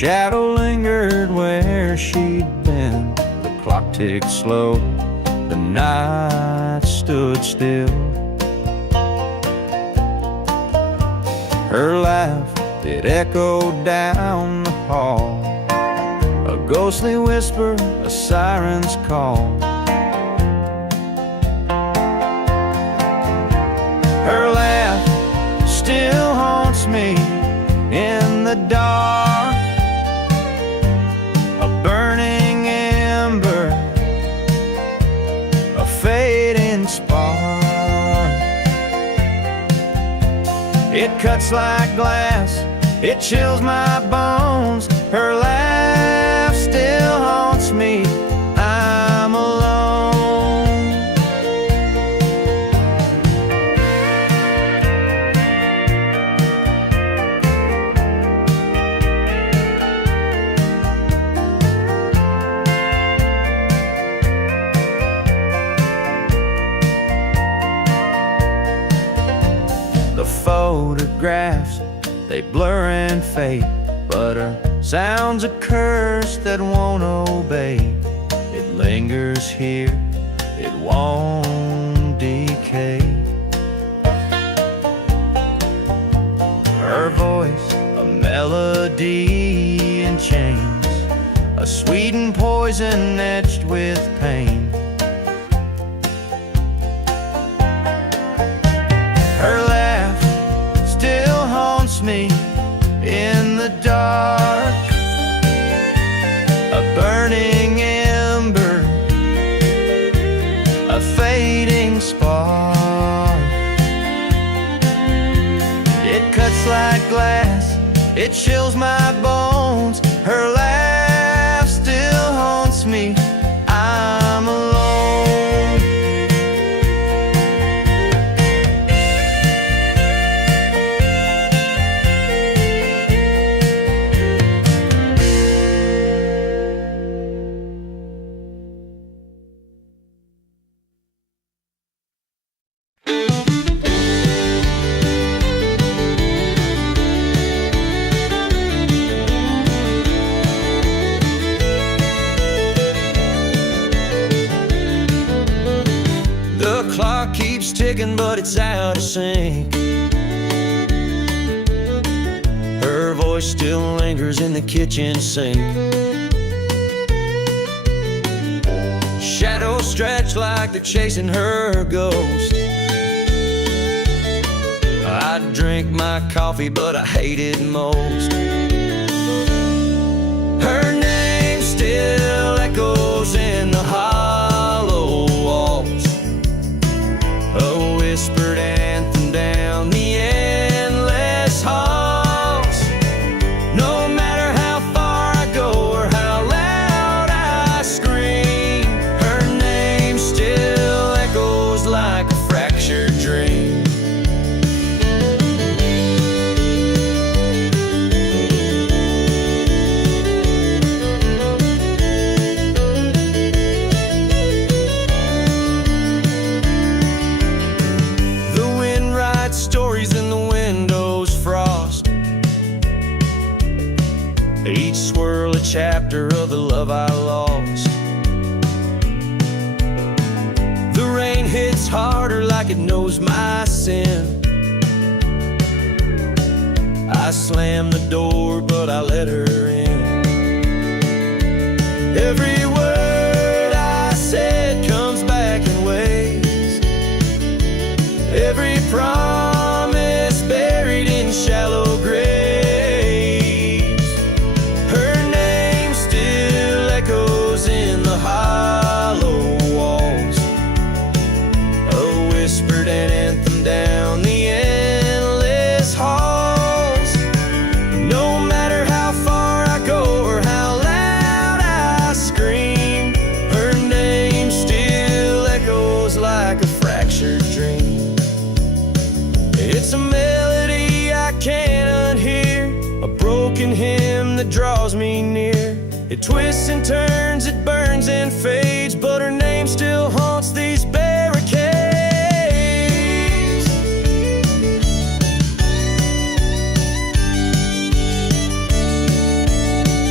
shadow lingered where she'd been. The clock ticked slow, the night stood still. Her laugh, it echoed down the hall, a ghostly whisper, a siren's call. Her laugh still haunts me in the dark, a burning ember, a fading spark. It cuts like glass, it chills my bones. Her laugh still haunts me, I'm alone. The photographs, they blur and fade, but her sound's a curse that won't obey. It lingers here, it won't decay. Her voice, a melody in chains, a sweetened poison etched with pain. Her laugh still haunts me in the dark, a burning ember, a fading spark. It cuts like glass, it chills my bones. Her laugh still haunts me, I'm alone. The clock keeps ticking, but it's out of sync. Her voice still lingers in the kitchen sink. Shadows stretch like they're chasing her ghost. I drink my coffee, but I hate it most. Her name still echoes in the hollow walls, a whispered anthem down the endless halls. No matter how far I go or how loud I scream, her name still echoes like a fractured dream. Stories in the window's frost, each swirl a chapter of the love I lost. The rain hits harder like it knows my sin. I slam the door, but I let her in. Every word I said comes back in waves. Every promise buried in shallow graves. Her name still echoes in the hollow walls, a whispered anthem down the endless halls. No matter how far I go or how loud I scream, her name still echoes like a fractured dream. It's a melody I can't unhear, a broken hymn that draws me near. It twists and turns, it burns and fades, but her name still haunts these barricades.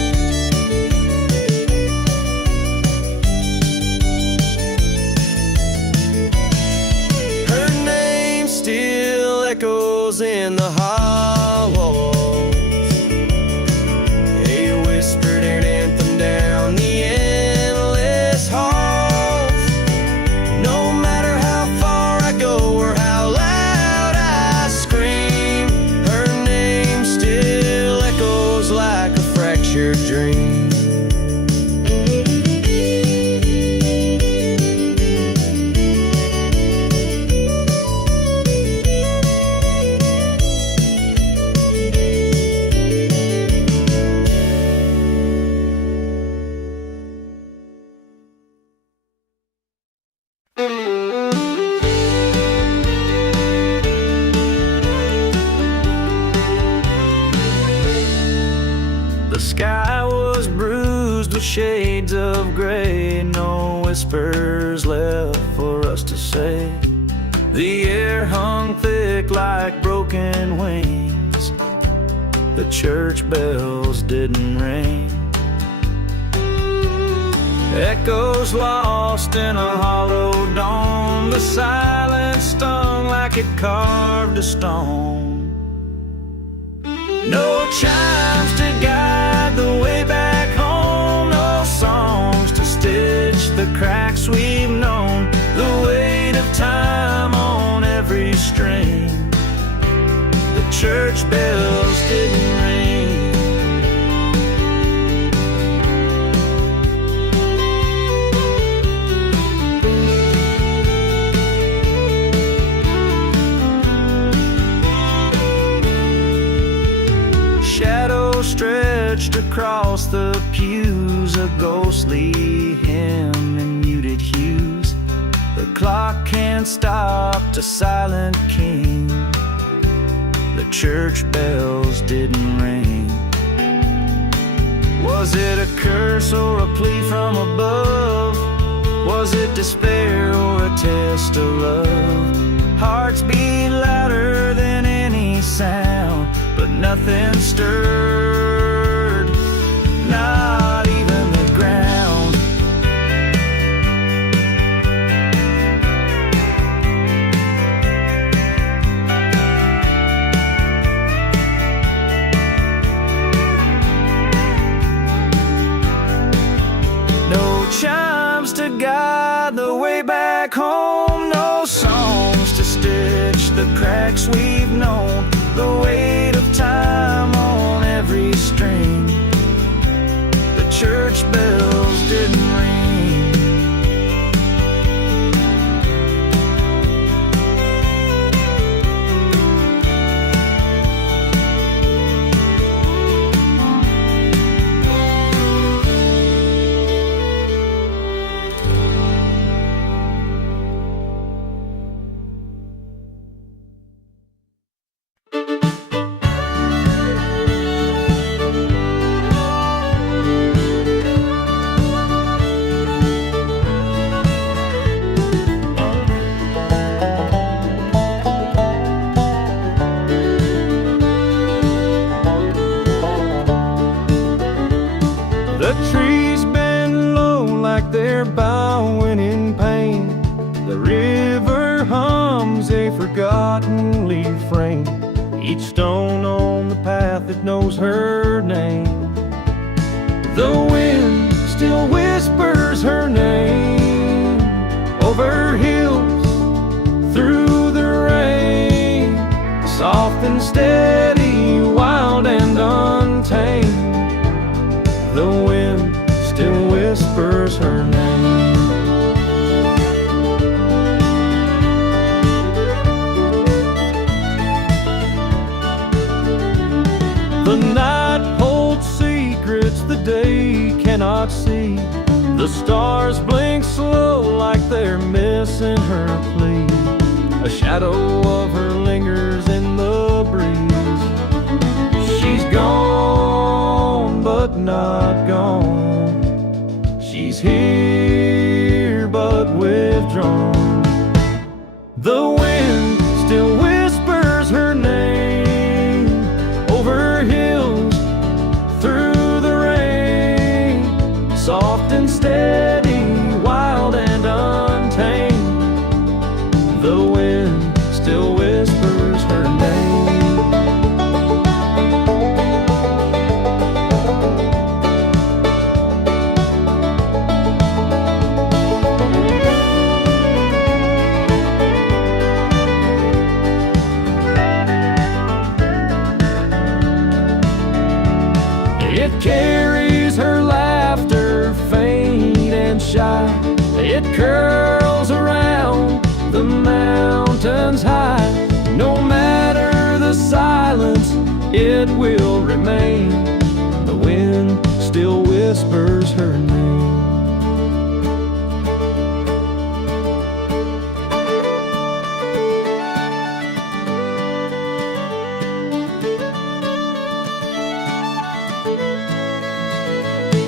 was bruised with shades of gray, no whispers left for us to say. The air hung thick like broken wings, the church bells didn't ring. Echoes lost in a hollow dome, the silence stung like it carved a stone. No chimes to guide the way back home, no songs to stitch the cracks we've known. The weight of time on every string, the church bells didn't ring. Stretched across the pews, a ghostly hymn in muted hues. The clock can't stop a silent king, the church bells didn't ring. Was it a curse or a plea from above? Was it despair or a test of love? Hearts beat louder than any sound, but nothing stirred, not even the ground. No chimes to guide the way back home, no songs to stitch the cracks we've known. The weight of time on every string, the church bells didn't ring. The trees bend low like they're bowing in pain. The river hums a forgotten refrain, each stone on the path that knows her name. The wind still whispers her name over hills, through the rain, soft and steady, wild and untamed. The wind still whispers her name. The night holds secrets the day cannot see. The stars blink slow like they're missing her plea. A shadow of her lingers in the breeze. She's gone, but not gone. She's here, but withdrawn. The wind still whispers her name over hills, through the rain, soft and steady, wild and untamed. The wind still whispers her name. It carries her laughter, faint and shy. It curls around the mountains high. No matter the silence, it will remain. The wind still whispers her name.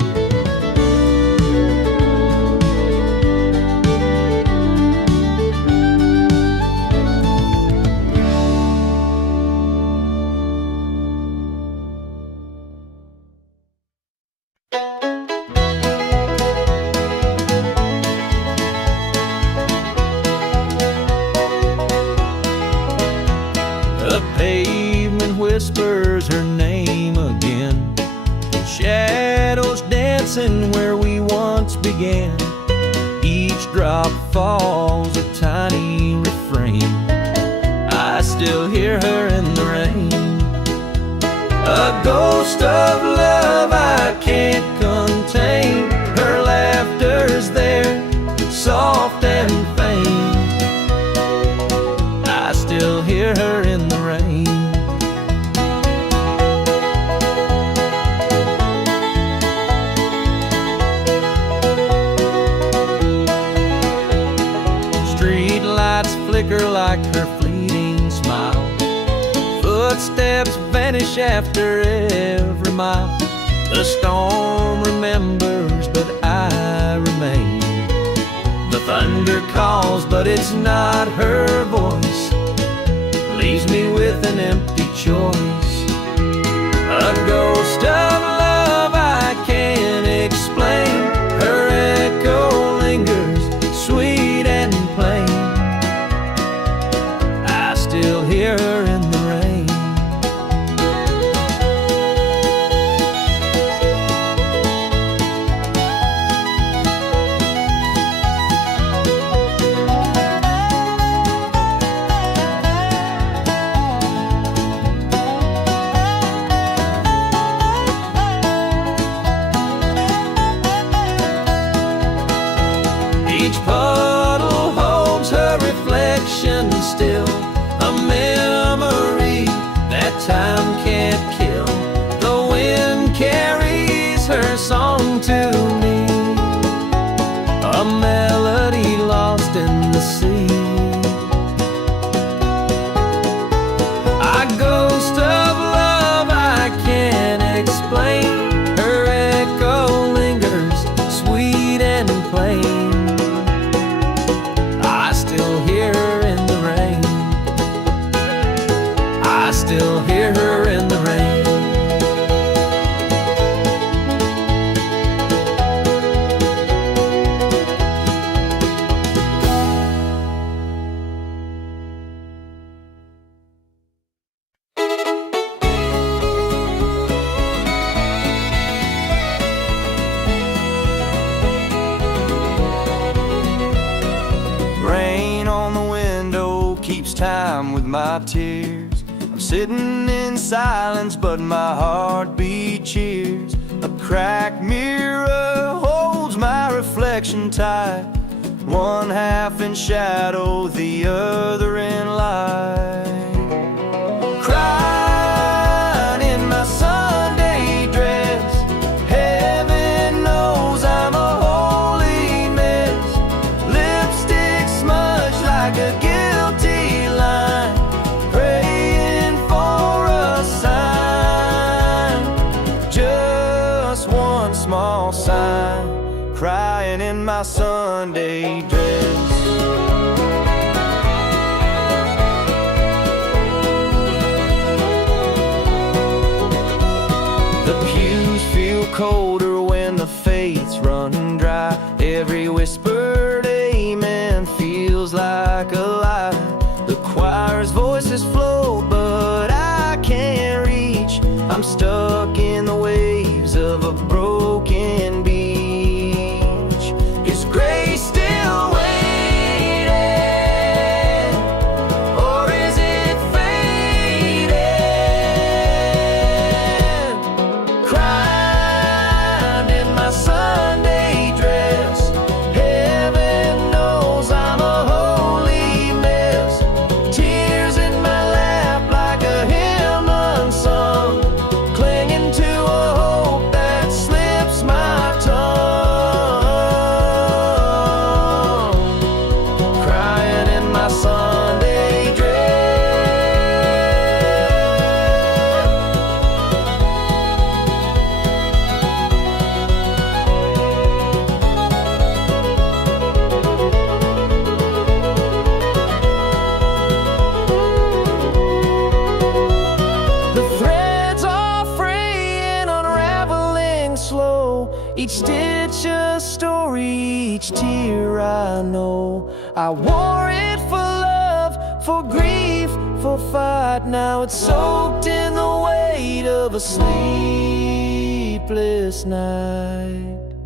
reminiscing where we once began. Each drop falls a tiny refrain. I still hear her in the rain. A ghost of love I can't contain. Her laughter's there, soft and faint. I still hear her in the rain. Street lights flicker like her fleeting smile. Footsteps vanish after every mile. The storm remembers, but I remain. The thunder calls, but it's not her voice. Leaves me with an empty choice. A ghost of love I can't explain. Her echo lingers, sweet and plain. I still hear her in the rain. Each puddle holds her reflection still, a memory that time can't kill. The wind carries her song to me, a melody lost in the sea. A ghost of love I can't explain. Her echo lingers, sweet and plain. I still hear her in the rain. I still hear her in the rain. Rain on the window keeps time with my tears. I'm sitting in silence, but my heartbeat cheers. A cracked mirror holds my reflection tight. One half in shadow, the other in light. Crying in my Sunday dress. Heaven knows I'm a holy mess. Lipstick smudged like a guilty line. Praying for a sign. Just one small sign. Crying in my Sunday dress. The pews feel colder when the faith's run dry. Every whispered amen feels like a lie. The choir's voices float, but I can't reach. I'm stuck in the waves of a broken beach. Is grace still waiting, or is it fading? Crying in my Sunday dress. Heaven knows I'm a holy mess. Tears in my lap like a hymn unsung, clinging to a hope that slips my tongue. Crying in my Sunday dress. The threads are fraying, unraveling slow. Each stitch a story, each tear I know. I wore it for love, for grief, for fight. Now it's soaked in the weight of a sleepless night.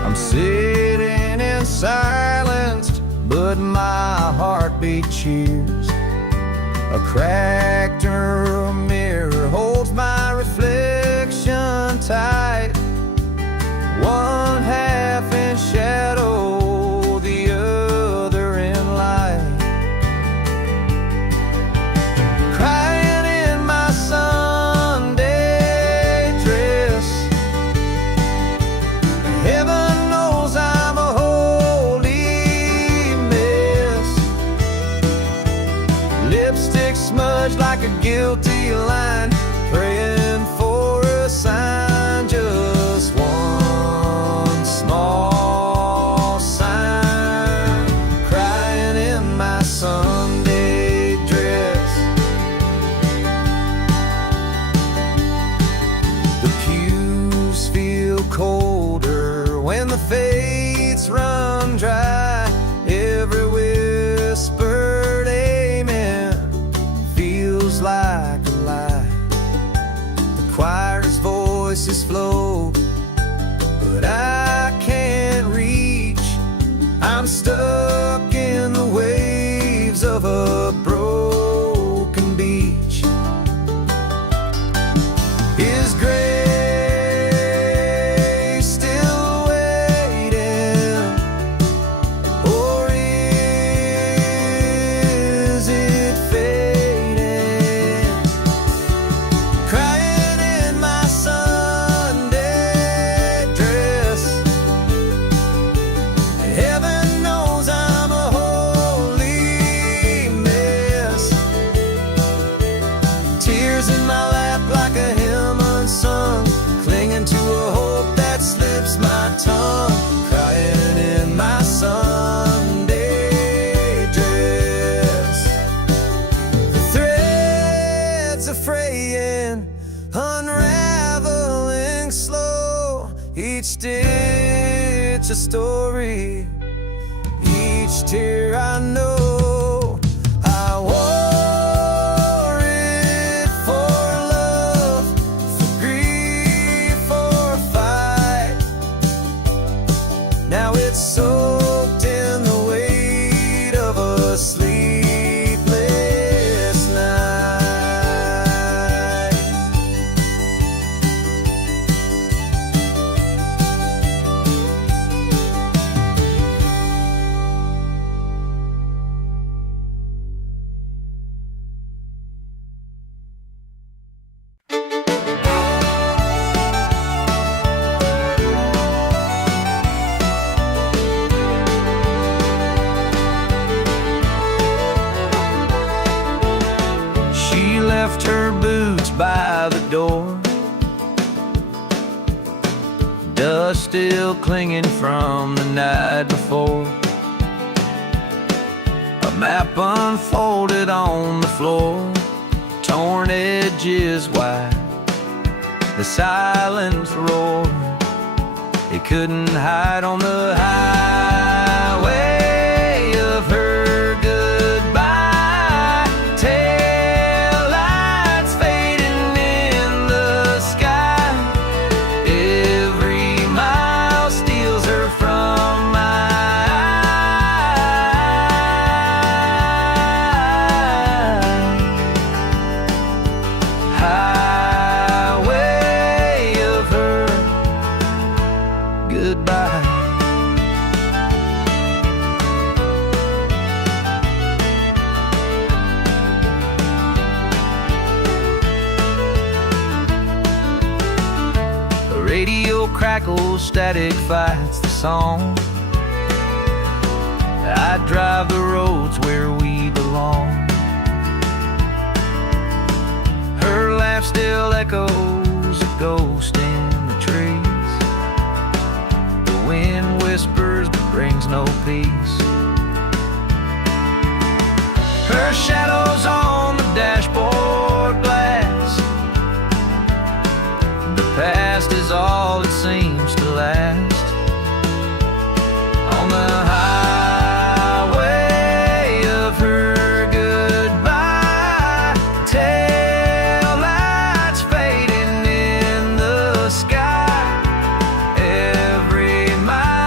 I'm sitting in silence, but my heartbeat cheers. A cracked mirror holds my reflection tight. One half in shadow, the other in light. Crying in my Sunday dress. Heaven knows I'm a holy mess. Lipstick smudged like a guilty line, praying for a sign, just one small sign. Crying in my Sunday dress. The pews feel colder when the fates run dry. Every whispered amen feels like a lie. The choir's voices flow, but I can't reach. I'm stuck in the waves of a broken beach. Is grace still waiting, or is it fading? Crying in my Sunday dress. Heaven knows I'm a holy mess. Tears in my lap like a hymn unsung, clinging to a hope that slips my tongue. Crying in my Sunday dress. The threads are fraying, unraveling slow. Each stitch a story, each tear I know. I wore it for love, for grief, for fight. Now it's soaked in the weight of a sleepless night. She left her boots by the door, dust still clinging from the night before. A map unfolded on the floor, torn edges wide. The silence roared, it couldn't hide on the highway of her goodbye. Taillights fading in the sky. Every mile steals her from my highway of her goodbye. The radio crackles, static fights the song. I drive the roads where we belong. Her laugh still echoes, a ghost in the trees. The wind whispers but brings no peace. Her shadow's on the dashboard glass. The past is all it seems to last. On the highway of her goodbye, taillights fading in the sky. Every mile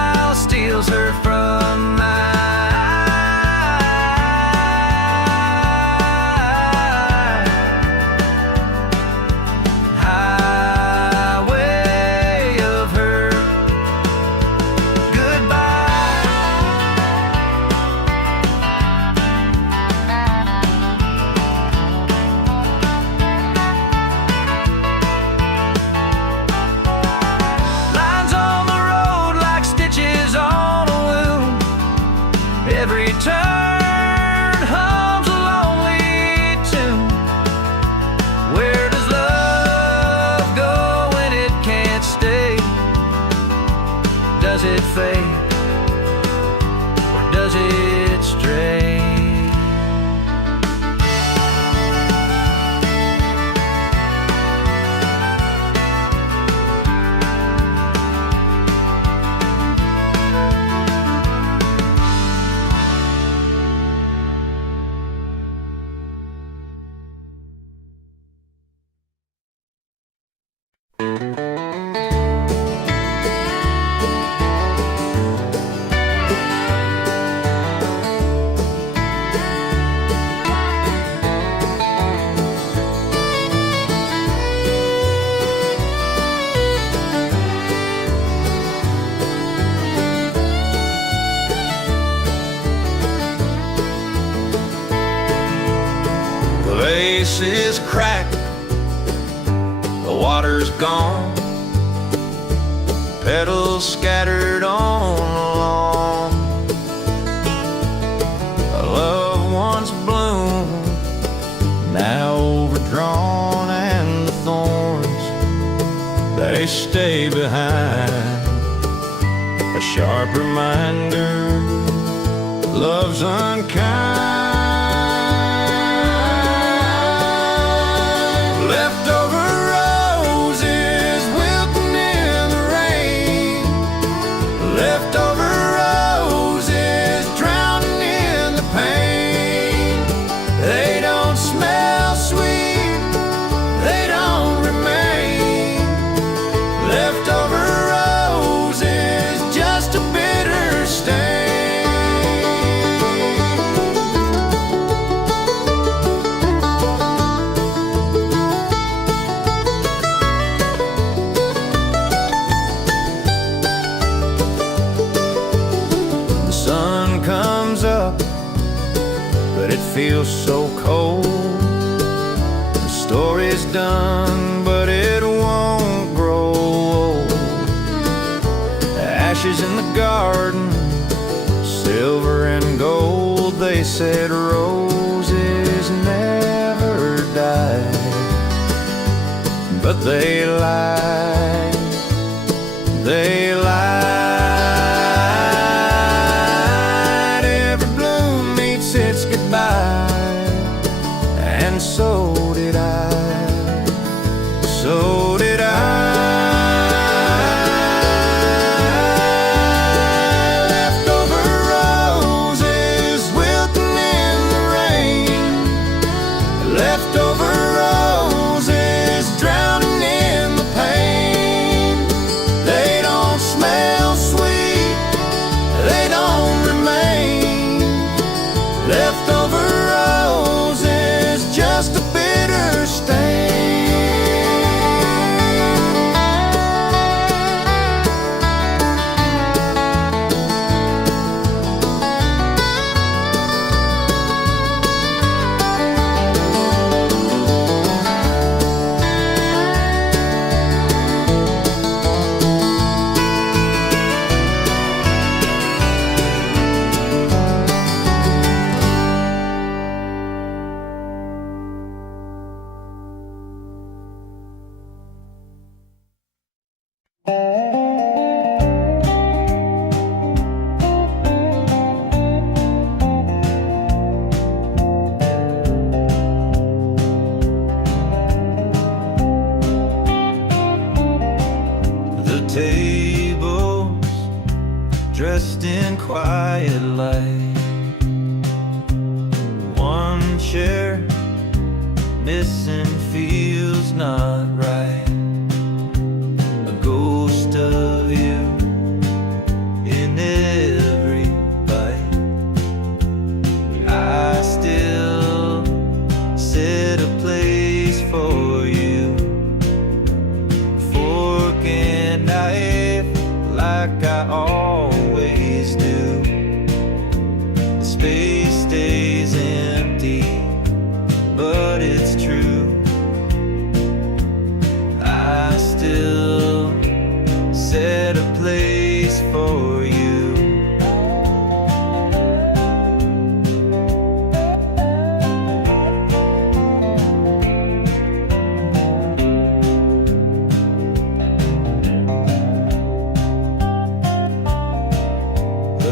does it fade? Or does it stray? Is cracked, the water's gone, petals scattered on the lawn. Loved ones bloom, now overdrawn, and the thorns, they stay behind. A sharp reminder, love's unkind. Feels so cold. The story's done, but it won't grow old. Ashes in the garden, silver and gold. They said roses never die, but they lied. They lied. Every bloom meets its goodbye. And so did I, so did I. Leftover roses wilting in the rain. Leftover roses drowning in the pain. They don't smell sweet, they don't remain. Leftover just a bitter stain. Dressed in quiet light, one chair missing feels not right. A ghost of you in every bite. I still set a place for you, fork and knife like I always do. The space stays empty, but it's true. I still set a place for you.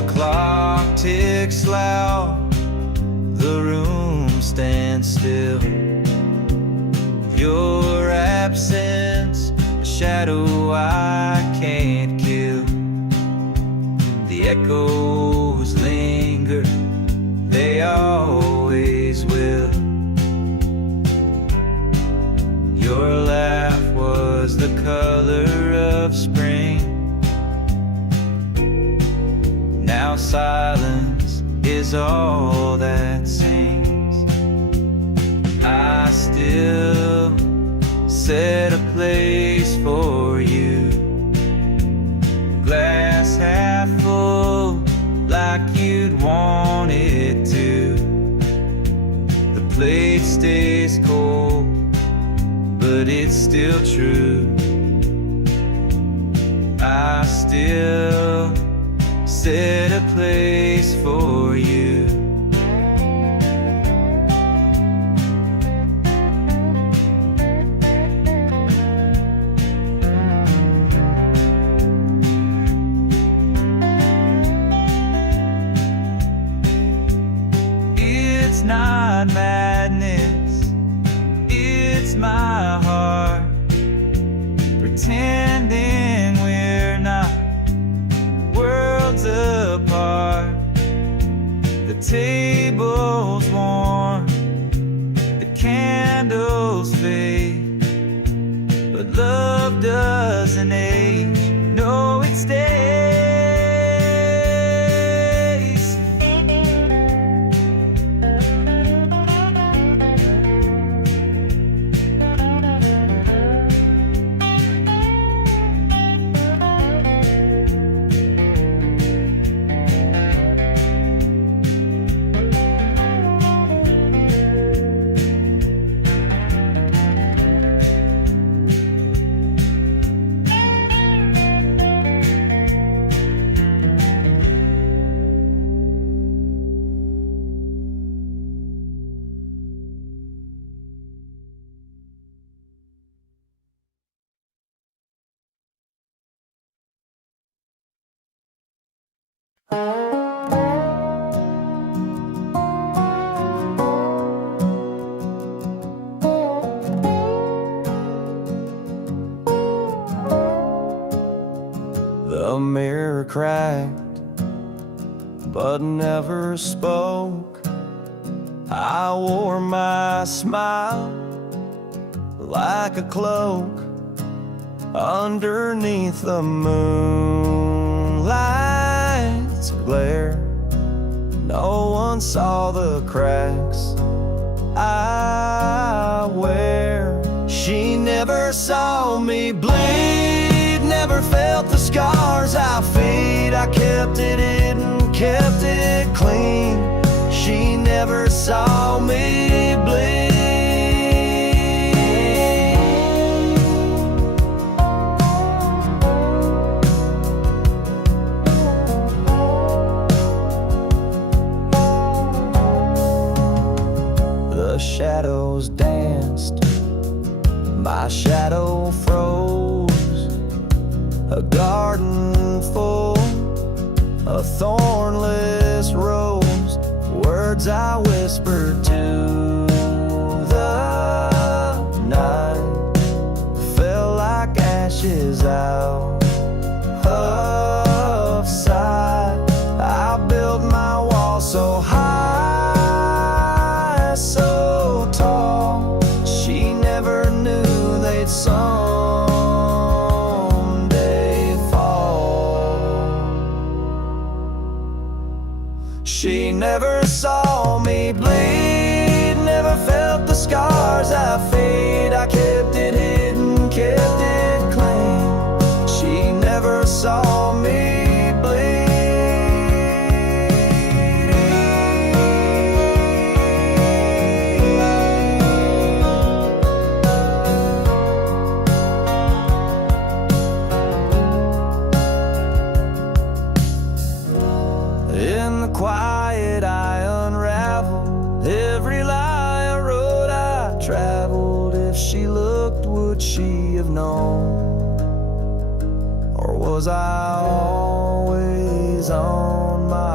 The clock ticks loud, the room stands still. Your absence, a shadow I can't kill. The echoes linger, they always will. Your laugh was the color of spring. Now silence is all that sings. I still set a place for you, glass half full like you'd want it to. The plate stays cold, but it's still true. I still set a place for you. It's not madness, it's my heart pretending we're not worlds apart. The table's warm, the candles fade, but love doesn't age, no, it stays. The mirror cracked, but never spoke. I wore my smile like a cloak underneath the moonlight's glare. No one saw the cracks I wear. She never saw me bleed, never felt the scars I feed. I kept it hidden, kept it clean. She never saw me bleed. The shadows danced, my shadow froze. A garden full, a thornless rose. Words I whispered to the night fell like ashes out of sight. I built my wall so high, so tall. She never knew they'd someday fall. She never saw me bleed, never felt the scars I fade. I kept it hidden, kept it clean. She never saw me bleed. In the quiet I unraveled every lie I wrote. I traveled. If she looked, would she have known? Or was I always on my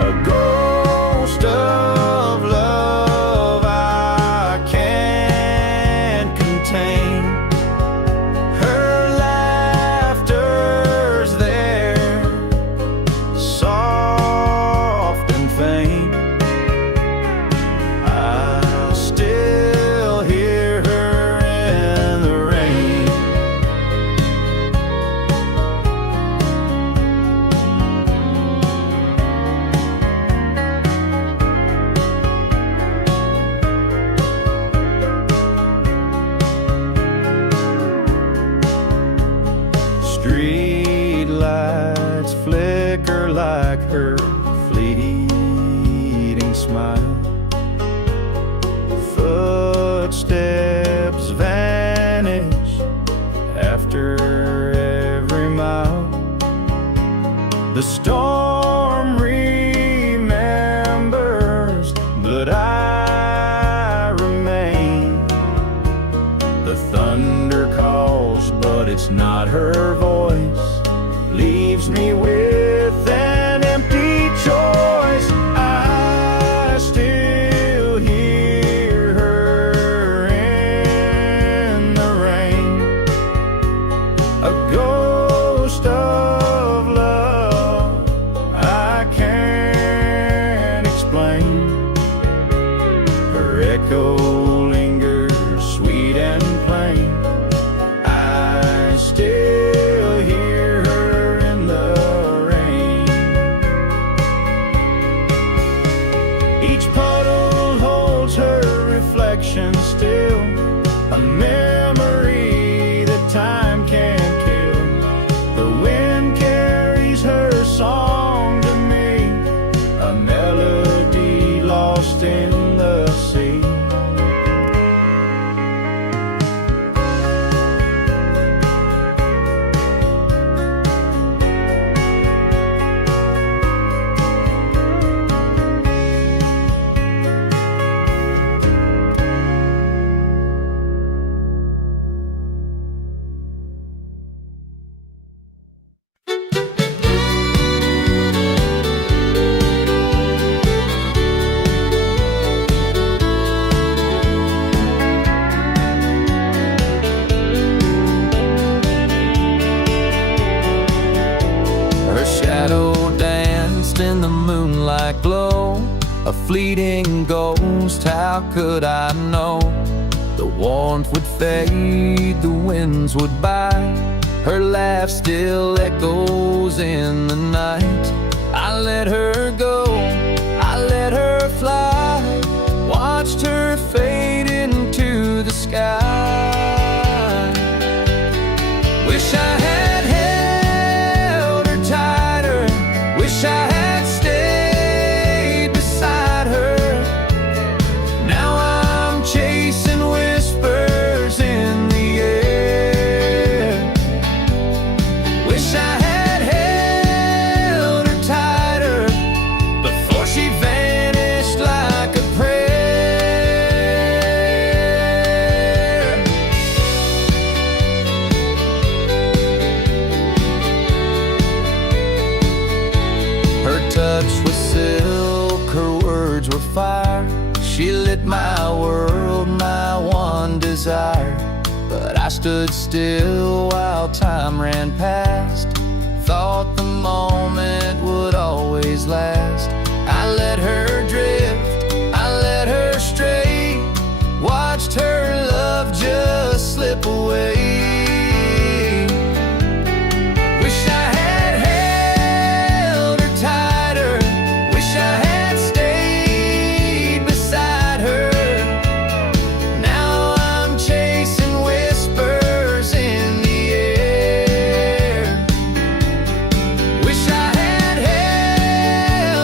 a ghost of love I can't contain. Her laughter's there, soft and faint. I still hear her in the rain. Street lights flicker like her fleeting smile. Footsteps vanish after every mile. The storm remembers, but I remain. The thunder calls, but it's not her voice. Leaves me with an empty choice. I still hear her in the rain, a ghost of love I can't explain. Her echo lingers sweet and plain. I still hear her in the rain. Each puddle holds her reflection still, a memory that time can't kill. The wind carries her song to me, a melody lost in the sea. Her shadow danced in the moonlight glow, a fleeting ghost, how could I know? The warmth would fade, the winds would bite, her laugh still echoes in the night. I let her go, I let her fly, watched her fade into the sky. Wish I had held her tighter, wish I had stayed beside her. Now I'm chasing whispers in the air. Wish I had held her tighter before she vanished like a prayer. Her touch was silk, her words were fire. She lit my world, my one desire. But I stood still while time ran past, thought the moment would always last. I let her drift, I let her stray, watched her love just slip away. Wish I had held her tighter, wish I had stayed beside her. Now I'm chasing whispers in the air. Wish I had held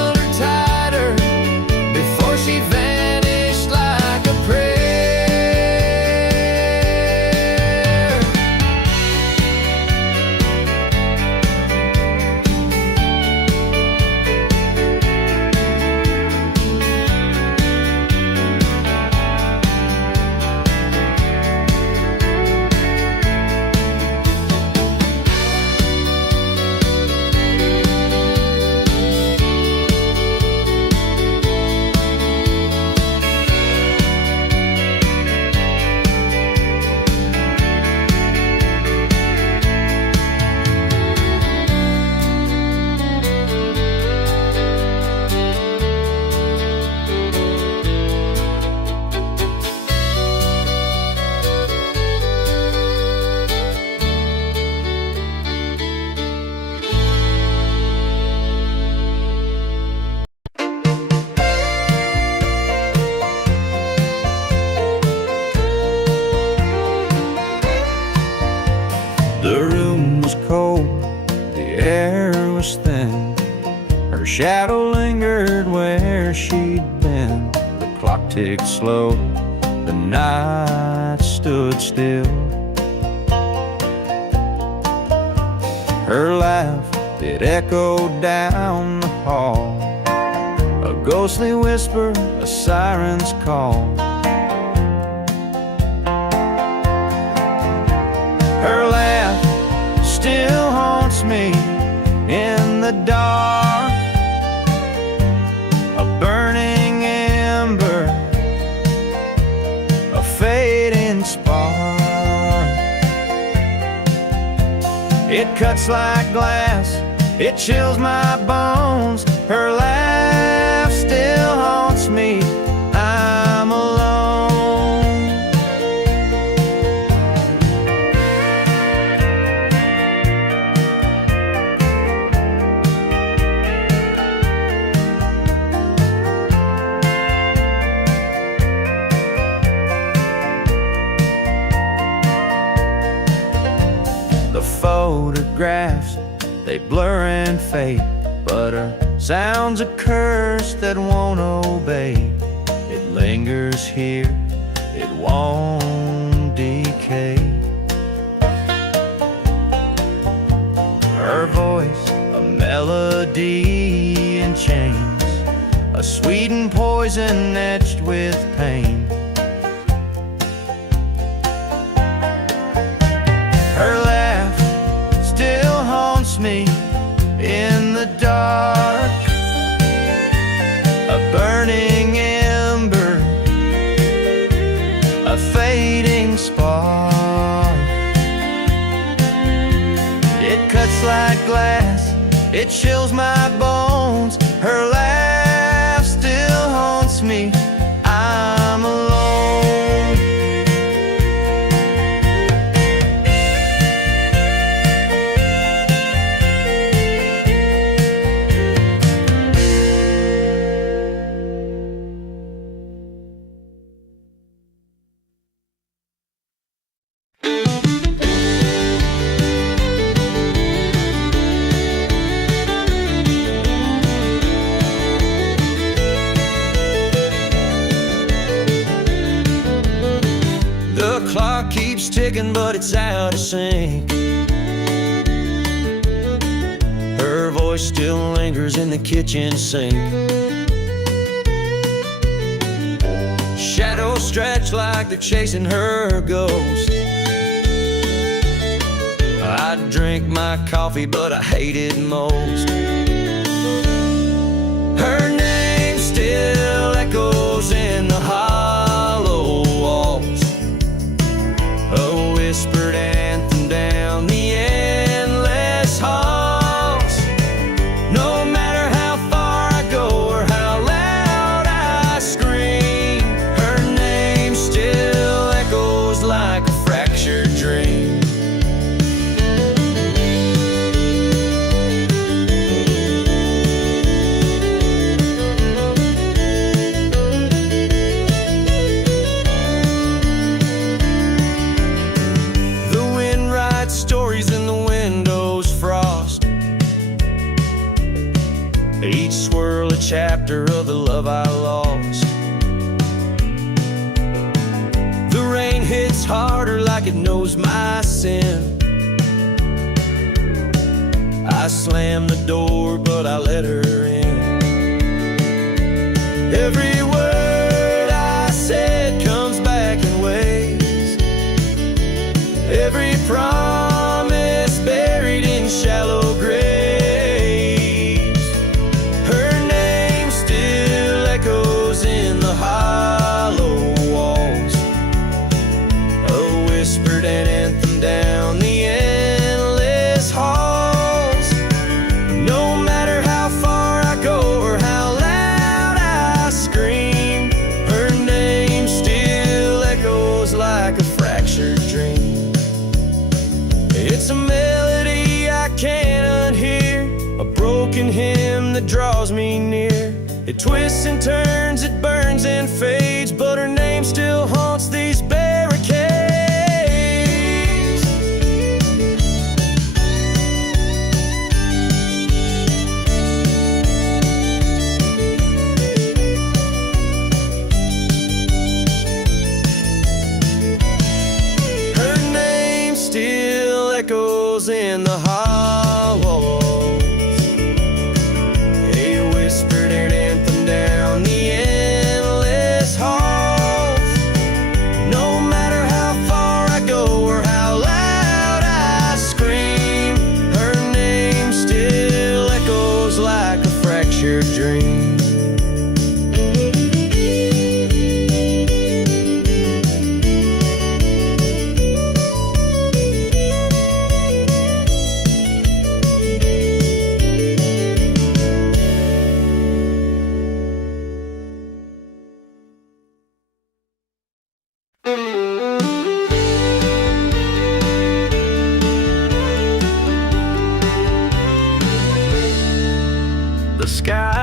shadow lingered where she'd been. The clock ticked slow, the night stood still. Her laugh, it echoed down the hall, a ghostly whisper, a siren's call. Her laugh still haunts me in the dark, a burning ember, a fading spark. It cuts like glass, it chills my bones. Her laugh still haunts me, I'm alone. The photographs, they blur and fade, but her sound's a curse that won't obey. It lingers here, it won't decay. Her voice, a melody in chains, a sweetened poison etched with pain. Her laugh still haunts me in the dark, a burning ember, a fading spark. It cuts like glass, it chills my bones. Her laugh still haunts me, I'm alone. The clock keeps ticking, but it's out of sync. Her voice still lingers in the kitchen sink. Shadows stretch like they're chasing her ghost. I drink my coffee, but I hate it most. Her name still echoes in the hollow walls, a whispered anthem down the endless halls. No matter how far I go or how loud I scream, her name still echoes like a fractured dream. Stories in the window's frost, each swirl a chapter of the love I lost. The rain hits harder like it knows my sin. I slam the door, but I let her in. Every word I said comes back in waves. Every promise buried in shallow graves. Her name still echoes in the hollow walls, a whispered anthem down the endless halls. No matter how far I go or how loud I scream, her name still echoes like a fractured dream. It's a melody I can't unhear, a broken hymn that draws me near. It twists and turns, it burns and fades, but her name still haunts these barricades.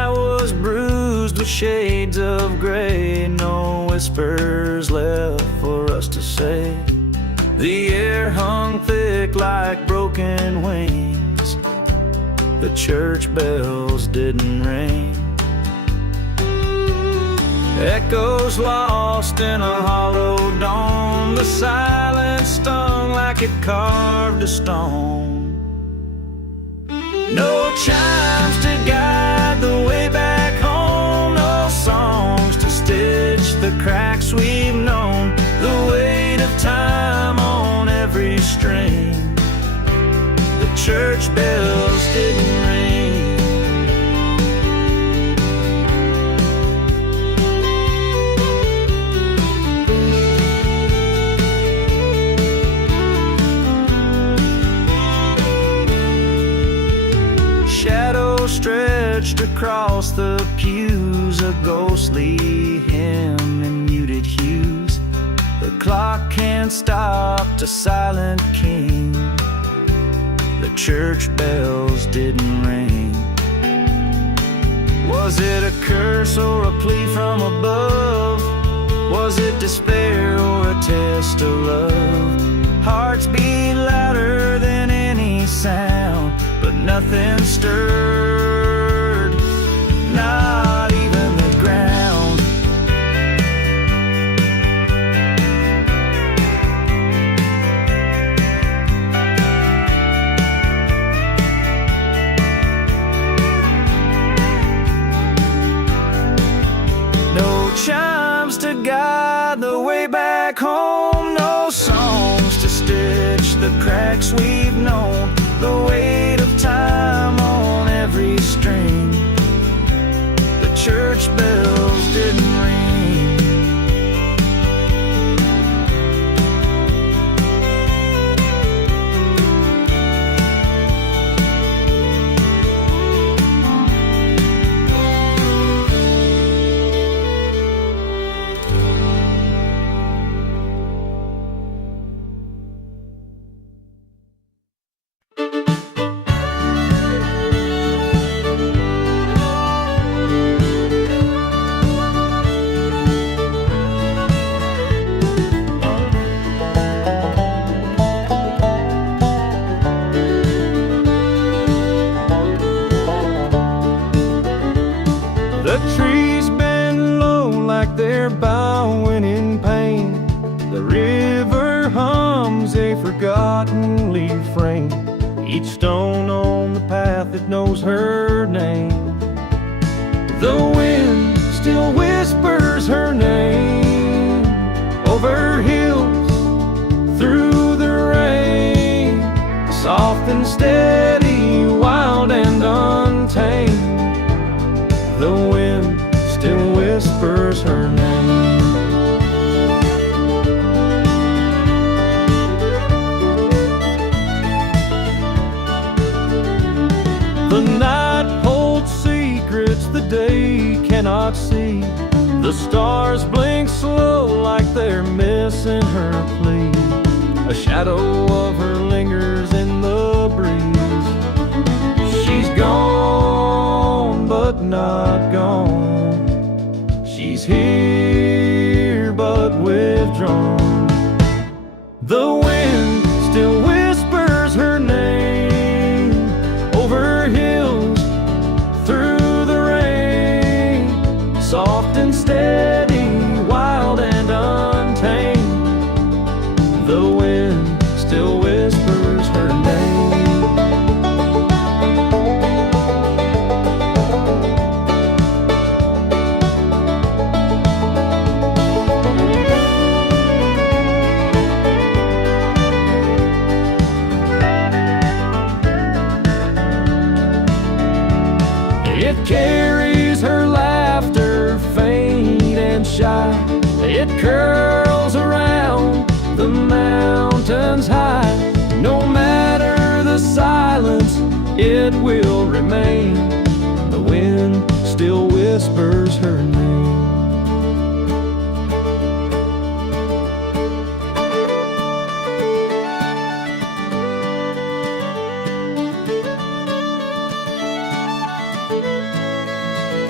sky was bruised with shades of gray, no whispers left for us to say. The air hung thick like broken wings, the church bells didn't ring. Echoes lost in a hollow dome, the silence stung like it carved a stone. No chimes to guide the way back home, no songs to stitch the cracks we've known. The weight of time on every string, the church bells didn't ring. Shadows stretched across the pews, a ghostly hymn in muted hues. The clock can't stop to silent king, the church bells didn't ring. Was it a curse or a plea from above? Was it despair or a test of love? Hearts beat louder than any sound, but nothing stirred, not even the ground. No chimes to guide the way back home, no songs to stitch the cracks we've known. The weight of time on every string, the church bells didn't ring. The trees bend low like they're bowing in pain. The river hums a forgotten refrain, each stone on the path that knows her name. The wind still whispers her name over hills, through the rain, soft and steady, wild and untamed. The wind still whispers her name. The night holds secrets the day cannot see. The stars blink slow like they're missing her plea. A shadow of her lingers in the breeze. She's gone, but not gone. She's here, but withdrawn. The wind still whispers her name over hills, through the rain, soft and steady, wild and untamed. The wind still whispers her name. It carries her laughter, faint and shy. It curls around the mountains high. No matter the silence, it will remain. The wind still whispers her name.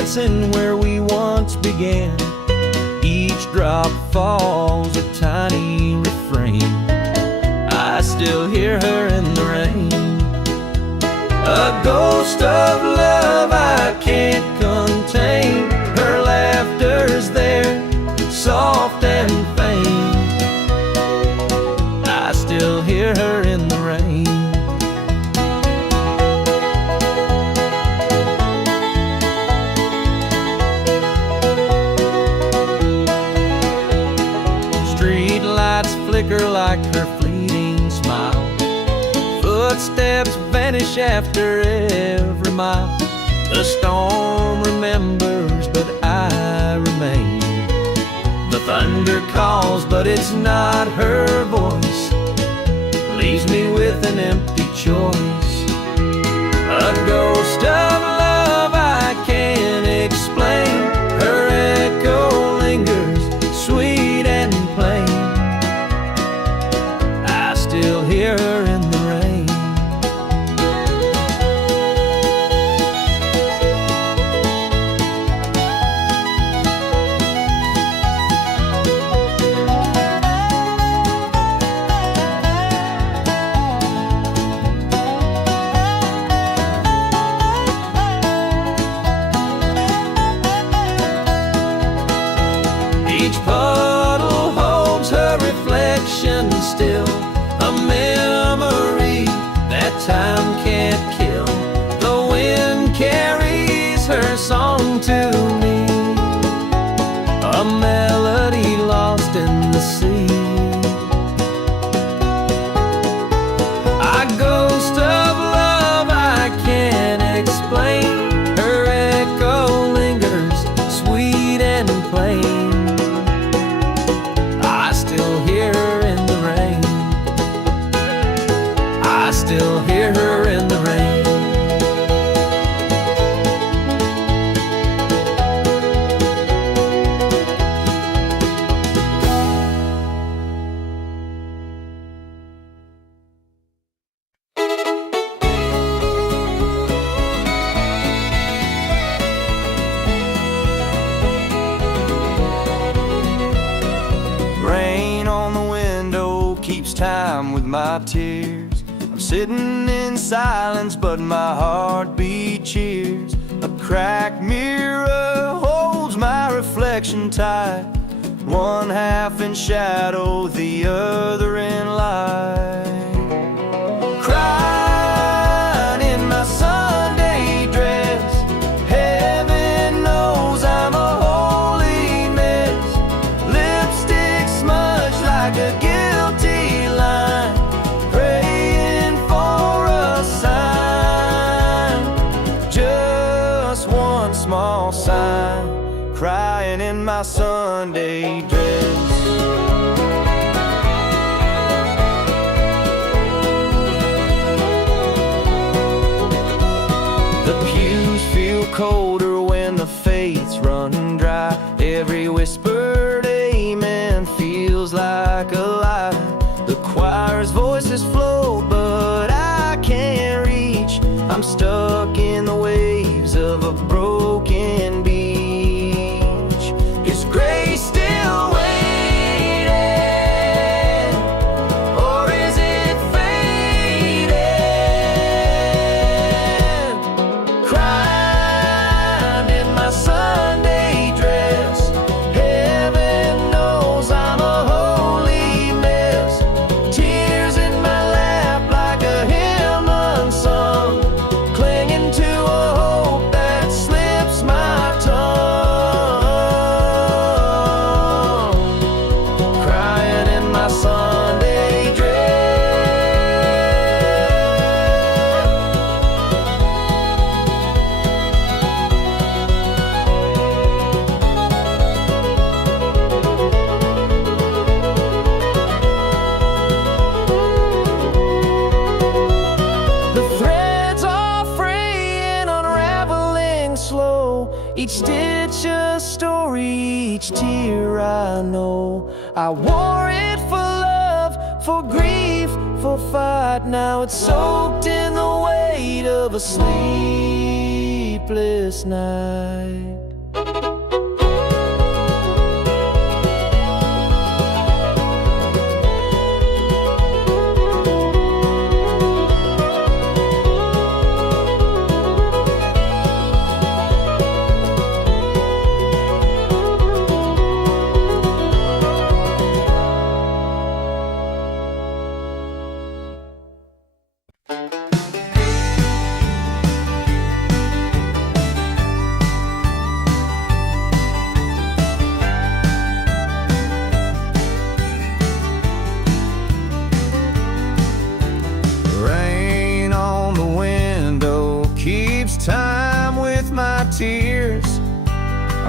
dancing where we once began. Each drop falls a tiny refrain. I still hear her in the rain. A ghost of love I can't contain. Her laughter's there, soft and faint. I still hear her in the rain. Street lights flicker like her fleeting smile. Footsteps vanish after every mile. The storm remembers, but I remain. The thunder calls, but it's not her voice. Leaves me with an empty choice. A ghost of love I can't explain. Her echo lingers, sweet and plain. I still hear her in the rain. Each puddle holds her reflection still, a memory that time can't kill. The wind carries her song to me, a melody lost in the sea. A ghost of love I can't explain. Her echo lingers, sweet and plain. I still hear her in the rain. I still hear her in the rain. Rain on the window keeps time with my tears. I'm sitting in silence, but my heartbeat cheers. A cracked mirror holds my reflection tight. One half in shadow, the other in light. Crying in my Sunday dress. Heaven knows I'm a holy mess. Lipstick smudged like a guilty line. Praying for a sign. Just one small sign. Crying in my Sunday dress. The pews feel colder when the faith's running dry. Every whispered amen feels like a lie. The choir's voices float, but I can't reach. I'm stuck in the waves of a broken beach. Is grace still waiting, or is it fading? Crying in my Sunday dress. Heaven knows I'm a holy mess. Tears in my lap like a hymn unsung, clinging to a hope that slips my tongue. Crying in my Sunday The threads are fraying, unraveling slow. Each stitch a story, each tear I know. I wore it for love, for grief, for fight. Now it's soaked in the weight of a sleepless night.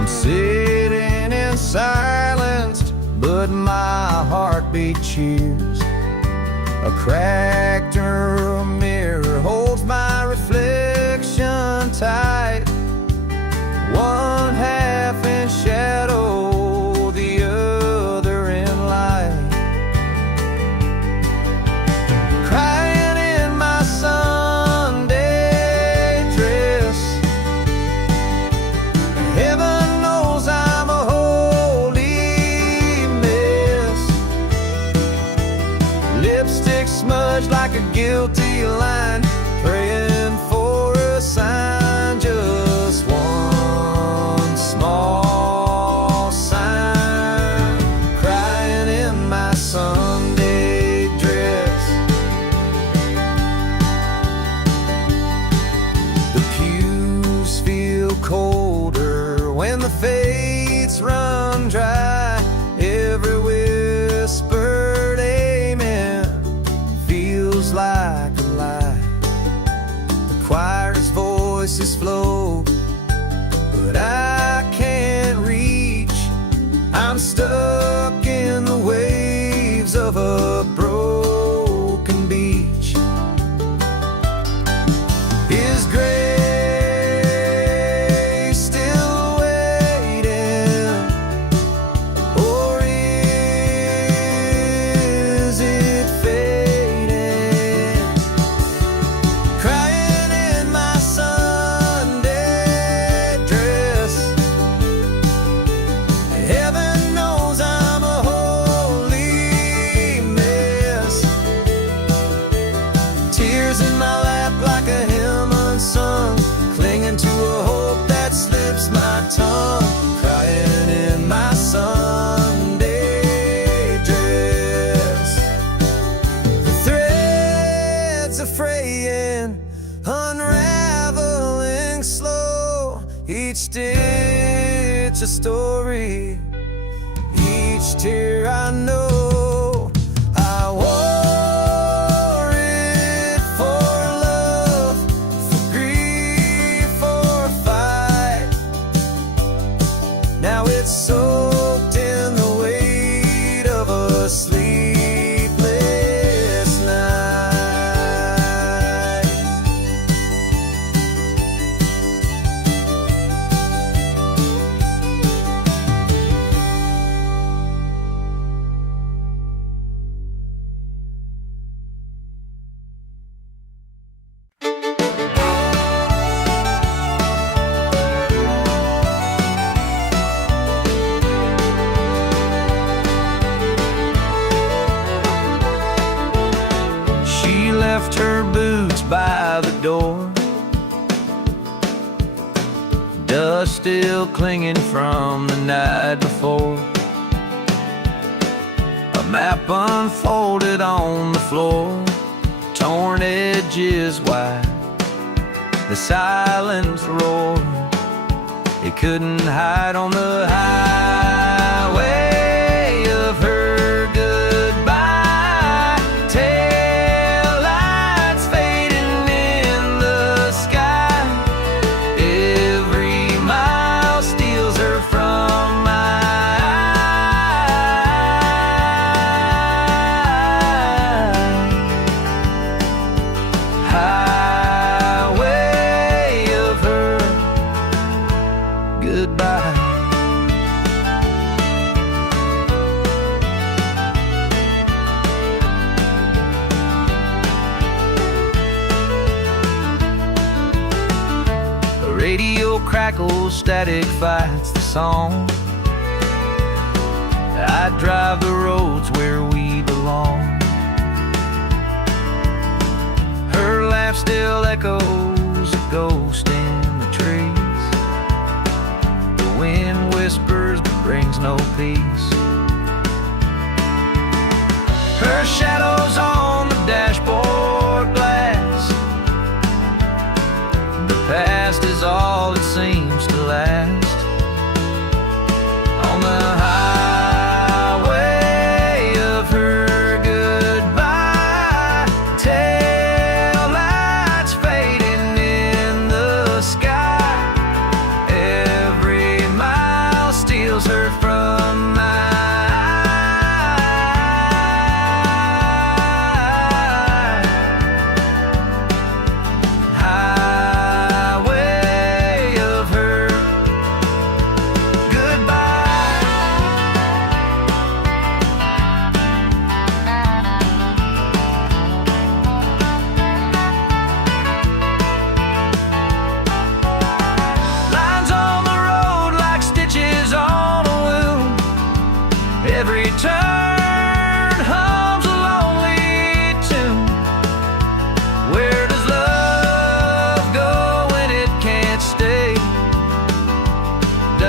I'm sitting in silence, but my heartbeat cheers. A cracked mirror holds my reflection tight. One half in shadow, the other in light. Crying in my Sunday dress. Heaven knows I'm a holy mess. Lipstick smudged like a guilty line, praying for a sign, just one small sign. Crying in my Sunday dress. The pews feel colder when the fates run dry. Every whispered amen feels like a lie. The choir's voices flow, but I can't reach. I'm stuck in the waves of a broken beach. Is grace still waiting, or is it fading? Crying in my Sunday dress. Heaven knows I'm a holy mess. Tears in my lap like a hymn unsung, clinging to a hope that slips my tongue. Crying in my Sunday dress. The threads are fraying, unraveling slow. Each stitch a story, each tear I know. I wore it for love, for grief, for fight. Now it's soaked in the weight of a sleepless night. She left her boots by the door, dust still clinging from the night before. A map unfolded on the floor, torn edges wide. The silence roared, it couldn't hide on the highway of her goodbye. Taillights fading in the sky. Every mile steals her from my highway of her goodbye. The radio crackles, static fights the song. I drive the roads where we belong. Her laugh still echoes, a ghost in the trees. The wind whispers but brings no peace. Her shadow's on the dashboard glass. The past is all it seems to last. On the highway of her goodbye, taillights fading in the sky. Every mile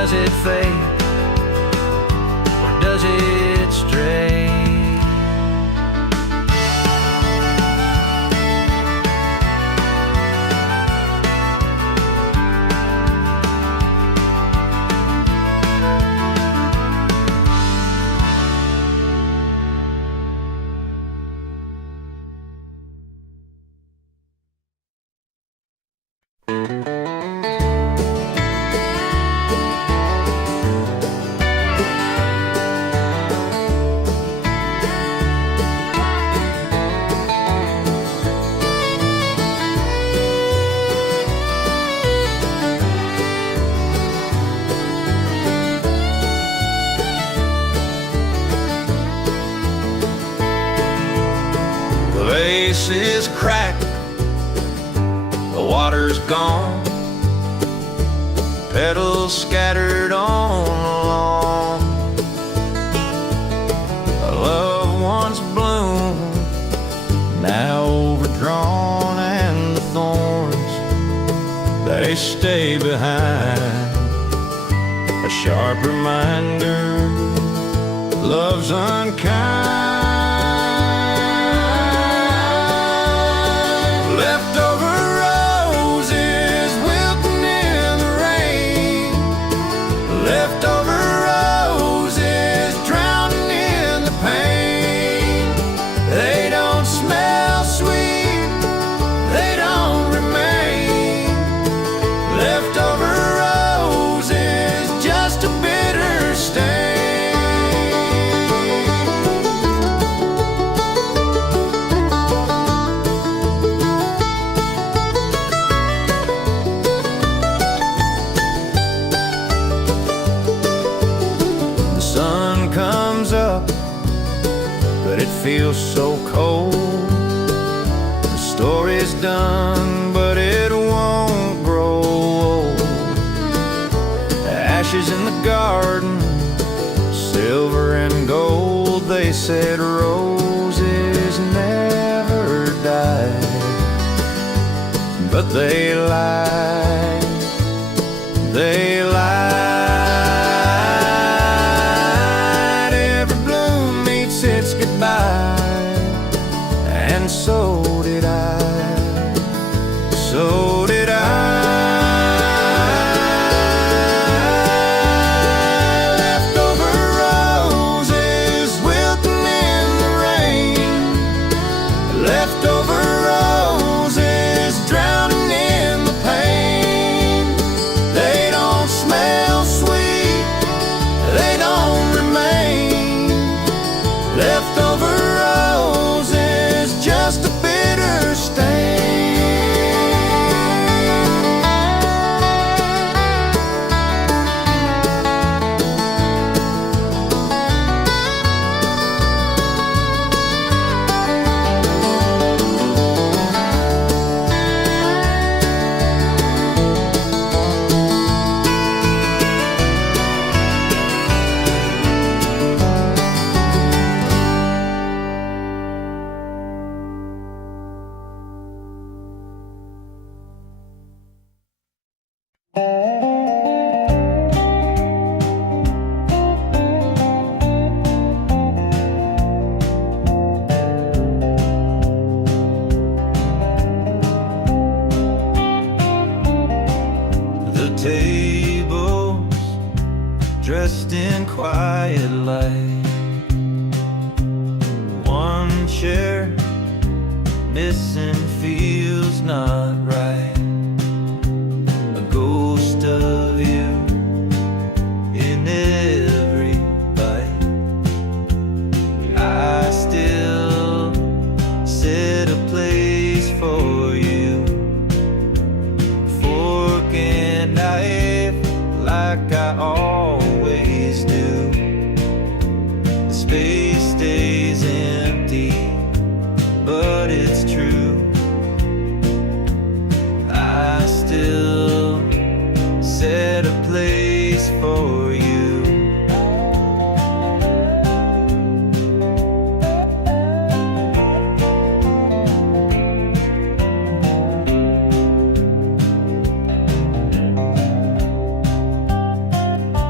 does it fade, or does it stray? The vase is cracked, the water's gone, petals scattered on the lawn. A loved one's bloom now overdrawn, and the thorns, they stay behind. A sharp reminder, love's unkind. Leftover roses wilting in the rain, leftover roses drowning in the pain. They don't smell sweet, they don't remain. Leftover roses, just a bitter stain. But it feels so cold. The story's done, but it won't grow old. Ashes in the garden, silver and gold. They said roses never die, but they lied, they lied. Its goodbye, and so did I, so did I. Leftover roses wilting in the rain, leftover roses drowning in the pain. They don't smell sweet, they don't remain. Leftover roses, just a bitter stain. Tables dressed in quiet light, one chair missing feels not right. A ghost of you in every bite. I still set a place for you, fork and knife like I always do. The space stays empty, but it's true. I still set a place for you.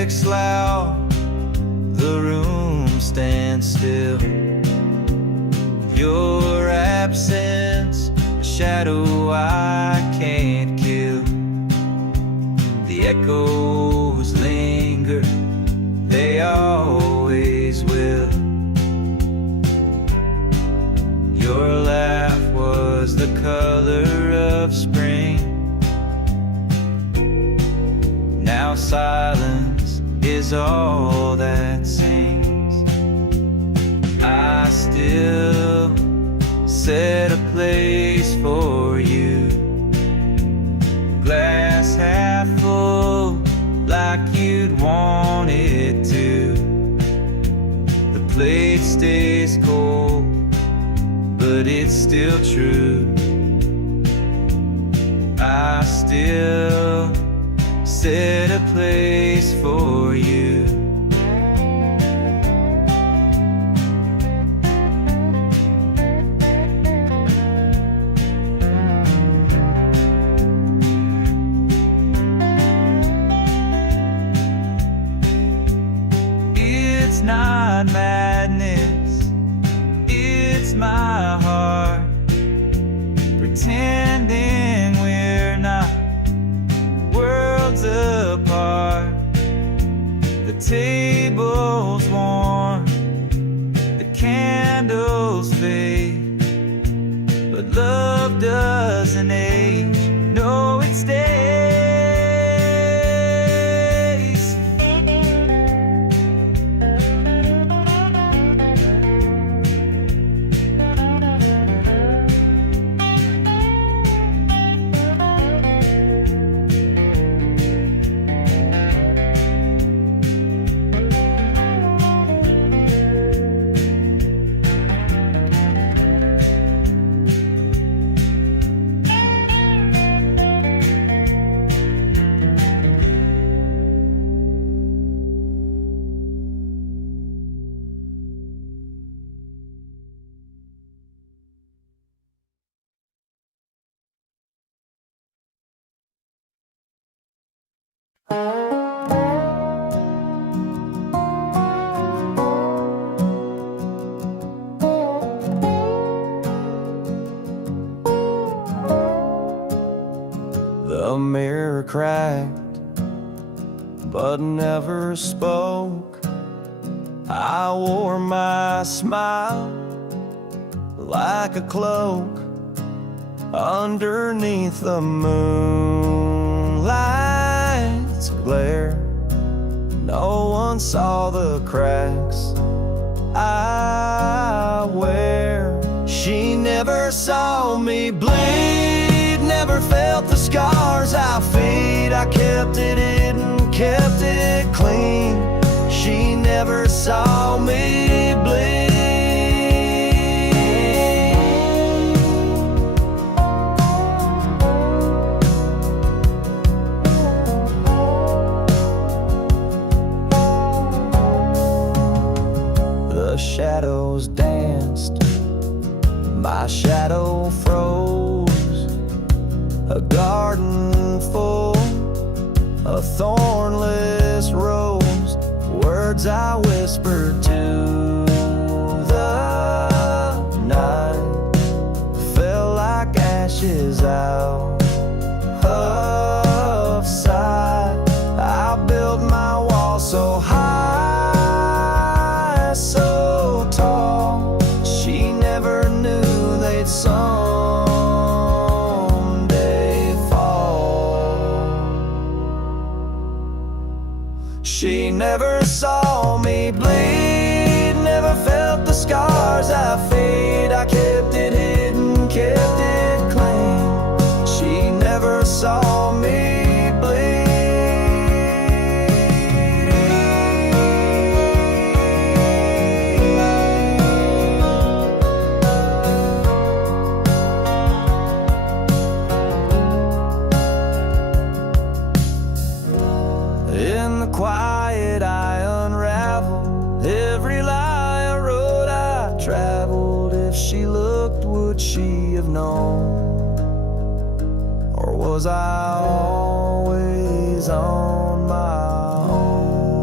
clicks loud, the room stands still. Your absence, a shadow I can't kill. The echoes linger, they always will. Your laugh was the color of spring. Now silence is all that sings. I still set a place for you, glass half full like you'd want it to. The plate stays cold, but it's still true. I still set a place for you. It's not madness, it's my heart pretending we're not worlds apart. The table's warm, the candles fade, but love doesn't age, no, it stays. The mirror cracked, but never spoke. I wore my smile like a cloak underneath the moonlight's glare. No one saw the cracks I wear. She never saw me bleed, never felt the scars I fade. I kept it hidden, kept it clean. She never saw me bleed. The shadows danced, my shadow froze. A garden full of thornless rose. Words I whispered to the night fell like ashes out of sight. I built my wall so high, so tall. She never knew they'd someday fall. She never saw me bleed, never felt the scars I fade. I kept it hidden, kept it clean. She never saw me bleed. In the quiet I unraveled every lie I wrote. I traveled. If she looked, would she have known? Or was I always on my own?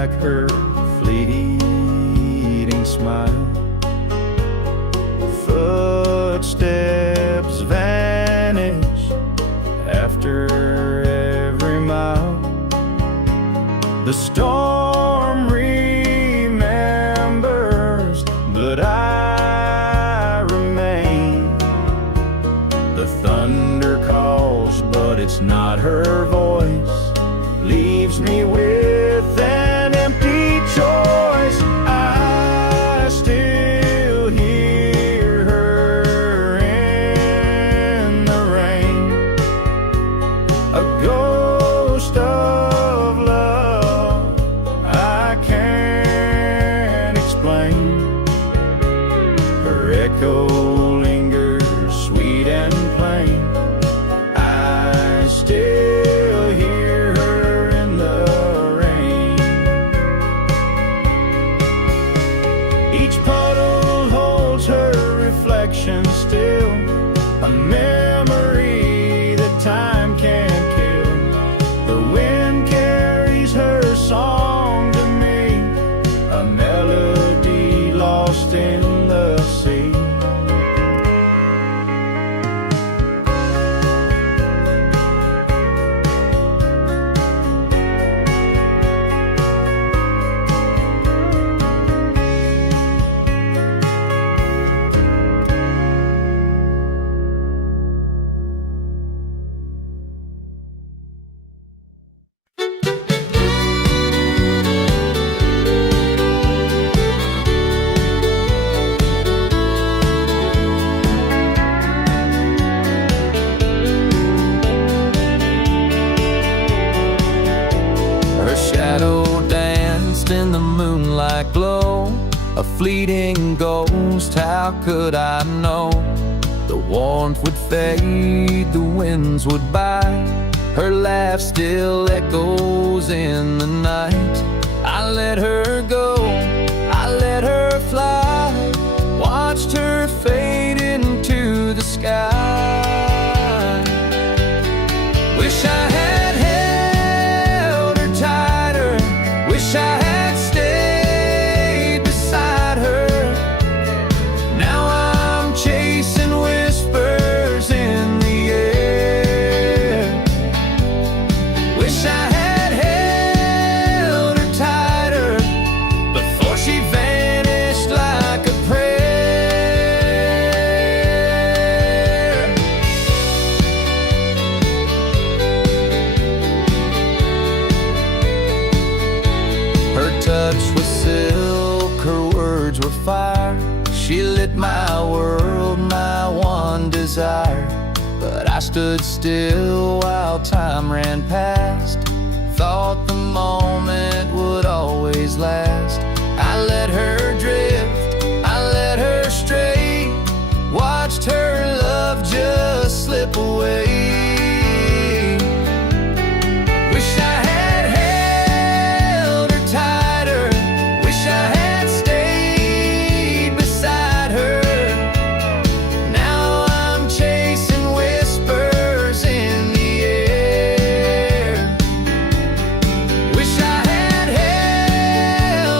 like her fleeting smile. Footsteps vanish after every mile. The storm remembers, but I remain. The thunder calls, but it's not her voice. Leaves me with an empty choice. I still hear her in the rain. A ghost of love I can't explain. Her echo lingers sweet and plain. I still hear her in the rain. Each puddle holds her reflection still, a memory that time can't kill. The wind carries her song to me, a melody lost in the sea. Her shadow danced in the moonlight glow, a fleeting ghost, how could I know? The warmth would fade, the winds would bite, her laugh still echoes in the night. I let her go, I let her fly, watched her fade into the sky. Wish I had held her tighter, wish I had stayed beside her. Now I'm chasing whispers in the air. Wish I had held her tighter before she vanished like a prayer. Her touch was silk, her words were fire. She lit my world, my one desire. But I stood still while time ran past, thought the moment would always last. I let her drift, I let her stray, watched her love just slip away. Wish I had held her tighter, wish I had stayed beside her. Now I'm chasing whispers in the air. Wish I had held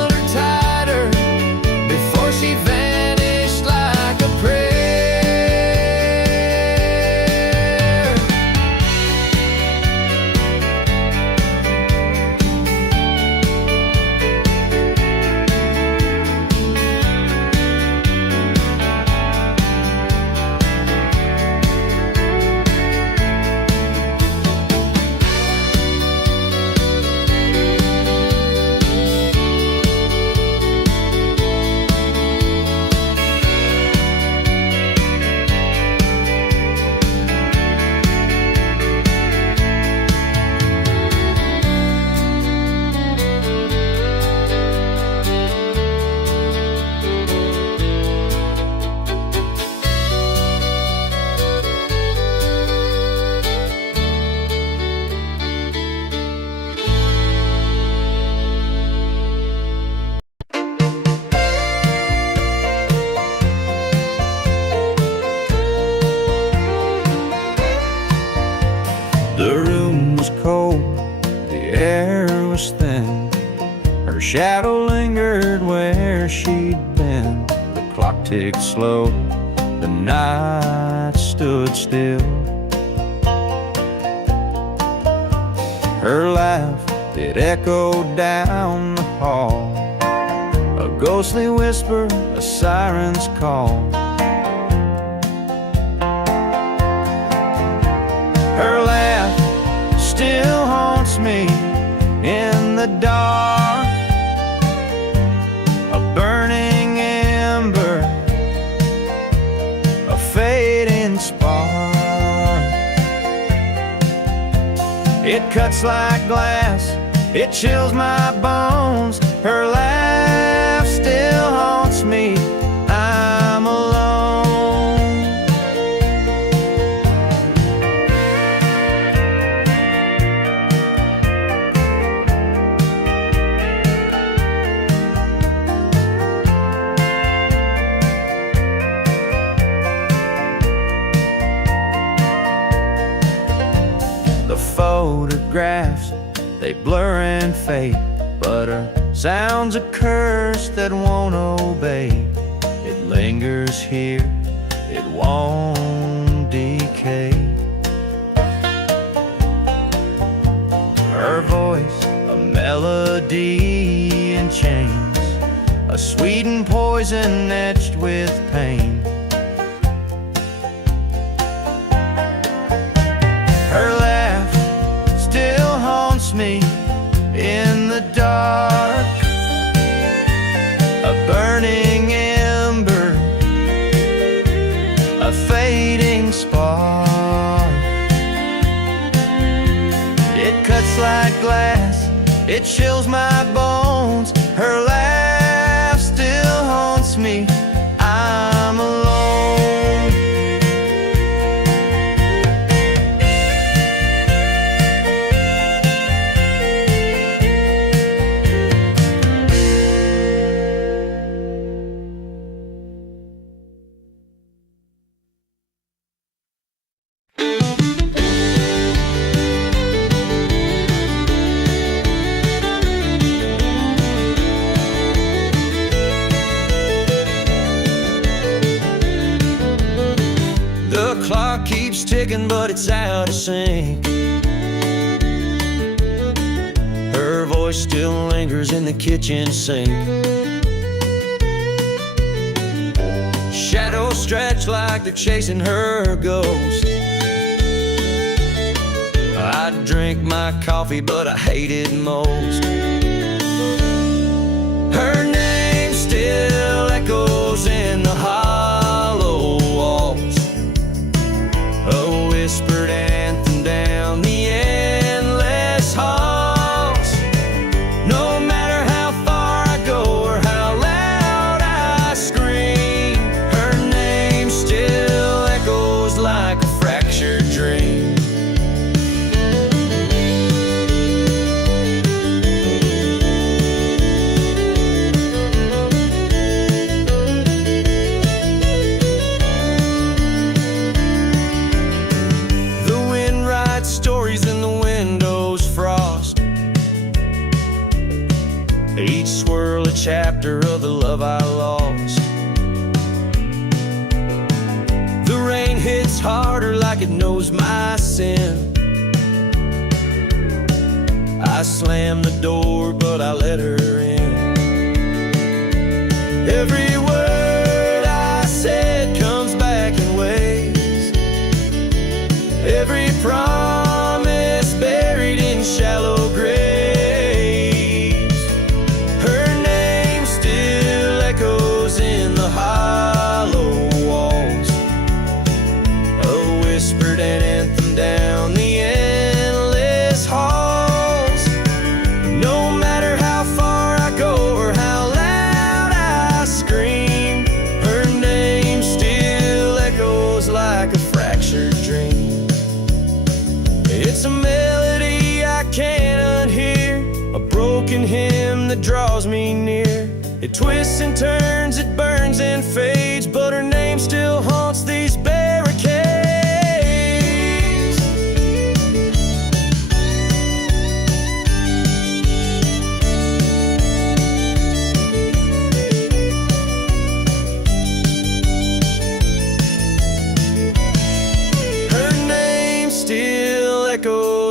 Her shadow lingered where she'd been. The clock ticked slow, the night stood still. Her laugh, it echoed down the hall, a ghostly whisper, a siren's call. Her laugh still haunts me in the dark, a burning ember, a fading spark. It cuts like glass, it chills my bones. Her laugh still haunts me, I'm alone. The photographs, they blur and fade, but her sound's a curse that won't obey. It lingers here, it won't decay. Her voice, a melody in chains, a sweetened poison etched with pain. Her laugh still haunts me in the dark, a burning ember, a fading spark. It cuts like glass, it chills my bones. Her laugh still haunts me, I'm alone. The clock keeps ticking, but it's out of sync. Her voice still lingers in the kitchen sink. Shadows stretch like they're chasing her ghost. I drink my coffee, but I hate it most. Her name still echoes in the hollow walls, a whispered anthem down the endless halls. No matter how far I go or how loud I scream, her name still echoes like a fractured dream. Stories in the windows frost, each swirl a chapter of the love I lost. The rain hits harder like it knows my sin. I slam the door, but I let her in. Every word I said comes back in waves. Every promise buried in shallow graves. Her name still echoes in the hollow walls, a whispered anthem down the endless halls. No matter how far I go or how loud I scream, her name still echoes like a fractured dream. It's a melody I can't unhear, a broken hymn that draws me near. It twists and turns, it burns and fades, but her name still haunts these barricades.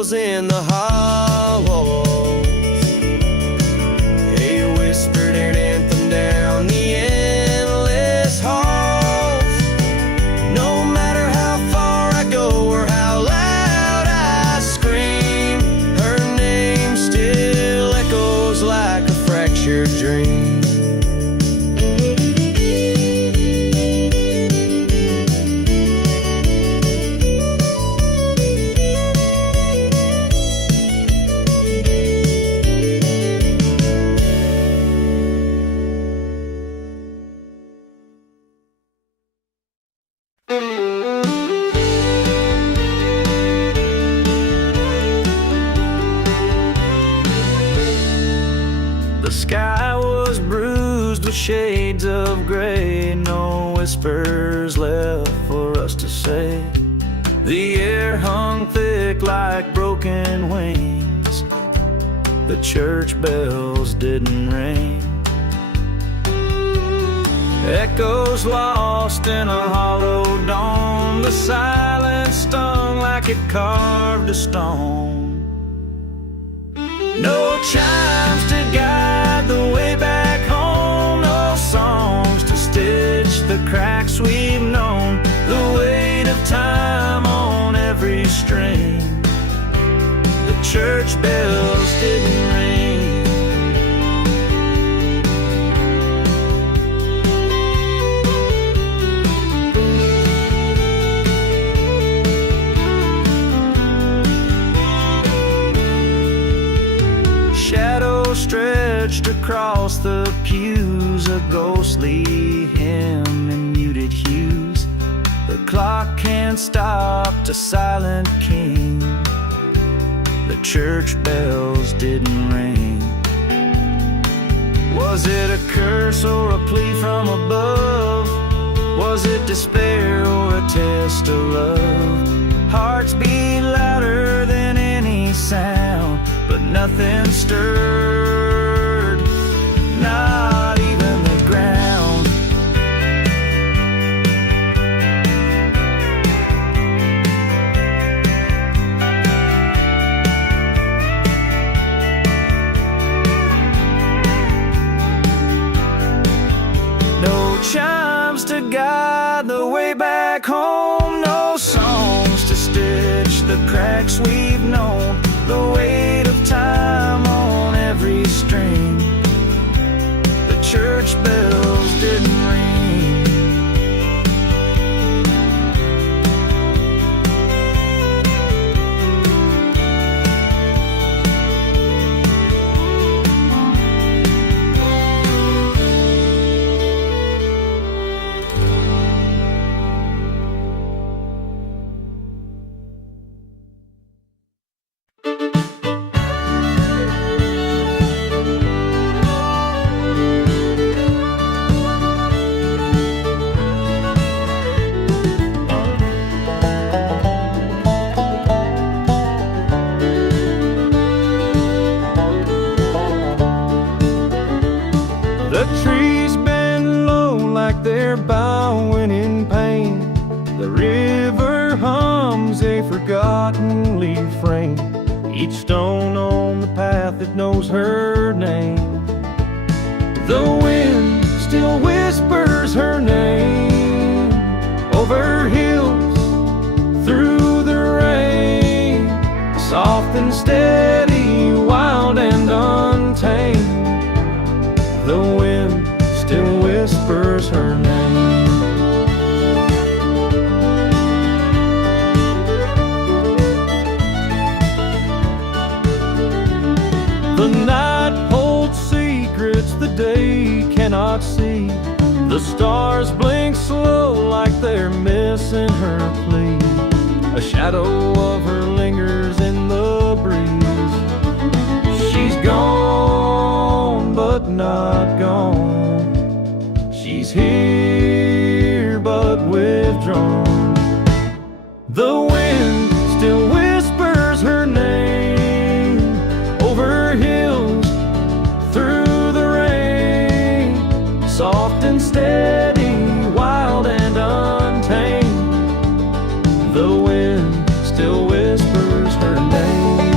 bells in the hollows. A whispered an anthem down the endless halls. No matter how far I go or how loud I scream, her name still echoes like a fractured dream. The sky was bruised with shades of gray, no whispers left for us to say. The air hung thick like broken wings, the church bells didn't ring. Echoes lost in a hollow dome, the silence stung like it carved a stone. No chimes to guide the way back home, no songs to stitch the cracks we've known. The weight of time on every string, the church bells didn't ring. Stretched across the pews, a ghostly hymn in muted hues. The clock can't stop a silent king, the church bells didn't ring. Was it a curse or a plea from above? Was it despair or a test of love? Hearts beat louder than any sound, but nothing stirred, not even the ground. No chimes to guide the way back home, no songs to stitch the cracks we've known. The weight of time on every string, the church bells didn't ring. The trees bend low like they're bowing in pain. The river hums a forgotten refrain, each stone on the path that knows her name. The wind still whispers her name over hills, through the rain, soft and steady, wild and untamed. The wind still whispers her name. The night holds secrets the day cannot see. The stars blink slow like they're missing her plea. A shadow of her lingers in the breeze. She's gone, but not gone. She's here, but withdrawn. The wind still whispers her name over hills, through the rain, soft and steady, wild and untamed. The wind still whispers her name.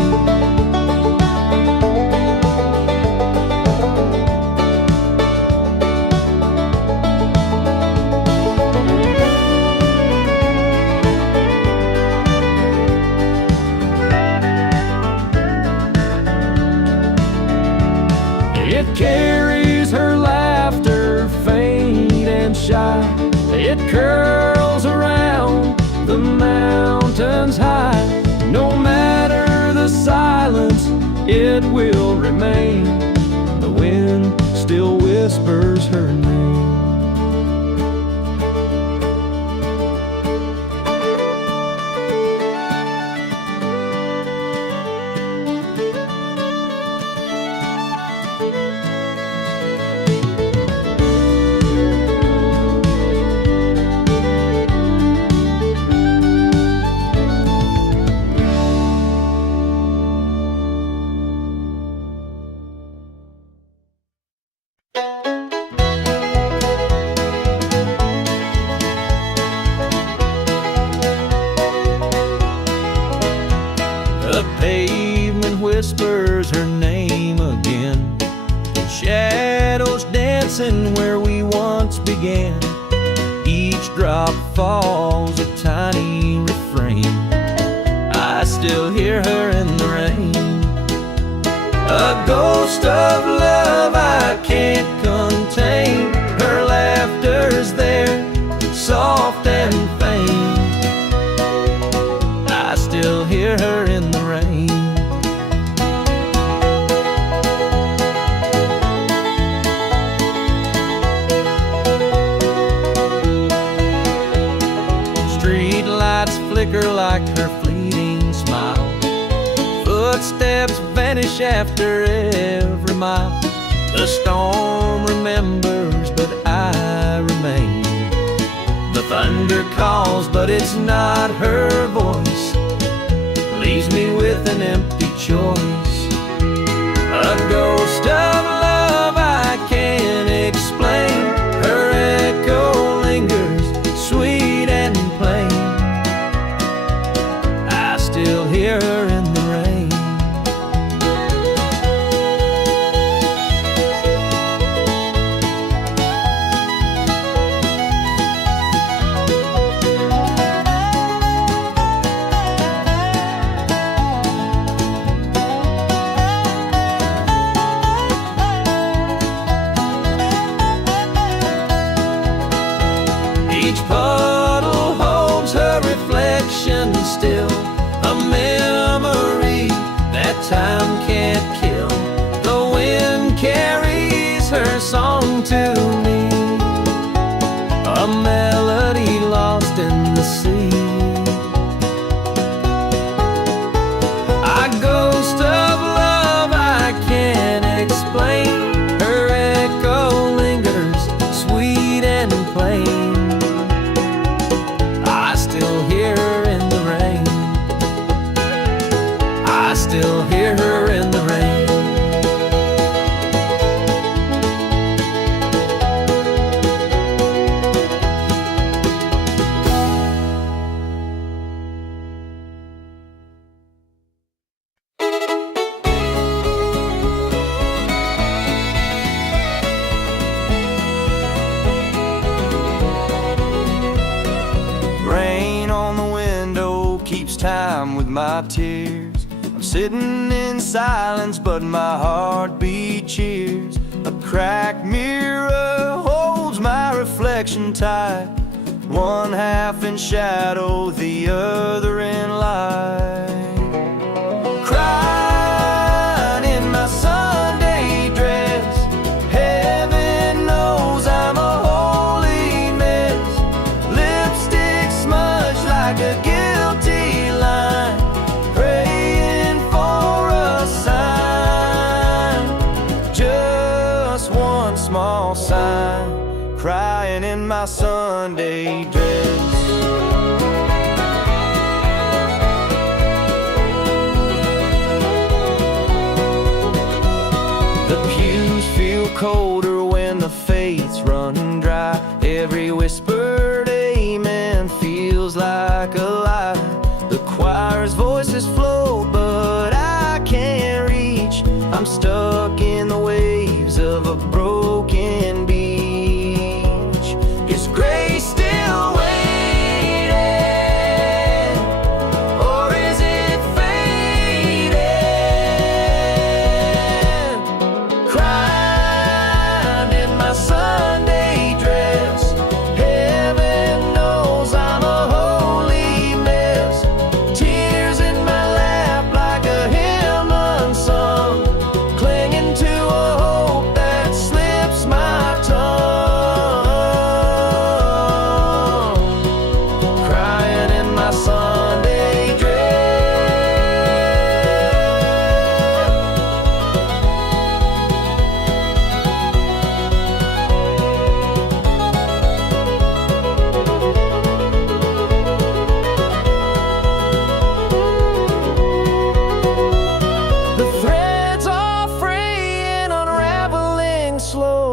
whispers her name. The pavement whispers her name again. Shadows dancing where we once began. Each drop falls a tiny refrain. I still hear her in the rain. A ghost of love I can't contain. Her laughter's there, soft and faint. I still hear her in the rain. Street lights flicker like her fleeting smile. Footsteps vanish after every mile. The storm remembers, but I remain. The thunder calls, but it's not her voice. Leaves me with an empty choice. A ghost of love I can't explain. Her echo lingers, sweet and plain. I still hear her in the rain. Each puddle holds her reflection still, a memory that time can't kill. The wind carries her song to me, a melody lost in the sea. A ghost of love I can't explain. Her echo lingers, sweet and plain. I still hear her in the rain. I still hear her in the rain. Rain on the window keeps time with my tears. I'm sitting in silence, but my heartbeat cheers. A cracked mirror holds my reflection tight. One half in shadow, the other in light. Crying in my Sunday dress. Heaven knows I'm a holy mess. Lipstick smudged like a guilty line. Praying for a sign. Just one small sign. Crying in my Sunday dress. The pews feel colder when the faith's running dry. Every whispered amen feels like a lie. The choir's voices float, but I can't reach. I'm stuck in the waves of a broken beach. Is grace still waiting, or is it fading? Crying in my Sunday dress. Heaven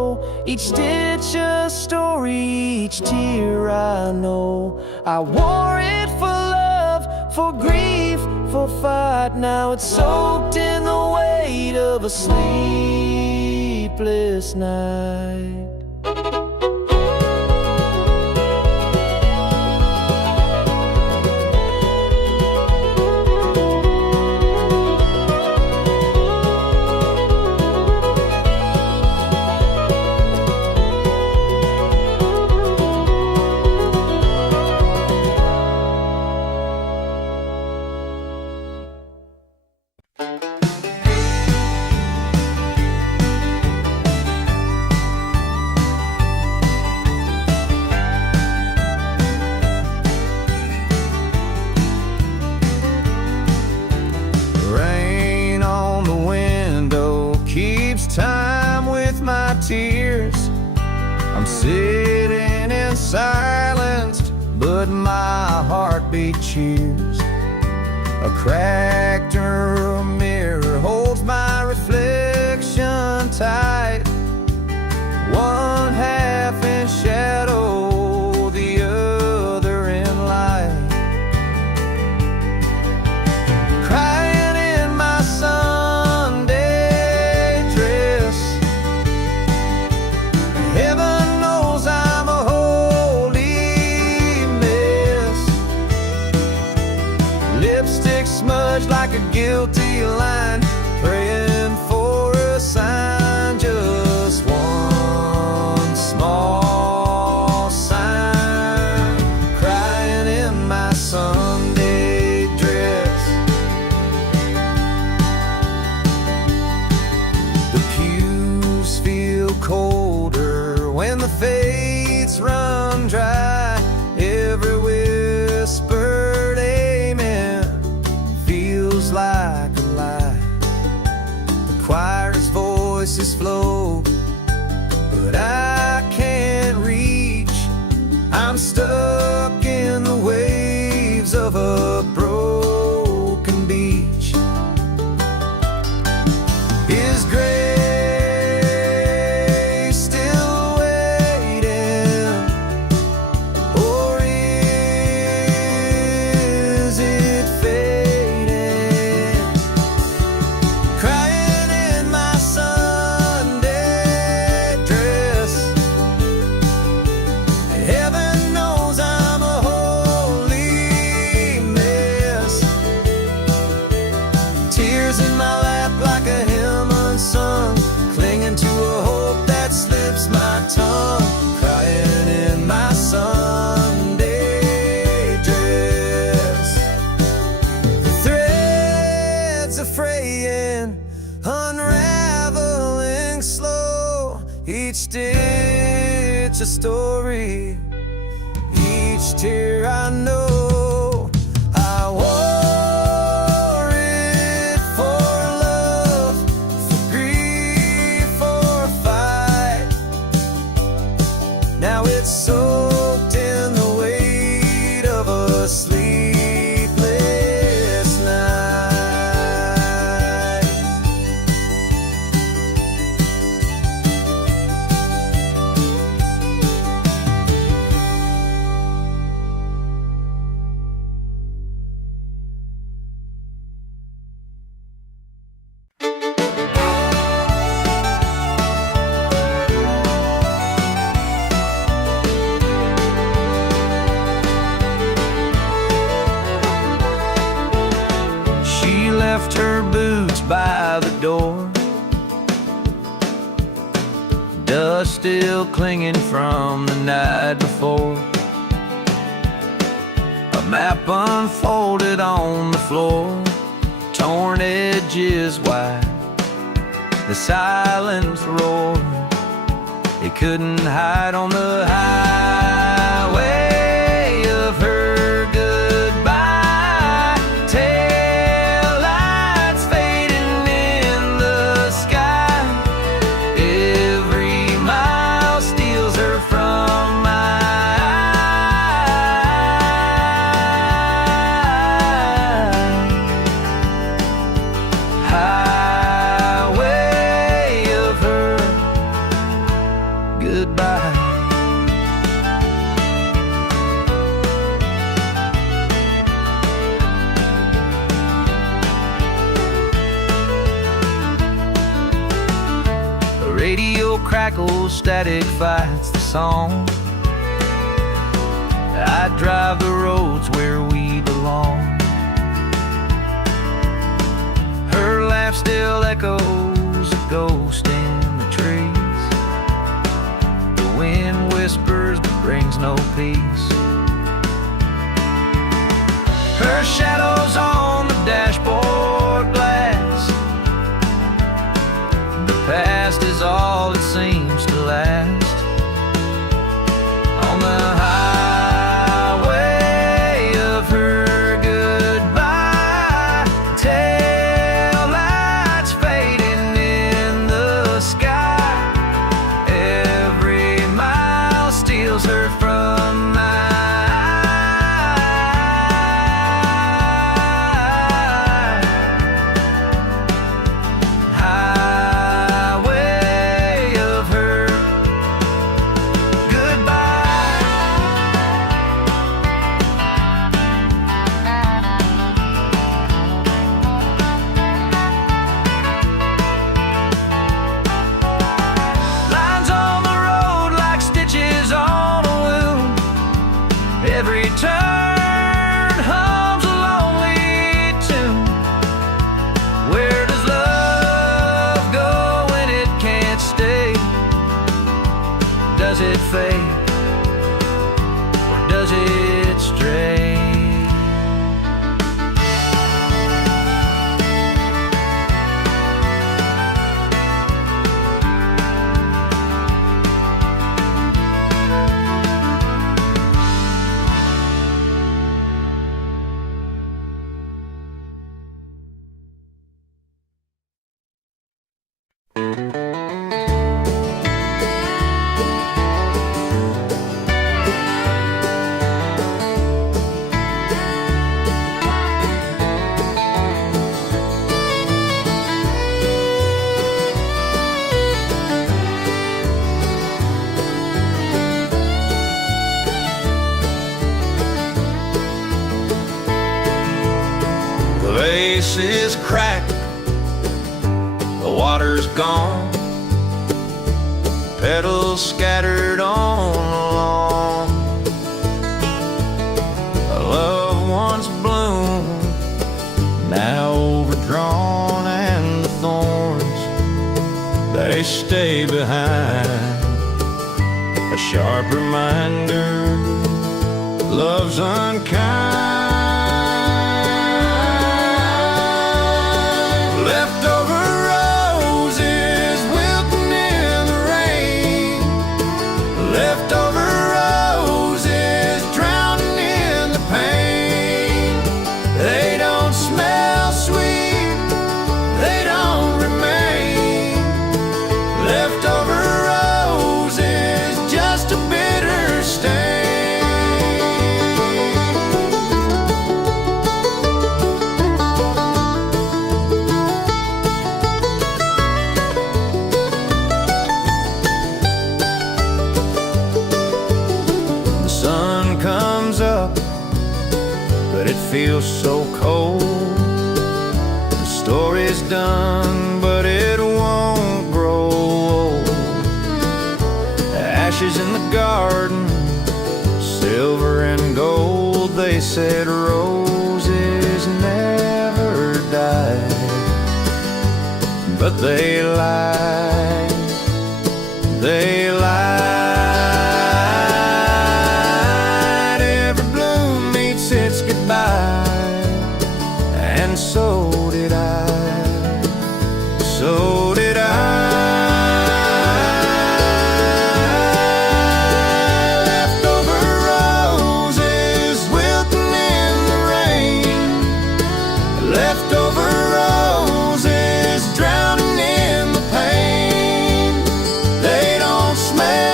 flow, each stitch a story, each tear I know. I wore it for love, for grief, for fight. Now it's soaked in the weight of a sleepless night. Tears, I'm sitting in silence, but my heartbeat cheers. A cracked mirror holds my reflection tight, one half in shadow, the other in light. Crying in my Sunday dress, heaven knows I'm a holy mess. Lipstick smudged like a guilty line, praying for a sign, just one small sign. Crying in my Sunday dress. The pews feel colder when the fates run dry. Every whispered amen feels like a lie. The choir's voices flow, but I can't reach. I'm stuck in the waves of a broken beach. Is grace still waiting, or is it fading? Crying in my Sunday dress, heaven knows I'm a holy mess. Tears in my lap like a hymn unsung, clinging to a hope that slips my tongue. Crying in my Sunday dress. The threads are fraying, unraveling slow, each stitch a story, each tear I know. I wore it for love, for grief, for fight. Now it's soaked in the weight of a sleepless night. She left her boots by the door, dust still clinging from the night before. A map unfolded on the floor, torn edges wide. The silence roared, it couldn't hide on the highway of her goodbye. Tail lights fading in the sky, every mile steals her from my eyes. Highway of her goodbye. The radio crackles, static fights the song. I drive the roads where we belong. Her laugh still echoes, a ghost in the trees. The wind whispers but brings no peace. Her shadow's on the dashboard glass. The past is all it seems to last. On the highway of her goodbye, tail lights fading in the sky. Every mile steals her from my highway of her goodbye. Lines on the road like stitches on a wound. Every turn hums a lonely tune. Where does love go when it can't stay? Does it fade or does it stray? The vase is cracked, the water's gone, petals scattered on the lawn. Loved ones bloom, now overdrawn, and the thorns, they stay behind. A sharp reminder, love's unkind. Leftover roses wilting in the rain. Leftover roses drowning in the pain. They don't smell sweet, they don't remain. Leftover roses, just a bitter stain. The sun comes up, but it feels so cold. The story's done, but it won't grow old. Ashes in the garden, silver and gold. They said roses never die, but they lied. They lied. Every bloom meets its goodbye, and so did I. So did I. Leftover roses wilting in the rain. Leftover roses drowning in the pain. They don't smell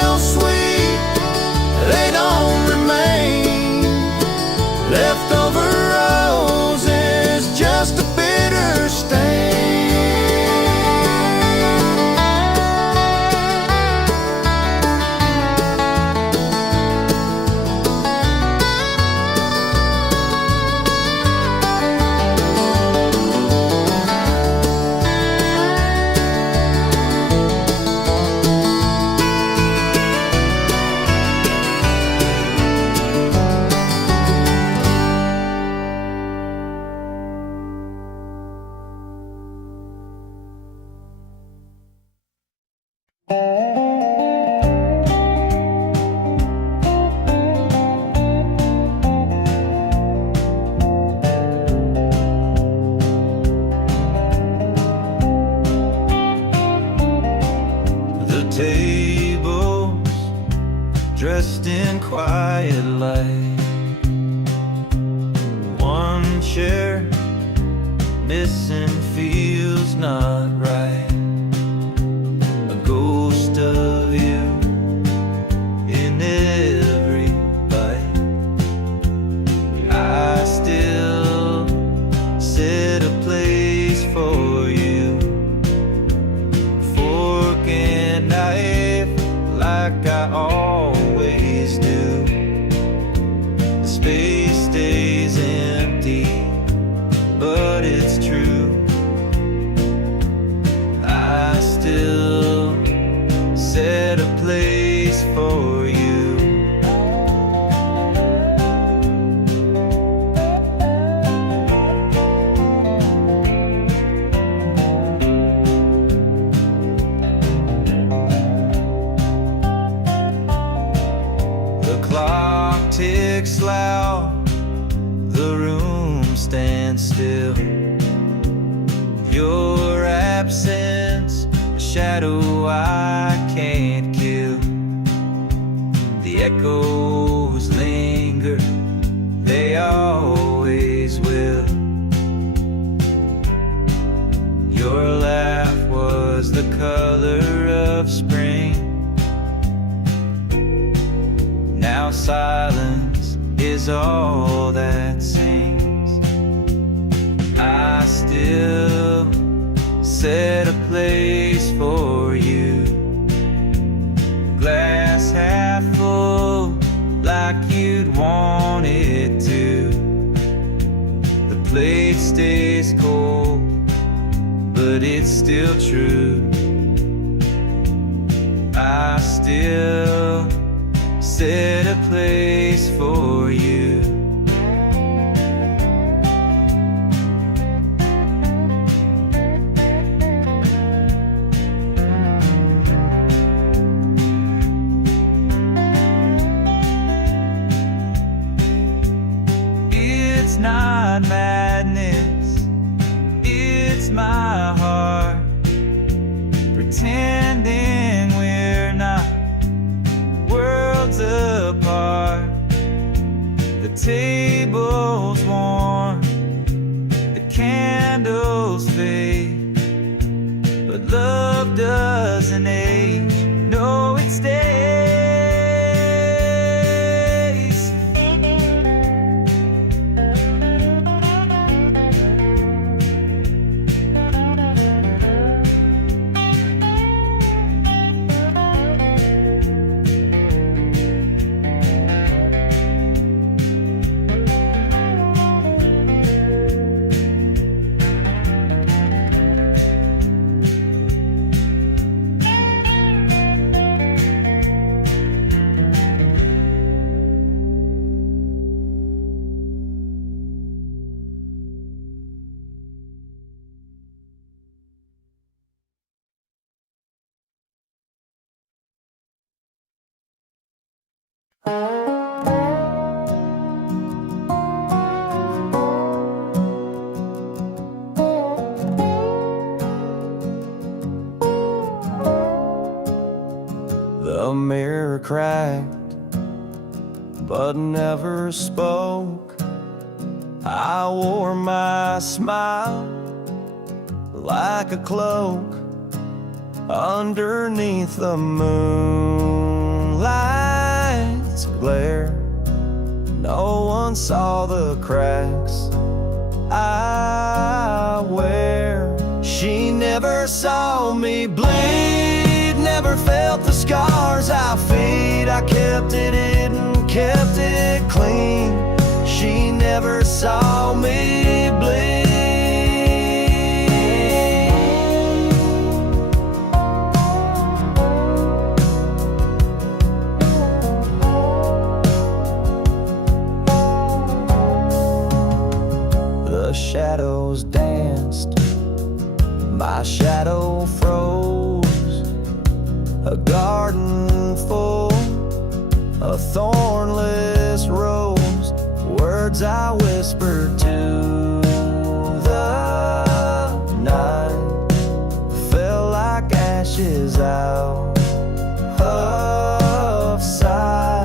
dressed in quiet light. One chair missing feels not right. A ghost of you in every bite. I still set a place for you, fork and knife like I always do. The space stays empty, but it's true. I still set a place for you. The clock ticks loud, the room stands still. Your absence, a shadow I can't kill. The echoes linger, they always will. Your laugh was the color of spring. Now silence is all that sings. I still set a place for you. Glass half full, like you'd want it to. The plate stays cold, but it's still true. I still set a place for you. It's not madness, it's my heart pretending we're not worlds apart. The table's warm, the candles fade, but love doesn't age, no, it stays. The mirror cracked, but never spoke. I wore my smile like a cloak underneath the moonlight's glare. No one saw the cracks I wear. She never saw me bleed, never felt the scars I fade. I kept it hidden, kept it clean. She never saw me bleed. The shadows danced, my shadow froze. A garden full of thornless rose. Words I whispered to the night fell like ashes out of sight.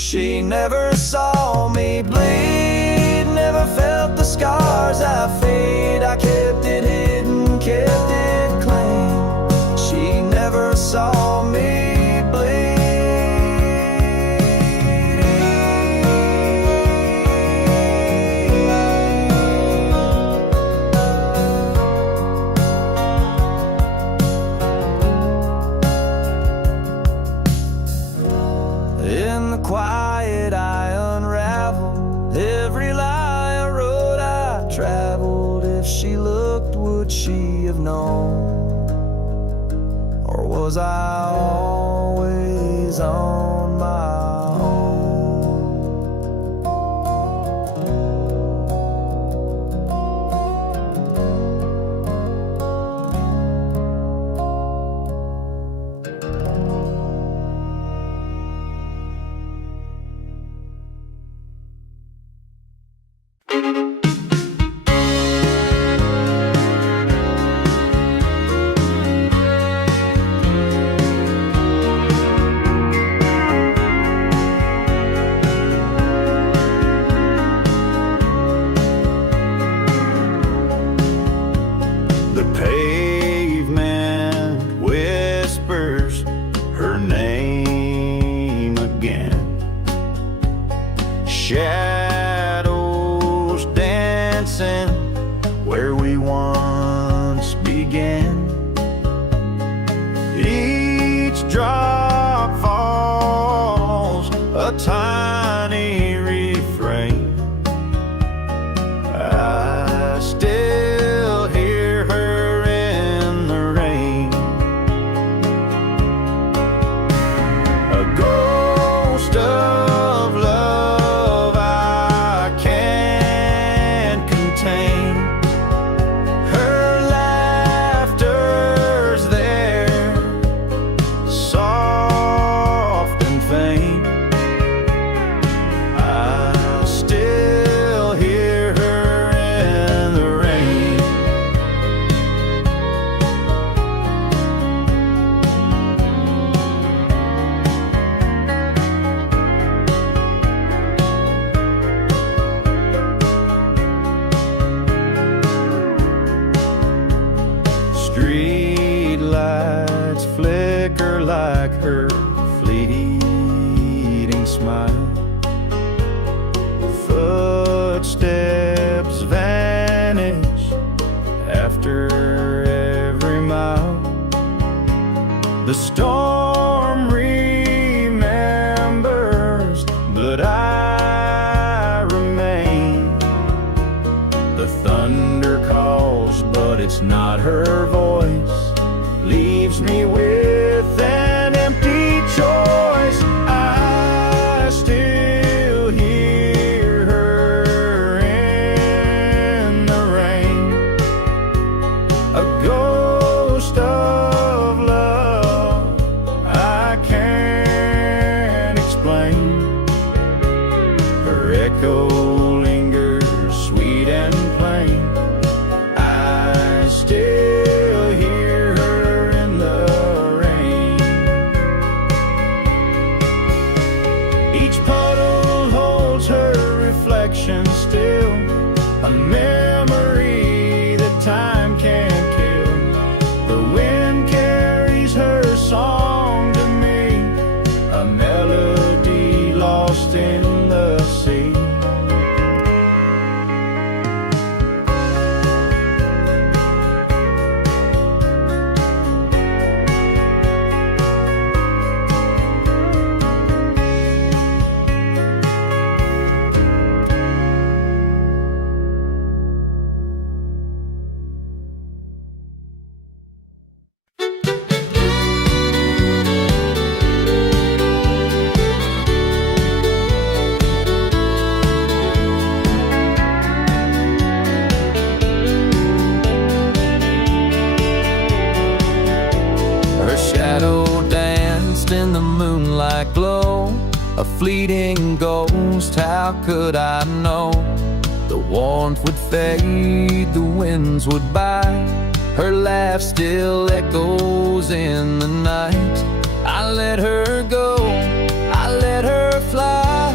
She never saw me bleed, never felt the scars I fade. I kept it hidden, kept it clean. She never saw me bleed. In the quiet I unraveled every lie I wrote. I traveled. If she looked, would she have known? Or was I always on my own? The pavement whispers her name again. Shadows dancing where we once began. Each drop falls a tiny refrain. I still hear her in the rain. A ghost of love I can't contain. Her laughter's there, soft and faint. I still hear her in the rain. Street lights flicker like her fleeting smile. Footsteps vanish after every mile. The storm remembers, but I remain. The thunder calls, but it's not her voice. Leaves me with an empty choice. I still hear her in the rain. A ghost of love I can't explain. Her echo lingers sweet and plain. I still hear her in the rain. Each puddle holds her reflection still, a memory that time can't kill. The wind carries her song to me, a melody lost in the sea. Her shadow danced in the moonlight glow, a fleeting ghost. How could I know? The warmth would fade, the winds would bite. Her laugh still echoes in the night. I let her go, I let her fly.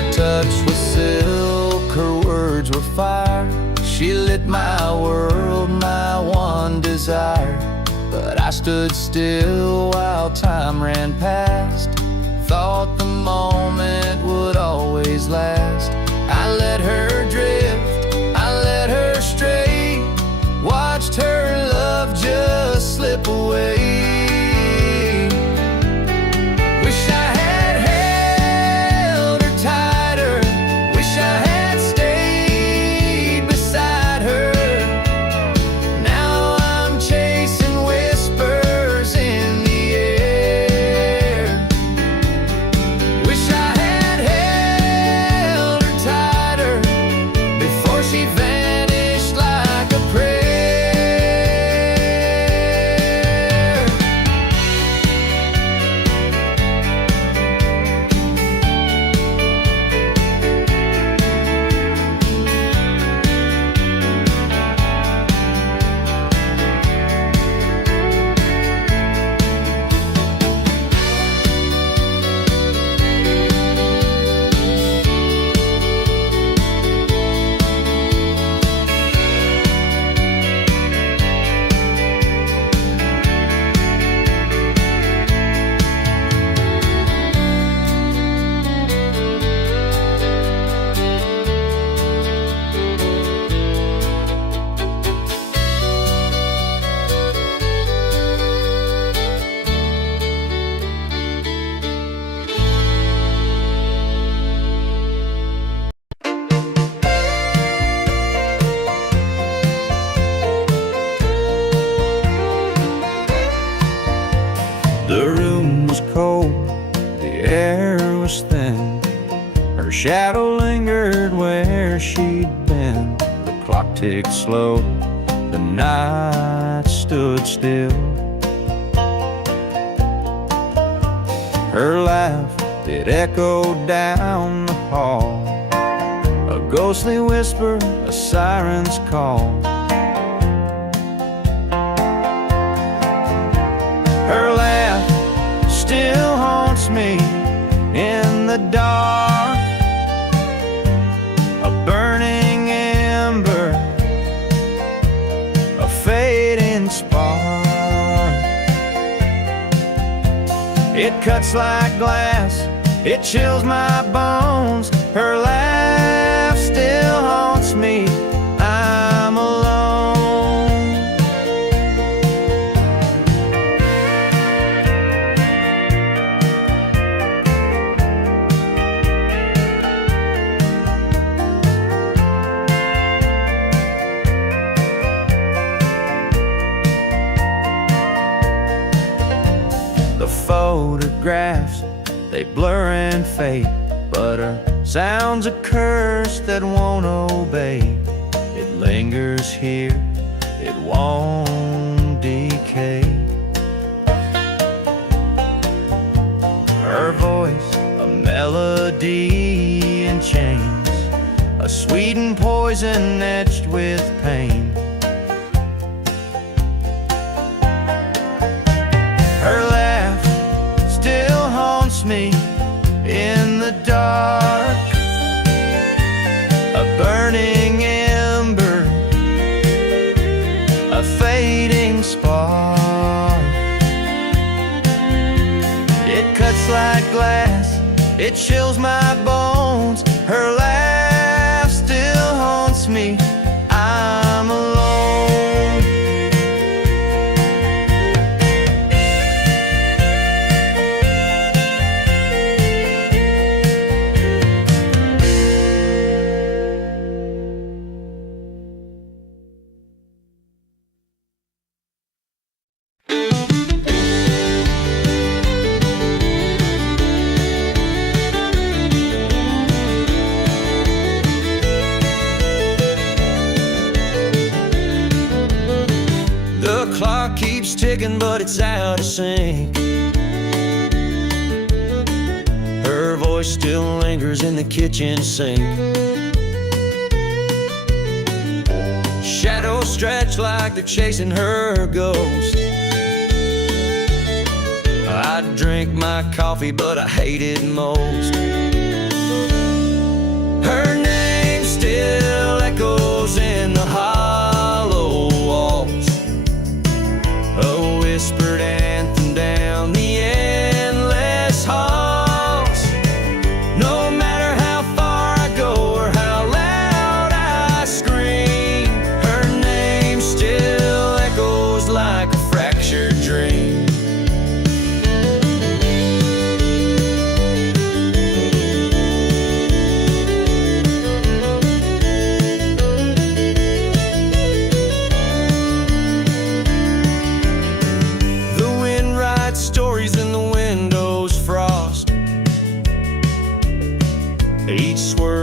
Her touch was silk, her words were fire. She lit my world, my one desire. But I stood still while time ran past. Thought the moment would always last. I let her drift, I let her stray. Watched her love just slip away. Wish I had held her tighter. Wish I had stayed beside her. Now I'm chasing whispers in the air. Wish I had held her tighter before she vanished like a prayer. The room was cold, the air was thin. Her shadow lingered where she'd been. The clock ticked slow, the night stood still. Her laugh, it echoed down the hall, a ghostly whisper, a siren's call. Her laugh still haunts me in the dark, a burning ember, a fading spark. It cuts like glass, it chills my bones. Her laugh still haunts me, I'm alone. The photographs, they blur and fade, but her sound's a curse that won't obey. It lingers here, it won't decay. Her voice, a melody in chains, a sweetened poison etched with pain. Her laugh still haunts me in the dark, a burning ember, a fading spark. It cuts like glass, it chills my bones. Her laugh still haunts me, I'm alone. The clock keeps ticking, but it's out of sync. Her voice still lingers in the kitchen sink. Shadows stretch like they're chasing her ghost. I drink my coffee, but I hate it most.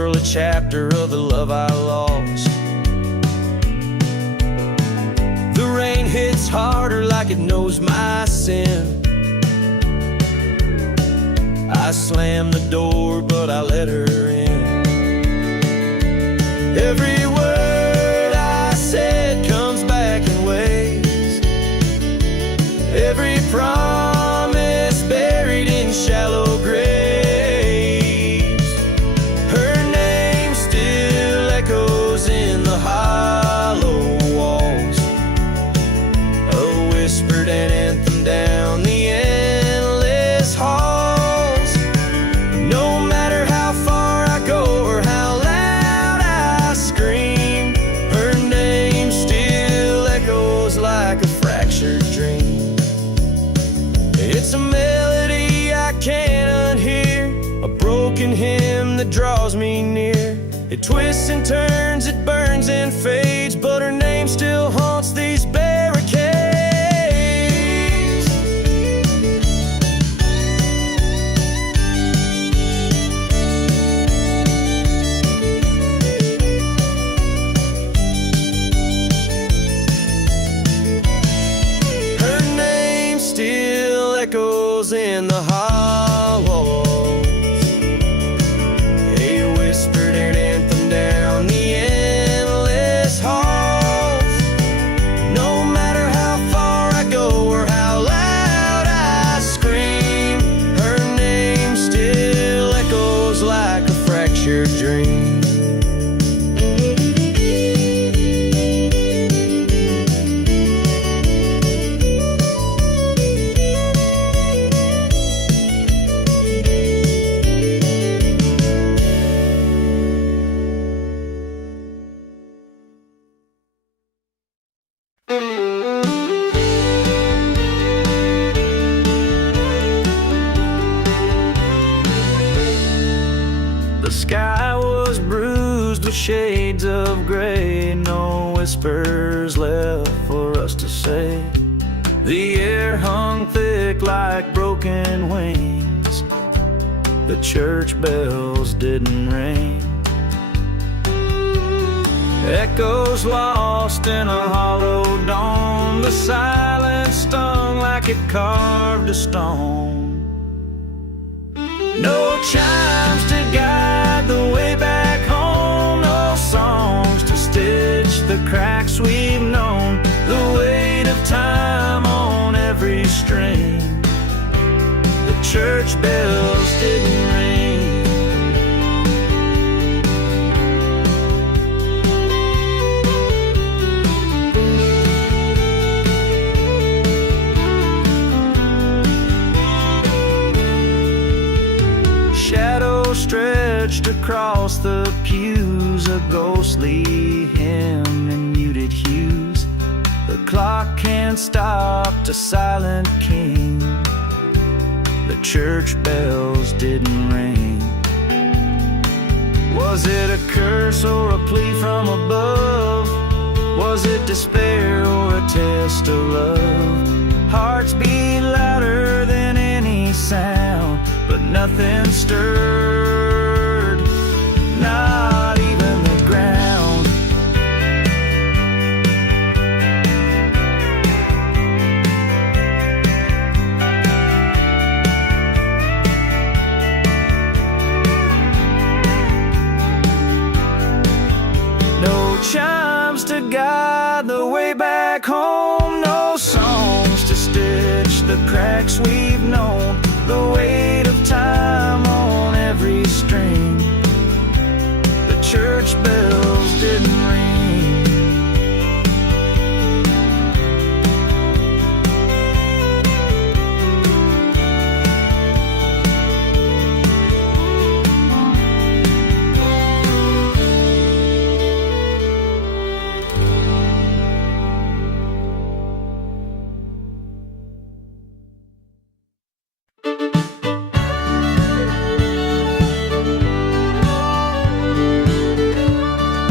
unfurl a chapter of the love I lost. The rain hits harder like it knows my sin. I slammed the door, but I let her in. Every word I said comes back in waves. Every promise buried in shallow graves. Her name still echoes in the hollow walls, a whispered anthem down the endless halls. No matter how far I go or how loud I scream, her name still echoes like a fractured dream. It's a melody I can't unhear, a broken hymn that draws me near. It twists and turns, it burns and fades, but her name still haunts these barricades. Her name still echoes in the hollows, a whispered anthem down the endless halls. No matter how far I go or how loud I scream, her name still echoes like a fractured dream. The sky was bruised with shades of gray, no whispers left for us to say. The air hung thick like broken wings, the church bells didn't ring. Echoes lost in a hollow dome, the silence stung like it carved a stone. No chimes to guide the way back home, no songs to stitch the cracks we've known. The weight of time on every string, the church bells didn't ring. Stretched across the pews, a ghostly hymn in muted hues. The clock can't stop a silent king, the church bells didn't ring. Was it a curse or a plea from above? Was it despair or a test of love? Hearts beat louder than any sound, but nothing stirred, not even the ground. No chimes to guide the way back home, no songs to stitch the cracks we've known. The weight of time on every string, the church bells didn't ring.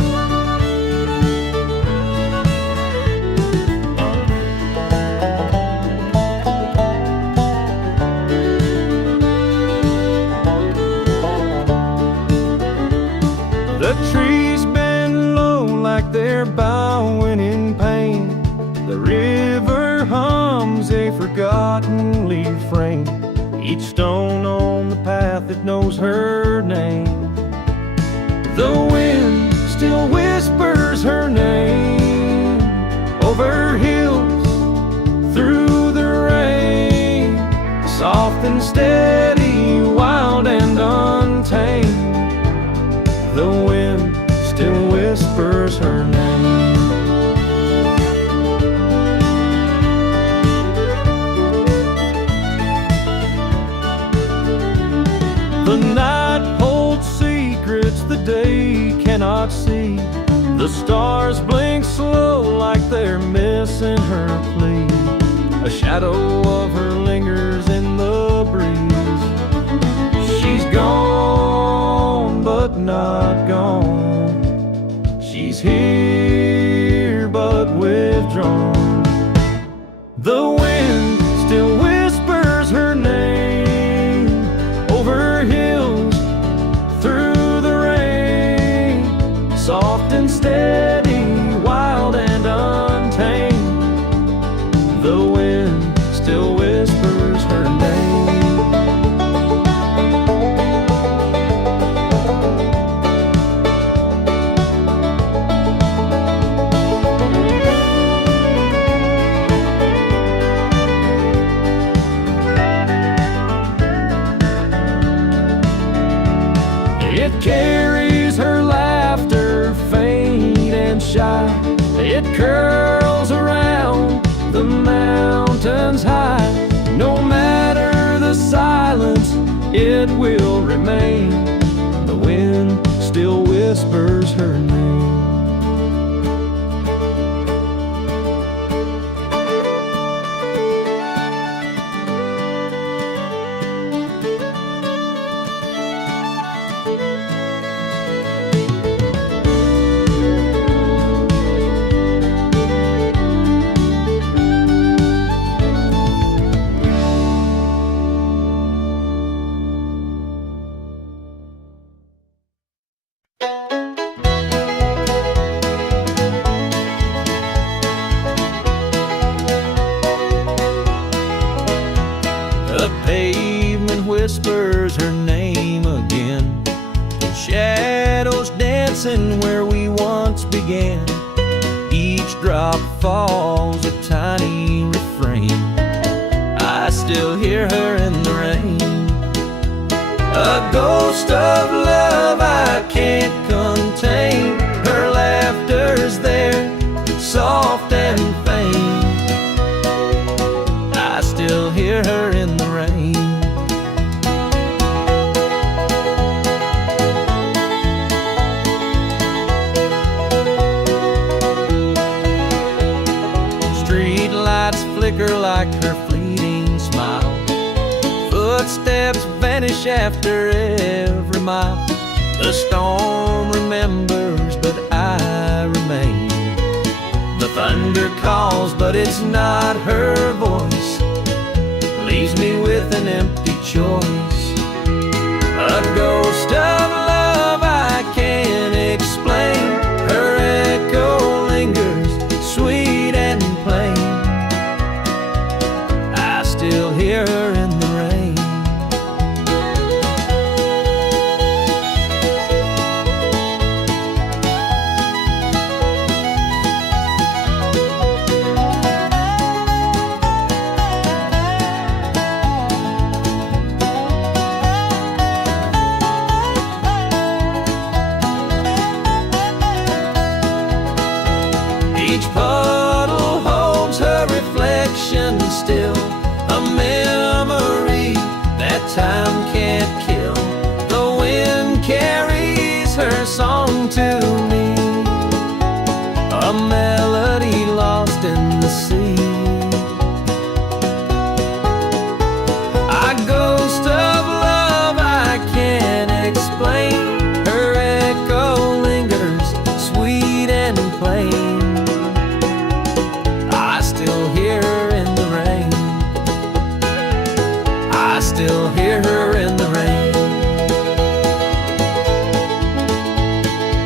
The trees bend low like they're bowing in pain. The river hums a forgotten refrain, each stone on the path that knows her name. The wind still whispers her name over hills, through the rain, soft and steady, wild and untamed. The wind still whispers her name. The night holds secrets the day cannot see. The stars blink slow like they're missing her plea. A shadow of her lingers in the breeze. She's gone, but not gone. She's here, but withdrawn. The wind still whispers her name over hills, through the rain, soft and steady, wild and untamed. The wind still whispers her name. It carries her laughter, faint and shy. It curls around the mountains high. No matter the silence, it will remain. The wind still whispers her name. The pavement whispers her name again. Shadows dancing where we once began. Each drop falls a tiny refrain. I still hear her in the rain. A ghost of love I can't contain. Her laughter's there, soft and faint. I still hear her in the rain. Street lights flicker like her fleeting smile. Footsteps vanish after every mile. The storm remembers, but I remain. The thunder calls, but it's not her voice. Leaves me with an empty choice. A ghost of love I can't explain. Her echo lingers, sweet and plain. I still hear her in the rain. Each puddle holds her reflection still, a memory that time can't kill. The wind carries her song to me, a melody lost in the sea. A ghost of love I can't explain. Her echo lingers, sweet and plain. I still hear her in the rain. I still hear her in the rain.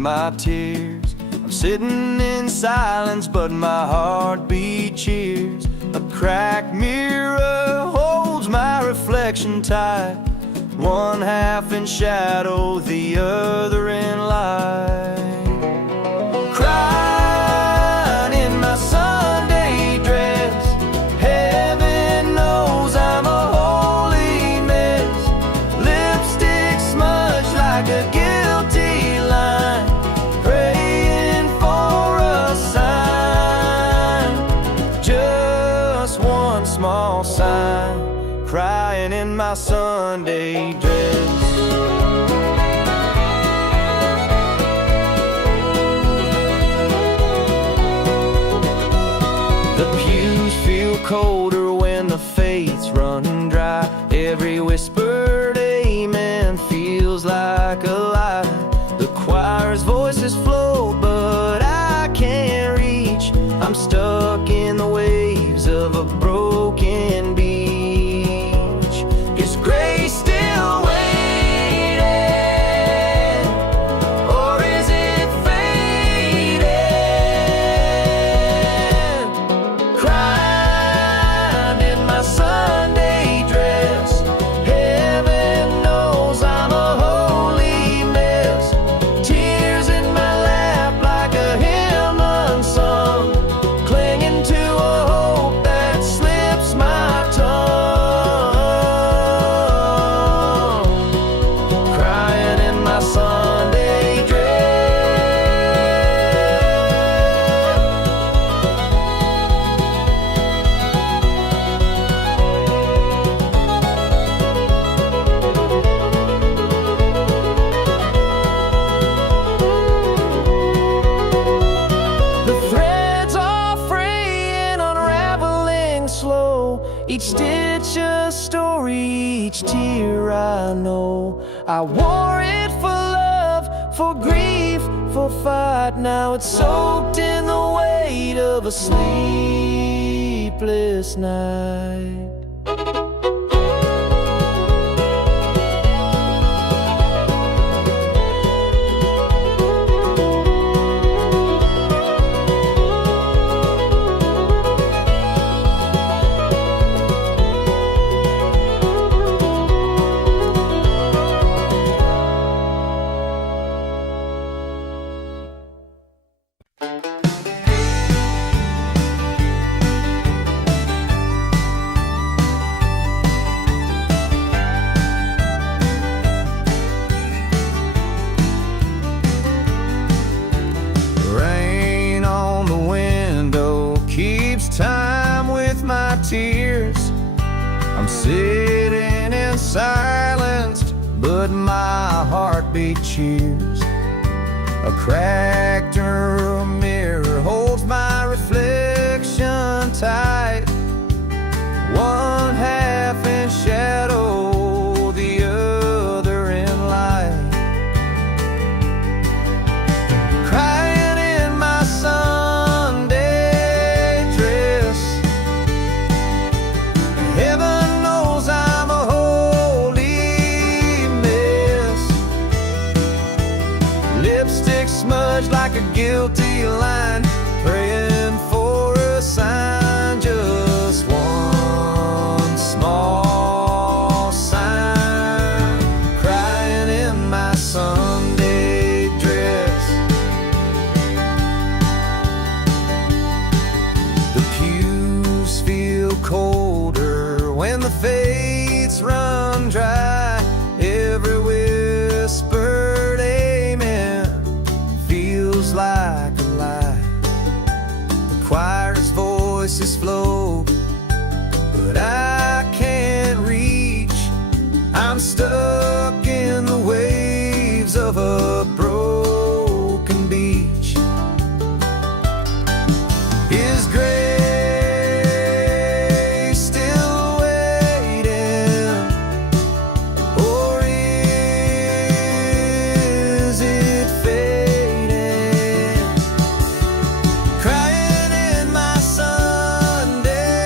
my tears. I'm sitting in silence, but my heartbeat cheers. A cracked mirror holds my reflection tight, one half in shadow, the other in light. Crying in my Sunday dress, heaven knows I'm a holy mess. Lipstick smudged like a guilty line, praying for a sign, just one small sign. Crying in my Sunday dress. The pews feel colder when the faith's running dry. Every whispered amen feels like a lie. The choir's voices float, but I can't reach. I'm stuck in the waves of a broken beach. Is grace still waiting, or is it fading? Crying in my Sunday dress, heaven knows I'm a holy mess. Tears in my lap like a hymn unsung, clinging to a hope that slips my tongue. Crying in my Sunday dress. The threads are fraying, unraveling slow. Each stitch a story, each tear I know. I wore it for love, for grief, for fight. Now it's soaked in the weight of a sleepless night. Rain on the window keeps time with my tears. I'm sitting in silence, but my heartbeat cheers. A cracked mirror holds my reflection tight, one half in shadow, the other in light. Crying in my Sunday dress, heaven knows I'm a holy mess. Lipstick smudged like a guilty line, praying for a sign, just one small sign. Crying in my Sunday dress. The pews feel colder when the faiths run dry. Every whispered amen feels like a lie. The choir's voices flow, but I can't reach. I'm stuck in the waves of a broken beach. Is grace still waiting, or is it fading? Crying in my Sunday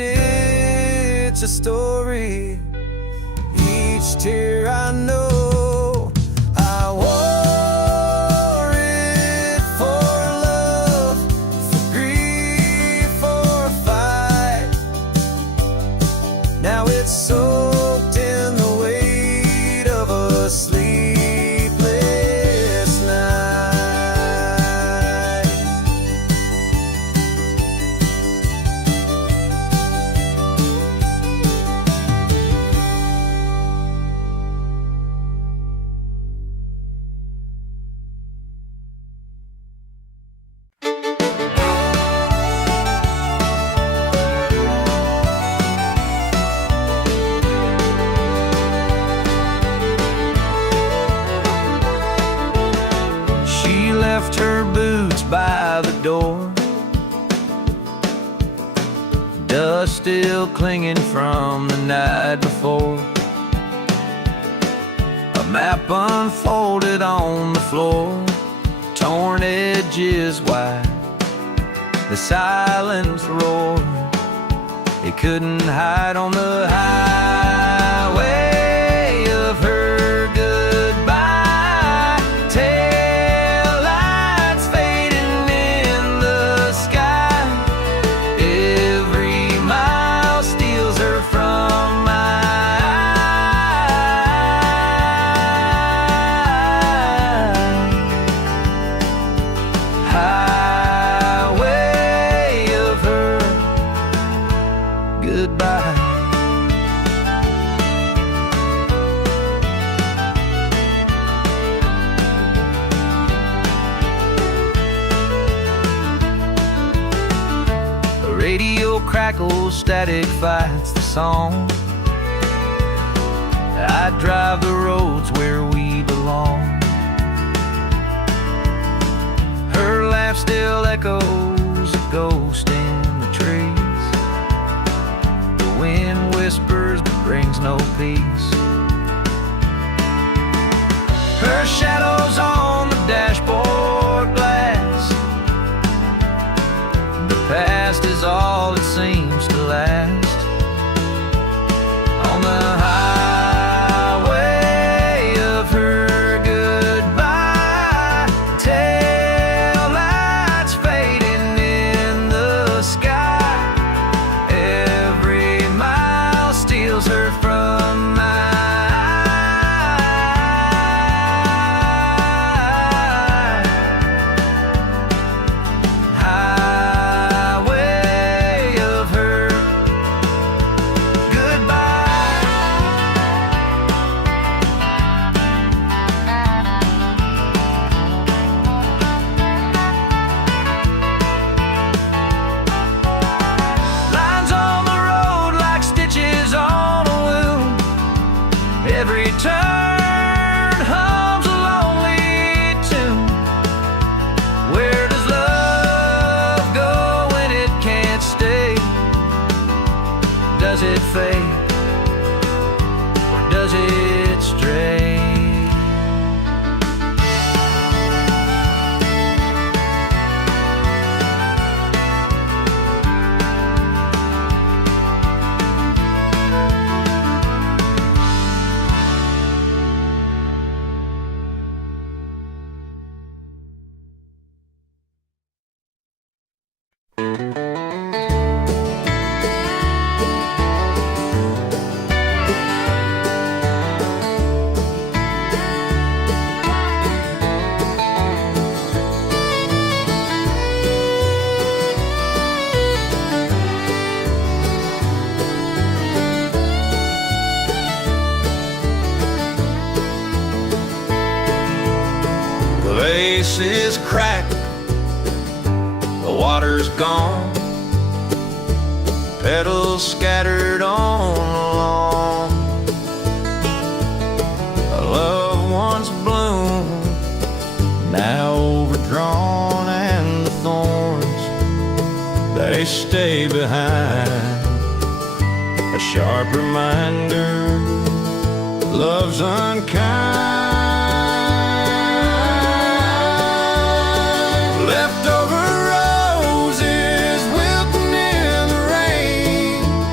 it's a story. Each tear I know I wore it for love, for grief, for a fight. Now it's soaked in the weight of a sleepless night. She left her boots by the door, dust still clinging from the night before. A map unfolded on the floor, torn edges wide, the silence roared. It couldn't hide on the highway of her goodbye. Taillights fading in the sky. Every mile steals her from my eyes. Highway of her goodbye. The radio crackles, static fights the song. I drive the roads where we belong. Her laugh still echoes, a ghost in the trees. The wind whispers but brings no peace. Her shadow's on the dashboard glass. The past is all it seems to last. On the highway of her goodbye. Taillights fading in the sky. Every mile steals her from my highway of her goodbye. Lines on the road like stitches on a wound. Every turn hums a lonely tune. Where does love go when it can't stay? Does it fade or does it stray? The vase is cracked, the water's gone, petals scattered on the lawn. A loved one's bloom, now overdrawn, and the thorns, they stay behind. A sharp reminder, love's unkind. Leftover roses wilting in the rain.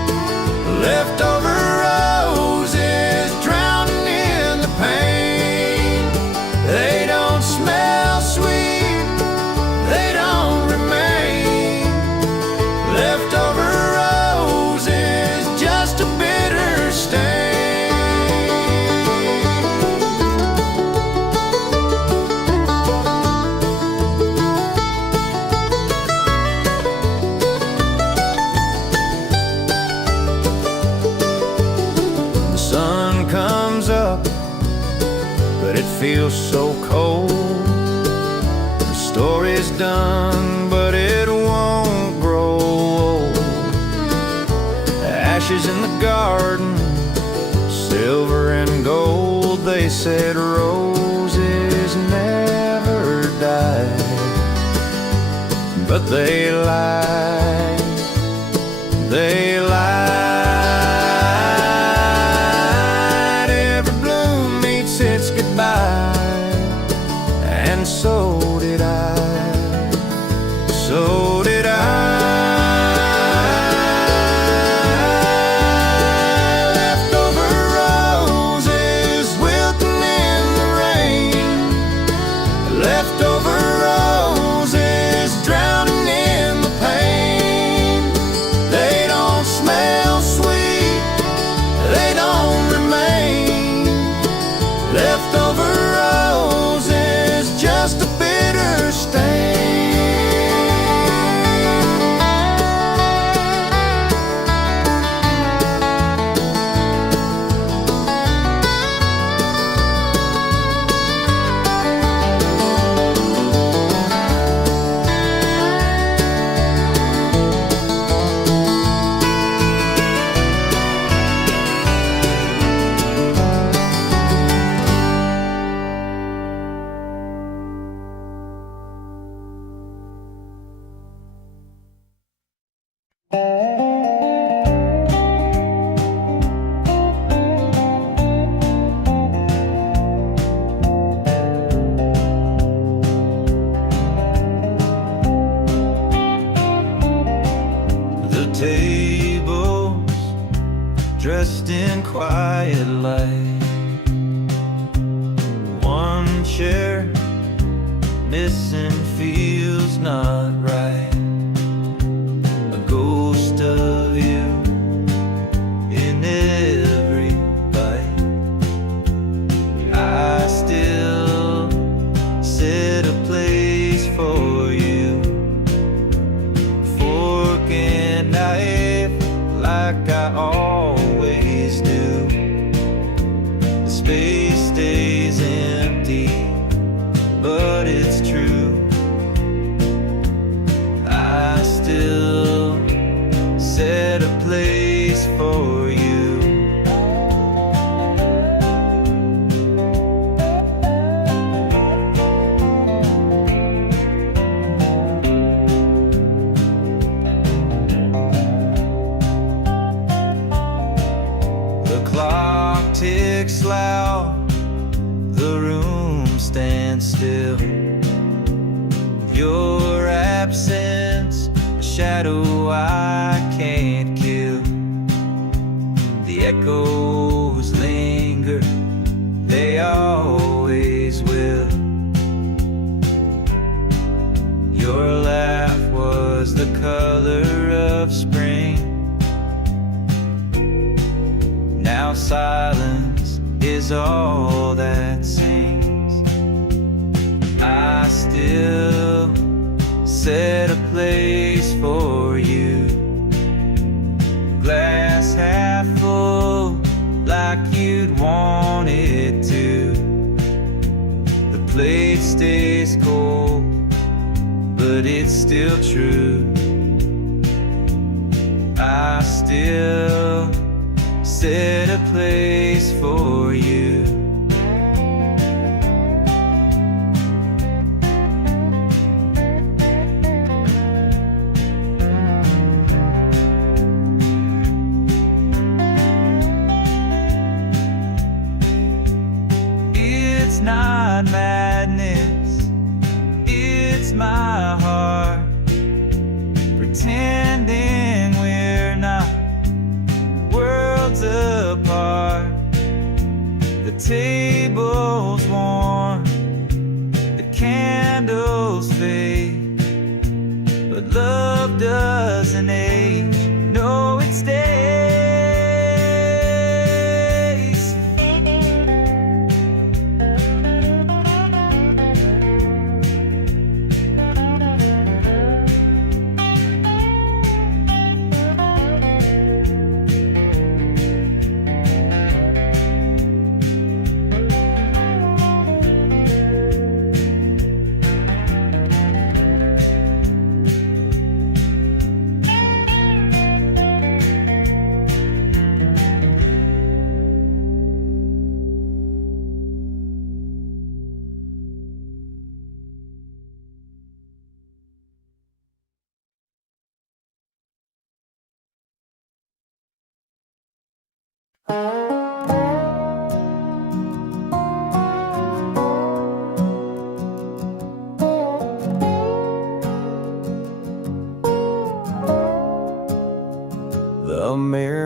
it feels so cold. The story's done, but it won't grow old. Ashes in the garden, silver and gold. They said roses never die, but they lied, they lied. Every bloom meets its goodbye, and so did I, so did I. Leftover roses wilting in the rain, leftover roses drowning in the pain. They don't smell sweet, they don't remain. Leftover roses, just a bitter stain. The tables dressed in quiet light, one chair missing feels not right. A ghost of you in every bite. I still set a place for you, fork and knife like I always do. The space stays empty, but it's true. I still set a place for you. The clock ticks loud, the room stands still. Your absence, a shadow I can't kill. The echoes linger, they always will. Your laugh was the color of spring. Now silence is all that sings. I still set a place for you. Glass half full, like you'd want it to. The plate stays cold, but it's still true. I still set a place for you. It's not madness, it's my heart pretending we're not worlds apart. The table's warm, the candles fade, but love doesn't age, no, it stays.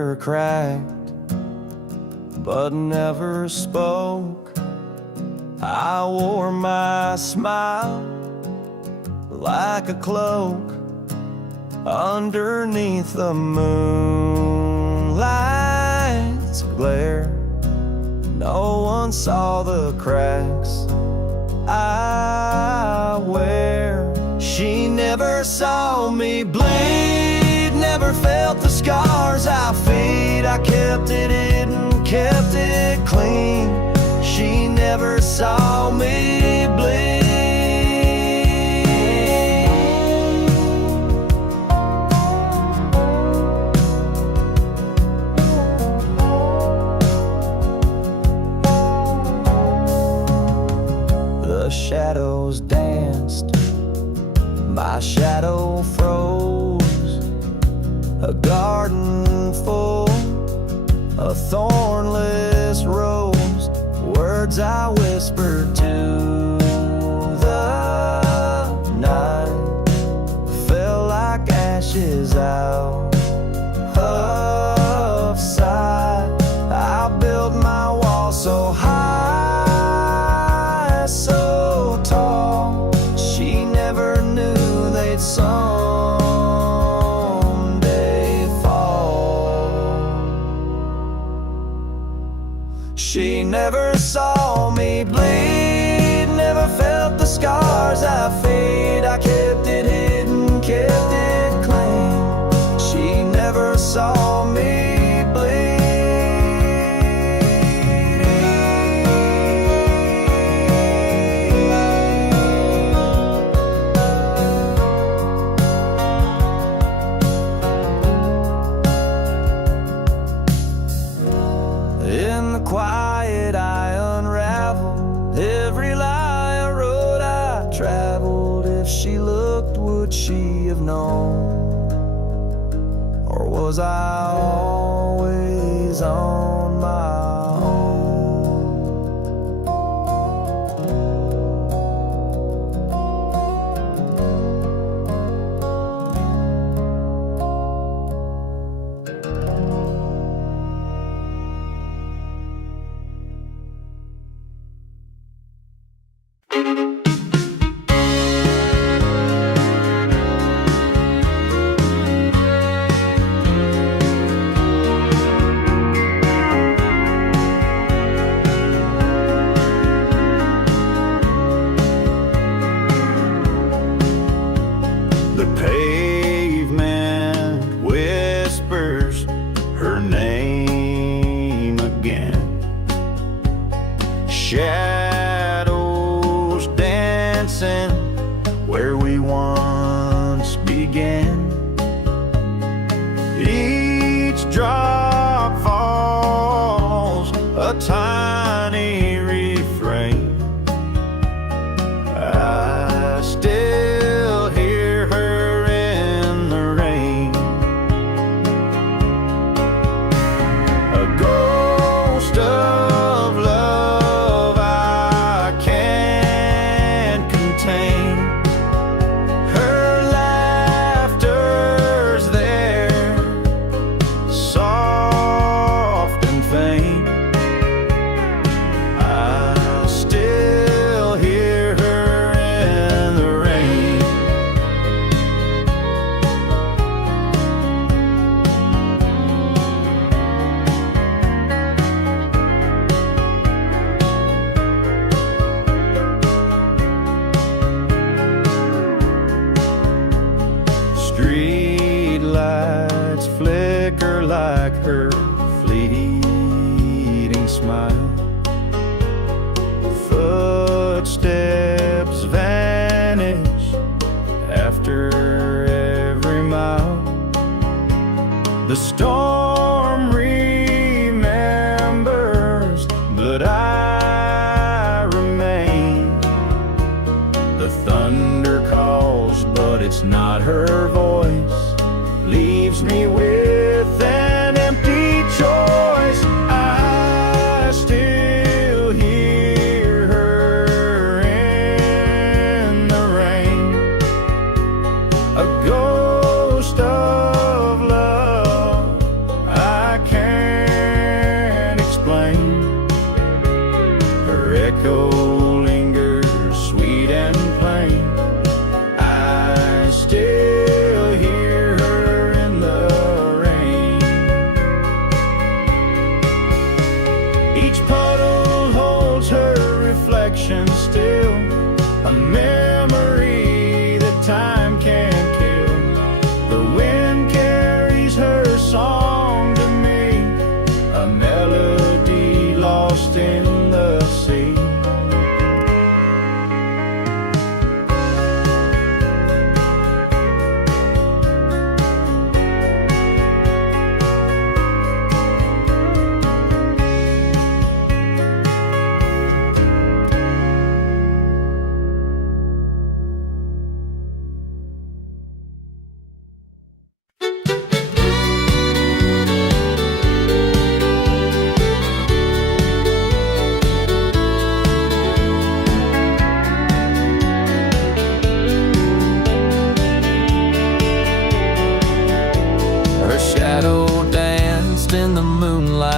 hair cracked, but never spoke. I wore my smile like a cloak underneath the moonlight's glare. No one saw the cracks I wear. She never saw me bleed, never felt the scars I feed. I kept it hidden, kept it clean. She never saw me bleed. The shadows danced, my shadow froze. A garden full of thornless rose. Words I whispered to the night fell like ashes out of sight. I built my wall so high, so tall. She never knew they'd someday fall. She never saw me bleed, never felt the scars I fade. I kept it hidden, kept it clean. She never saw me bleed. In the quiet I unraveled every lie I wrote. I traveled. If she looked, would she have known? Or was I always on my own? The pavement whispers her name again. Shadows dancing where we once began. Each drop falls a tiny refrain. I still hear her in the rain. A ghost of love I can't contain. Her laughter's there, soft and faint. I still hear her in the rain. Street lights flicker like her fleeting smile. Footsteps vanish after every mile. The storm remembers, but I remain. The thunder calls, but it's not her voice. Leaves me with an empty choice. I still hear her in the rain. A ghost of love I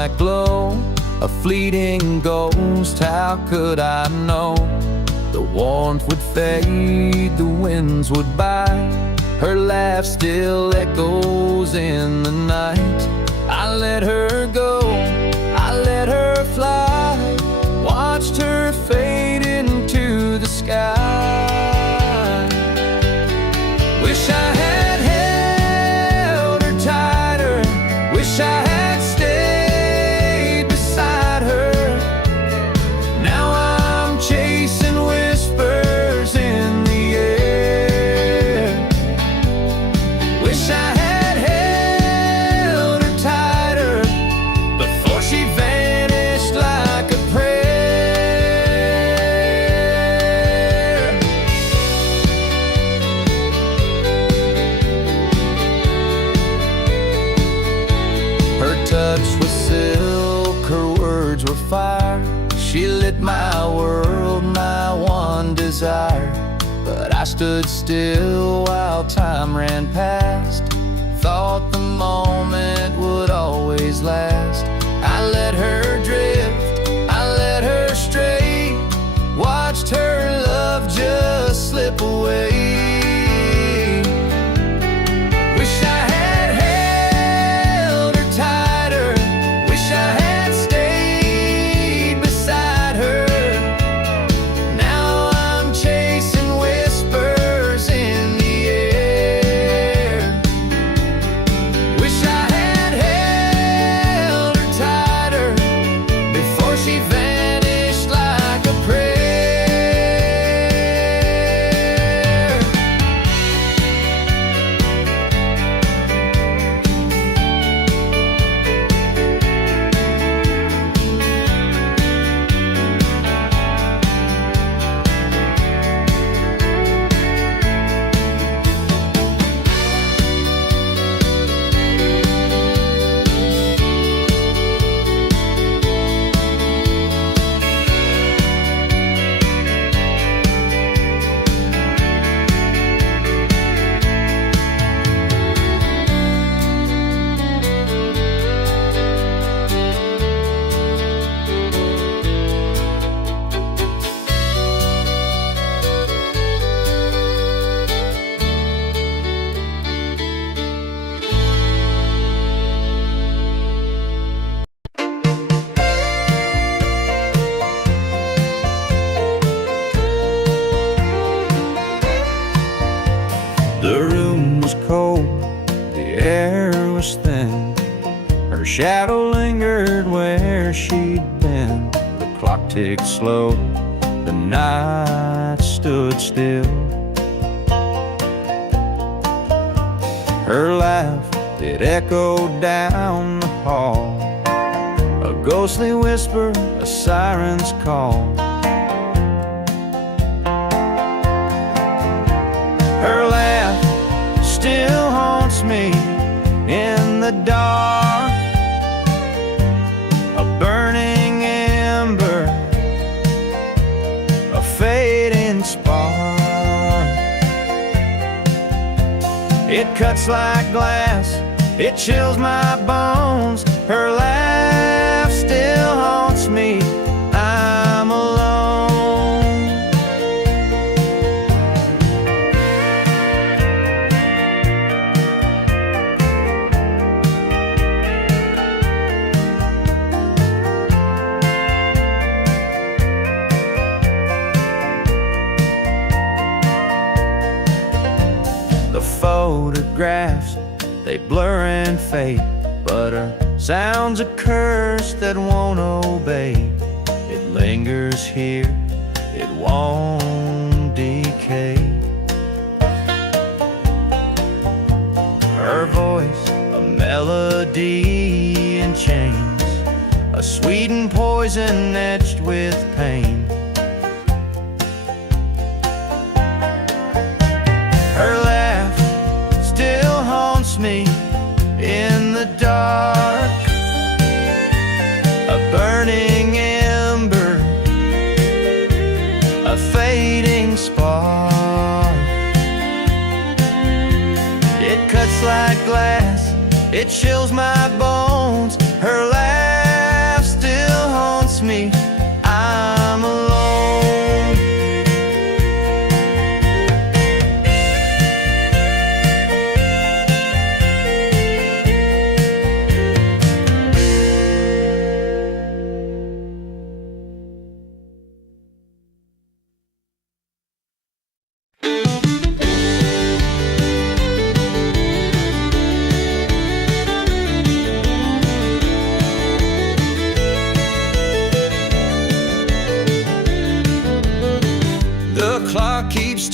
moonlight glow, a fleeting ghost. How could I know the warmth would fade, the winds would bite? Her laugh still echoes in the night. I let her go, I let her fly, watched her fade into the sky. Wish I had held her tighter, wish I had stayed beside her. Now I'm chasing whispers in the air. Wish I had held her tighter before she vanished like a prayer. Her touch was silk, her words were fire. She lit my world, my one desire. But I stood still while time ran past. Thought the moment would always last. I let her drift, I let her stray, watched her love just slip away. Wish I had held her tighter, wish I had stayed beside her. Now I'm chasing whispers in the air. Wish I had held her tighter before she vanished like a prayer. The room was cold, the air was thin. Her shadow lingered where she'd been. The clock ticked slow, the night stood still. Her laugh, it echoed down the hall, a ghostly whisper, a siren's call. Her laugh still haunts me in the dark, a burning ember, a fading spark. It cuts like glass, it chills my bones. Her laugh still haunts me, I'm alone. The photographs, they blur and fade, but her sound's a curse that won't obey. It lingers here, it won't decay. Her voice, a melody in chains, a sweetened poison etched with pain. Her laugh still haunts me in the dark, a burning ember, a fading spark. It cuts like glass, it chills my bones. Her laugh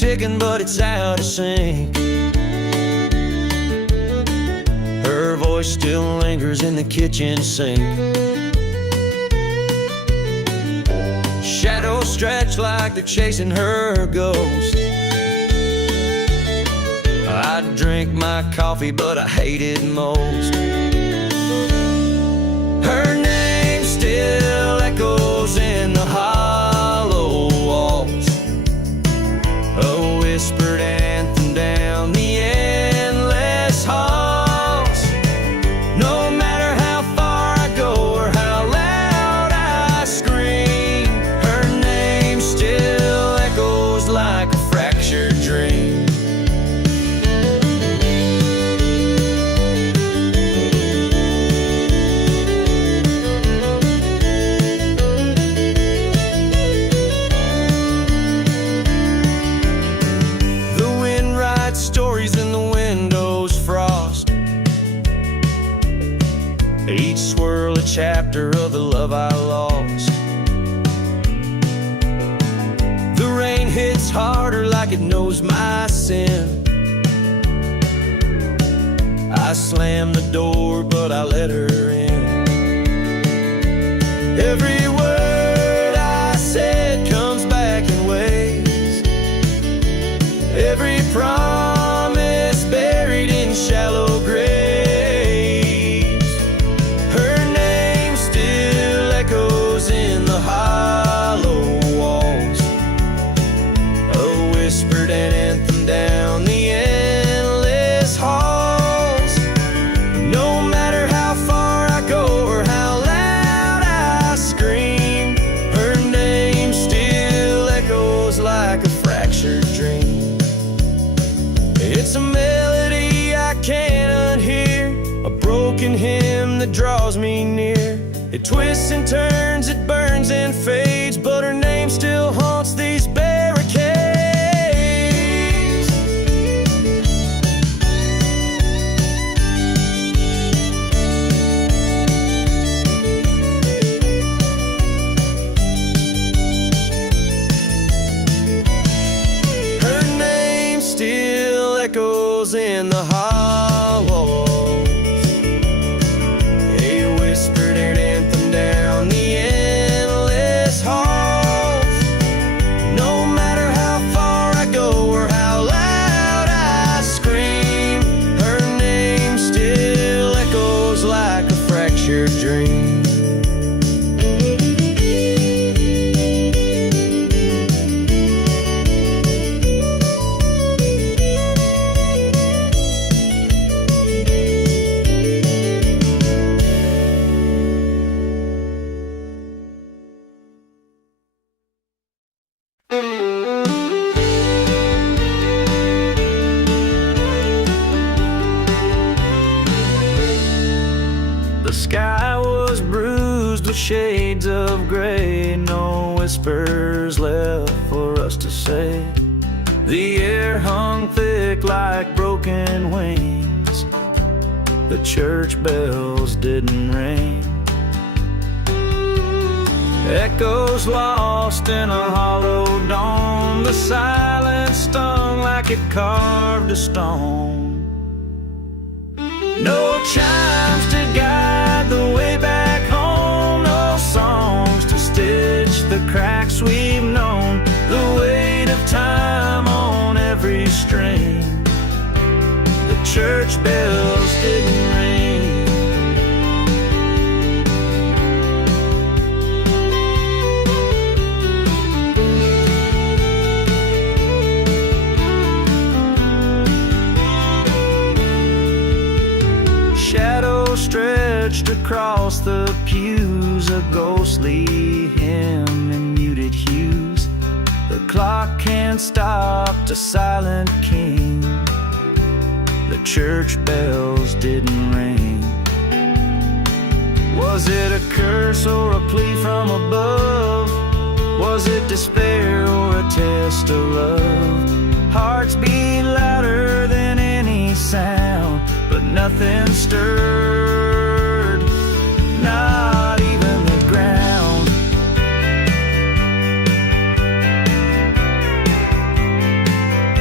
picking, but it's out of sync. Her voice still lingers in the kitchen sink. Shadows stretch like they're chasing her ghost. I drink my coffee, but I hate it most. Her name still echoes in the hollow walls, a whispered anthem down the endless halls. No matter how far I go or how loud I scream, her name still echoes like a fractured dream. Stories in the window's frost, each swirl a chapter of the love I lost. The rain hits harder like it knows my sin. I slam the door, but I let her in. Every word I said comes back in waves. Every promise buried in shallow graves. Her name still echoes in the hollow walls, a whispered anthem down the endless halls. No matter how far I go or how loud I scream, her name still echoes like a fractured dream. It's a melody I can't unhear, a broken hymn that draws me near. It twists and turns, it burns and fades, but her name still haunts these barricades. Her name still echoes in the hollows, a whispered anthem down the endless halls. No matter how far I go or how loud I scream, her name still echoes like a fractured dream. The sky was bruised with shades of gray, no whispers left for us to say. The air hung thick like broken wings, the church bells didn't ring. Echoes lost in a hollow dome, the silence stung like it carved a stone. No chimes to guide the way back home, no songs to stitch the cracks we've known. The weight of time on every string, the church bells didn't ring. Stretched across the pews, a ghostly hymn in muted hues. The clock can't stop the silent king, the church bells didn't ring. Was it a curse or a plea from above? Was it despair or a test of love? Hearts beat louder than any sound, but nothing stirred, not even the ground.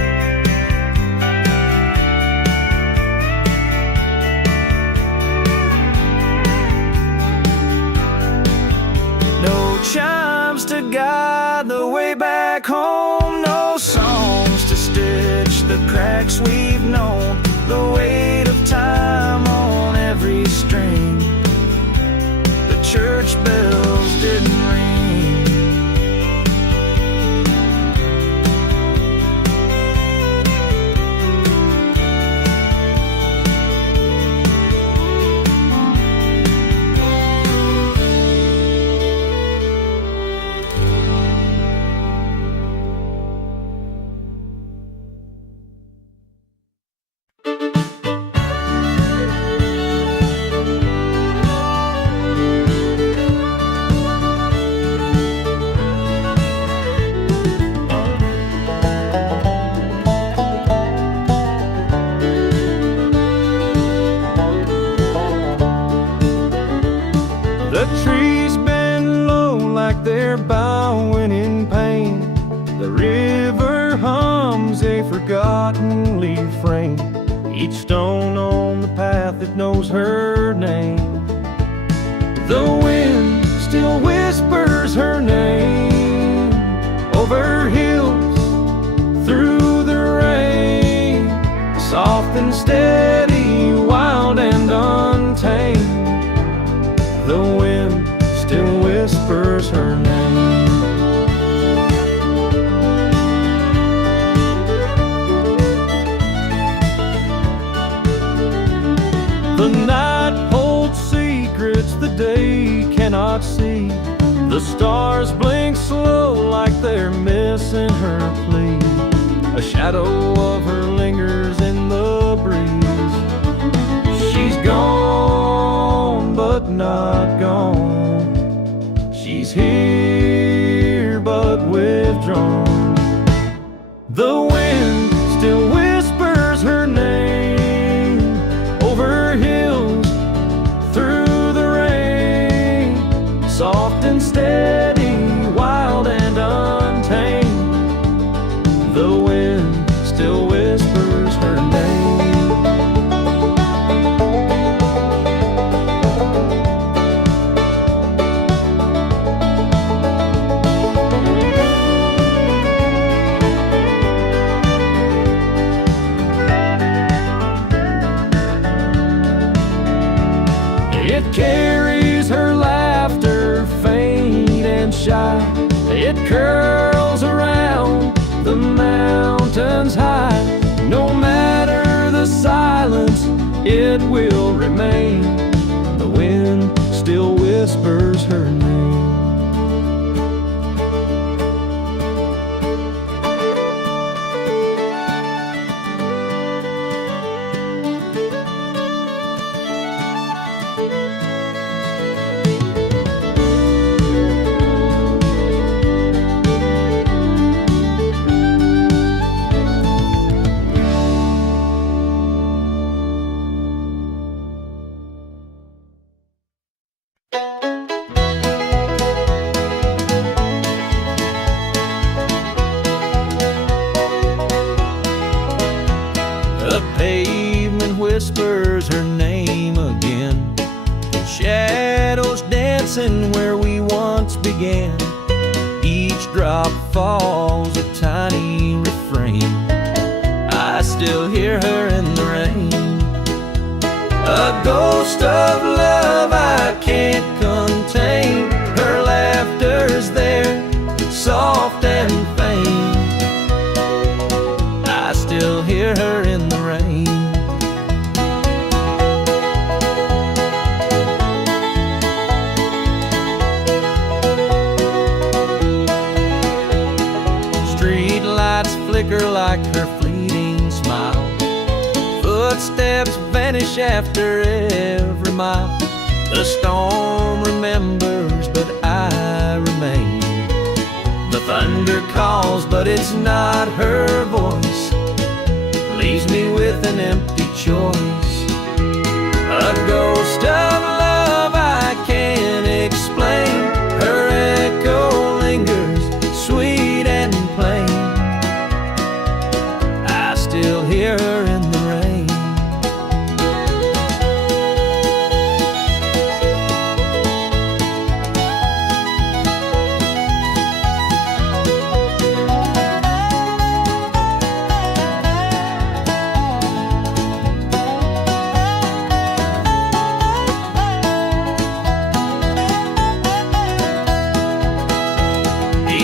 the way back home. No songs to stitch the cracks we've known, the weight of time on every string. The church bells didn't ring. The trees bend low like they're bowing in pain. The river hums a forgotten refrain. Each stone on the path that knows her name. The wind still whispers her name over hills, through the rain. Soft and steady, wild and untamed. The wind still whispers her name. The night holds secrets the day cannot see. The stars blink slow like they're missing her plea. A shadow of her lingers in the breeze. She's gone, but not gone. She's here, but withdrawn. The wind still whispers her name over hills, through the rain. Soft and steady, wild and untamed. The wind still whispers her name. It carries her laughter, faint and shy. It curls around the mountains high. No matter the silence, it will remain. The wind still whispers her name. The pavement whispers her name again. Shadows dancing where we once began. Each drop falls a tiny refrain. I still hear her in the rain. A ghost of love I can't contain. Her laughter's there, soft and faint. I still hear her in the rain. Street lights flicker like her fleeting smile. Footsteps vanish after every mile. The storm remembers, but I remain. The thunder calls, but it's not her voice. Leaves me with an empty choice. A ghost of love I can't explain. Her echo lingers, sweet and plain. I still hear her in the rain.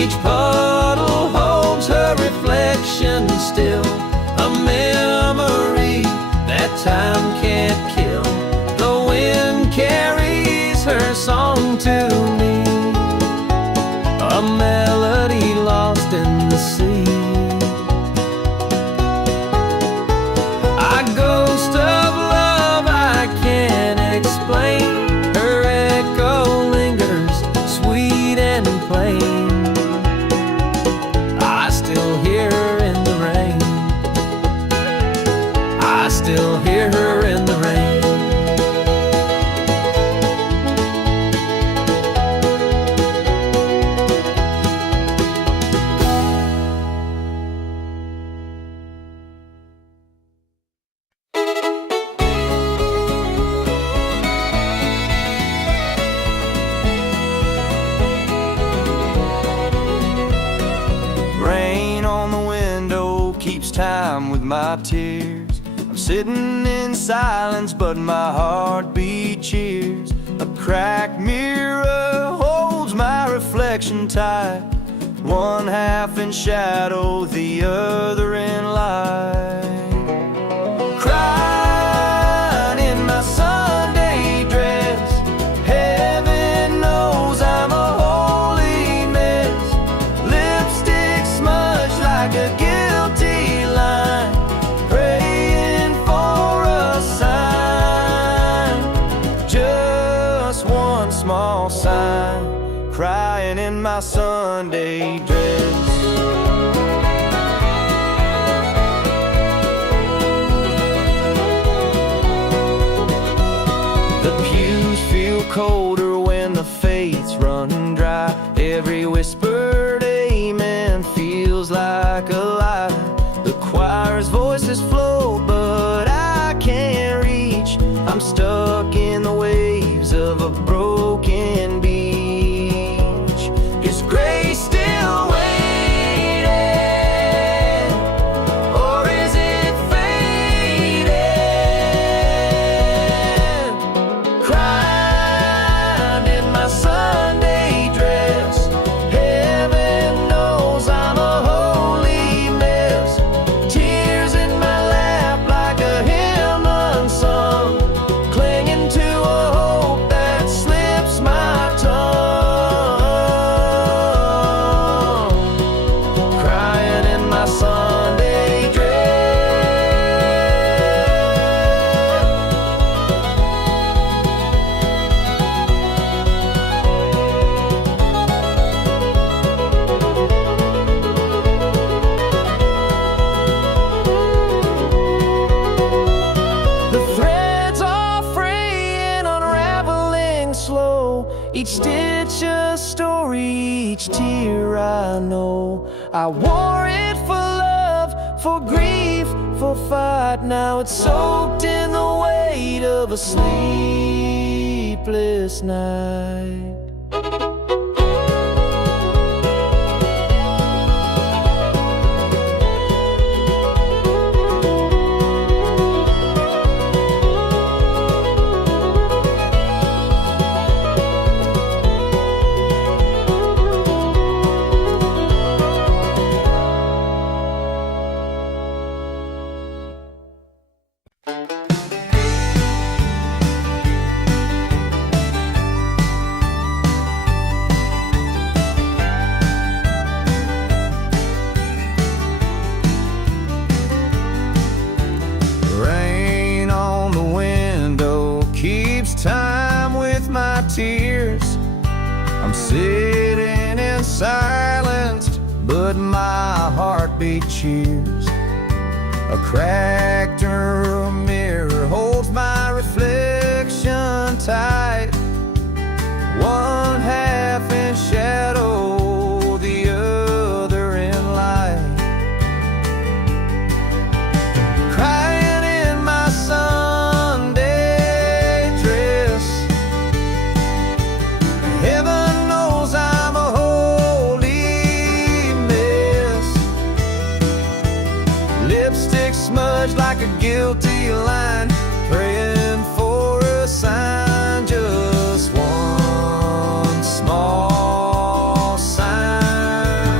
Each puddle holds her reflection still, a memory that time can't kill. The wind carries her song to me, a melody lost in the sea. A ghost of love I can't explain. Her echo lingers, sweet and plain. I still hear her in the rain. I still hear her in the rain. Rain on the window keeps time with my tears. I'm sitting in silence, but my heartbeat cheers. A cracked mirror holds my reflection tight, one half in shadow, the other in light. Crying in my Sunday dress, heaven knows I'm a holy mess. Lipstick smudged like a guilty line, praying for a sign, just one small sign. Crying in my Sunday dress. The pews feel colder when the faith's running dry. Every whispered amen feels like a lie. The choir's voices float, but I can't reach. I'm stuck in the waves of a broken beach. Is grace still waiting, or is it fading? Crying in my Sunday dress, heaven knows I'm a holy mess. Tears in my lap like a hymn unsung, clinging to a hope that slips my tongue. Crying in my Sunday dress. The threads are fraying, unraveling slow. Each stitch a story, each tear I know. I wore it for love, for grief, for fight. Now it's soaked in the weight of a sleepless night. Rain on the window keeps time with my tears. I'm sitting in silence, but my heartbeat cheers. A cracked mirror holds my reflection tight, one half in shadow, the other in light. Crying in my Sunday dress, heaven knows I'm a holy mess. Lipstick smudged like a guilty line, praying for a sign, just one small sign.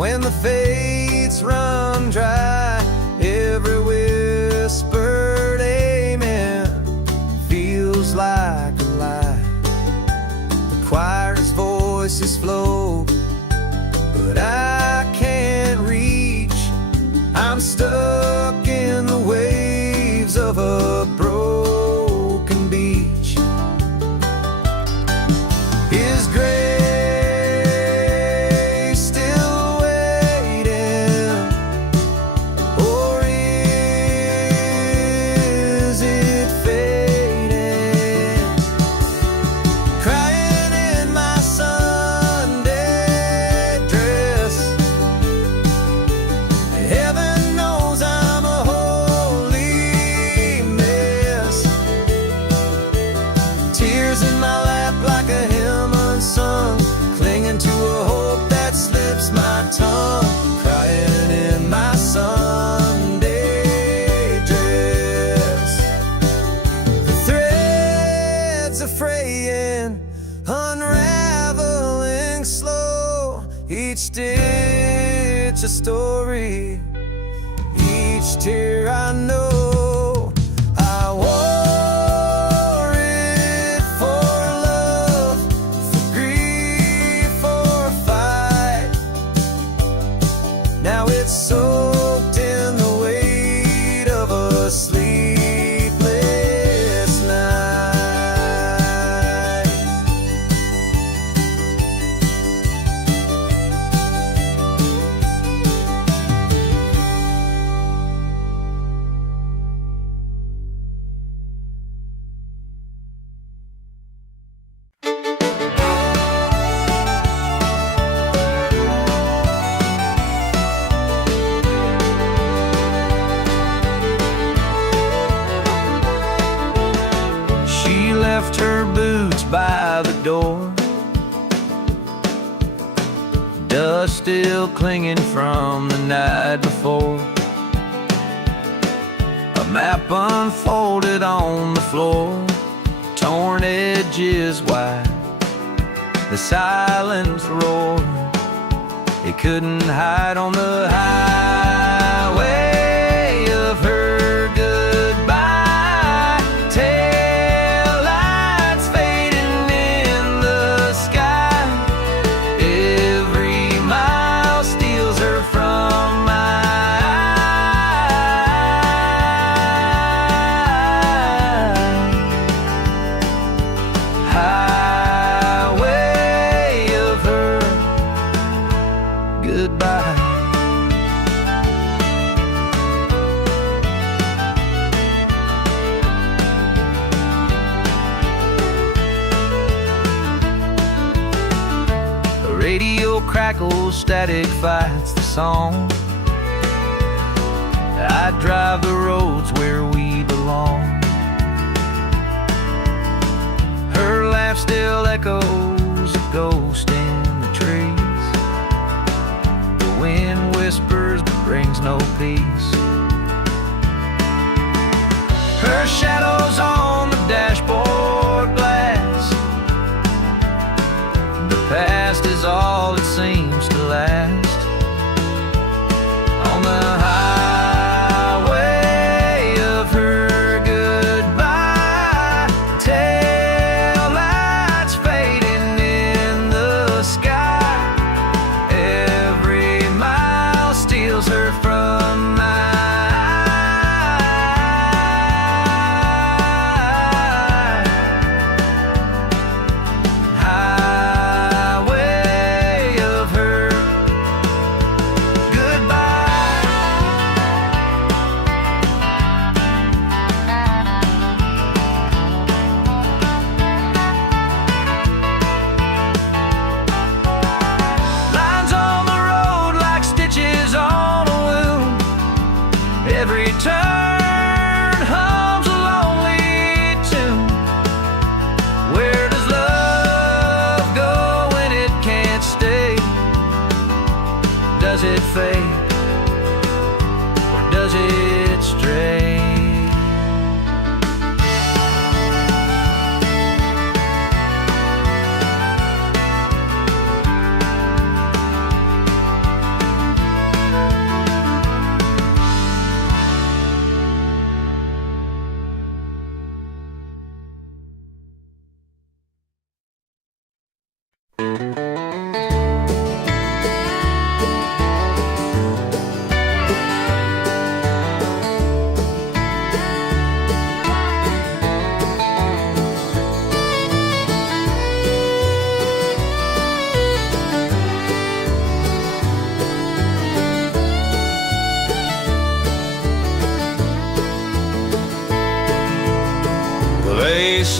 when the fates run dry, every whispered amen feels like a lie. The choir's voices flow, but I can't reach. I'm stuck in the waves of a broken beach. Is grace still waiting, or is it fading? Crying in my Sunday dress, heaven knows I'm a holy mess. Tears in my lap like a hymn unsung, clinging to a hope that slips my tongue. Crying in my Sunday dress. The threads are fraying, unraveling slow. Each stitch a story, each tear I know. I wore it for love, for grief, for fight. Now it's soaked in the weight of a sleepless night. She left her boots by the door, dust still clinging from the night before. A map unfolded on the floor, torn edges wide. The silence roared, it couldn't hide on the highway of her goodbye. Tail lights fading in the sky, every mile steals her from my highway of her goodbye. The radio crackles, static fights the song. I drive the roads where we belong. Her laugh still echoes, a ghost in the trees. The wind whispers but brings no peace. Her shadow's on the dashboard glass. The past is all it seems to last. On the highway of her goodbye, tail lights fading in the sky, every mile steals her from my highway of her goodbye. Lines on the road like stitches on a wound, every turn hums a lonely tune. Where does love go when it can't stay? Does it fade, or does it stray?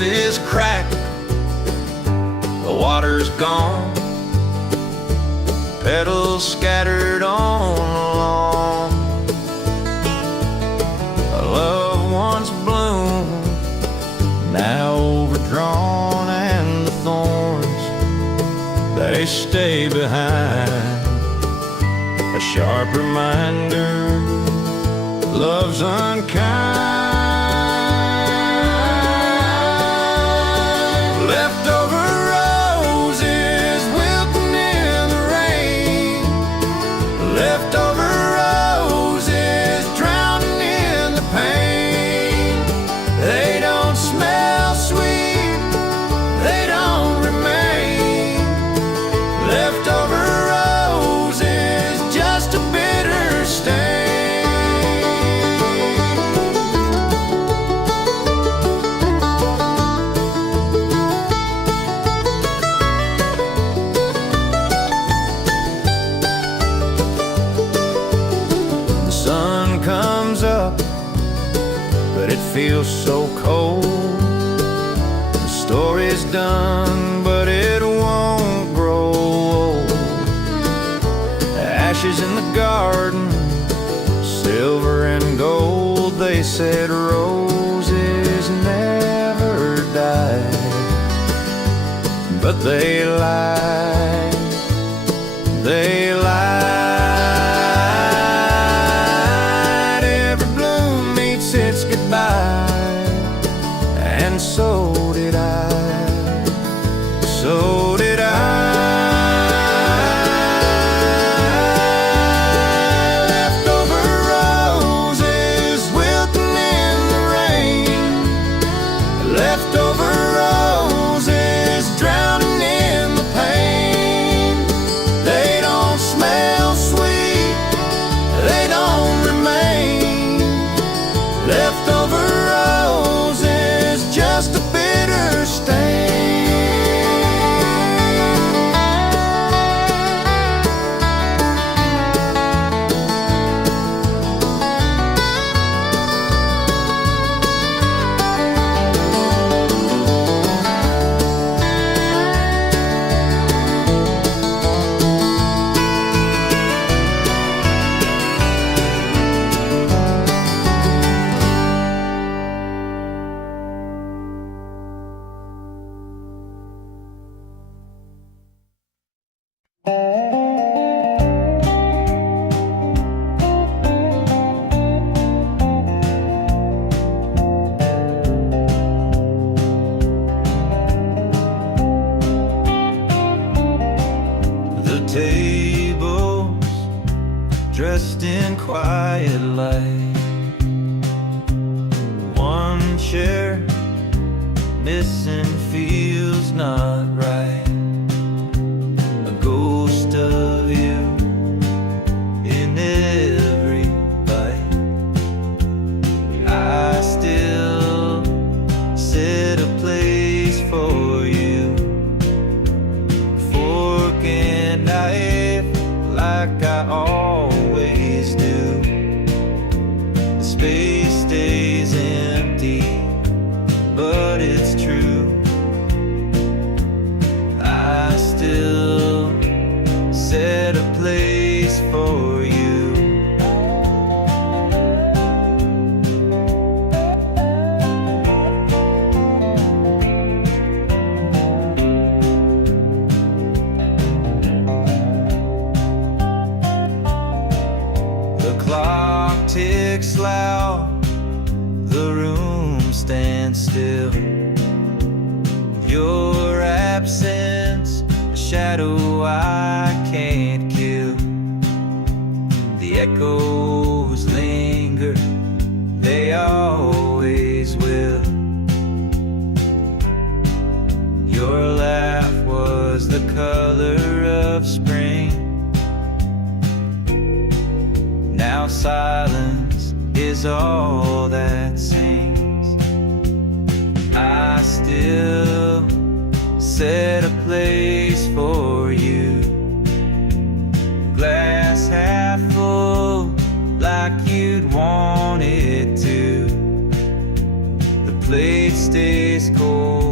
is cracked, the water's gone, petals scattered on the lawn. Loved ones bloom, now overdrawn, and the thorns, they stay behind. A sharp reminder, love's unkind. Leftover roses wilting in the rain, leftover roses drowning in the pain. They don't smell sweet, they don't remain. Leftover roses, just a bitter stain. The sun comes up, but it feels so cold. The story's done, but it won't grow old. Ashes in the garden, silver and gold. They said roses never die, but they lied, they lied. Every bloom meets its goodbye, and so did I, so did I. Leftover roses wilting in the rain, leftover roses drowning in the pain. They don't smell sweet, they don't remain. Leftover roses, just a bitter stain. The tables dressed in quiet light, one chair missing feels not right. A ghost of you in every bite. I still set a place for you, fork and knife like I always do. The space stays empty, but it's true. I still set a place for you. The clock ticks loud, the room stands still. Your absence, a shadow I can't kill. The echoes linger, they always will. Your laugh was the color of spring. Now silence is all that sings. I still set a place for you. Glass half full, like you'd want it to. The plate stays cold,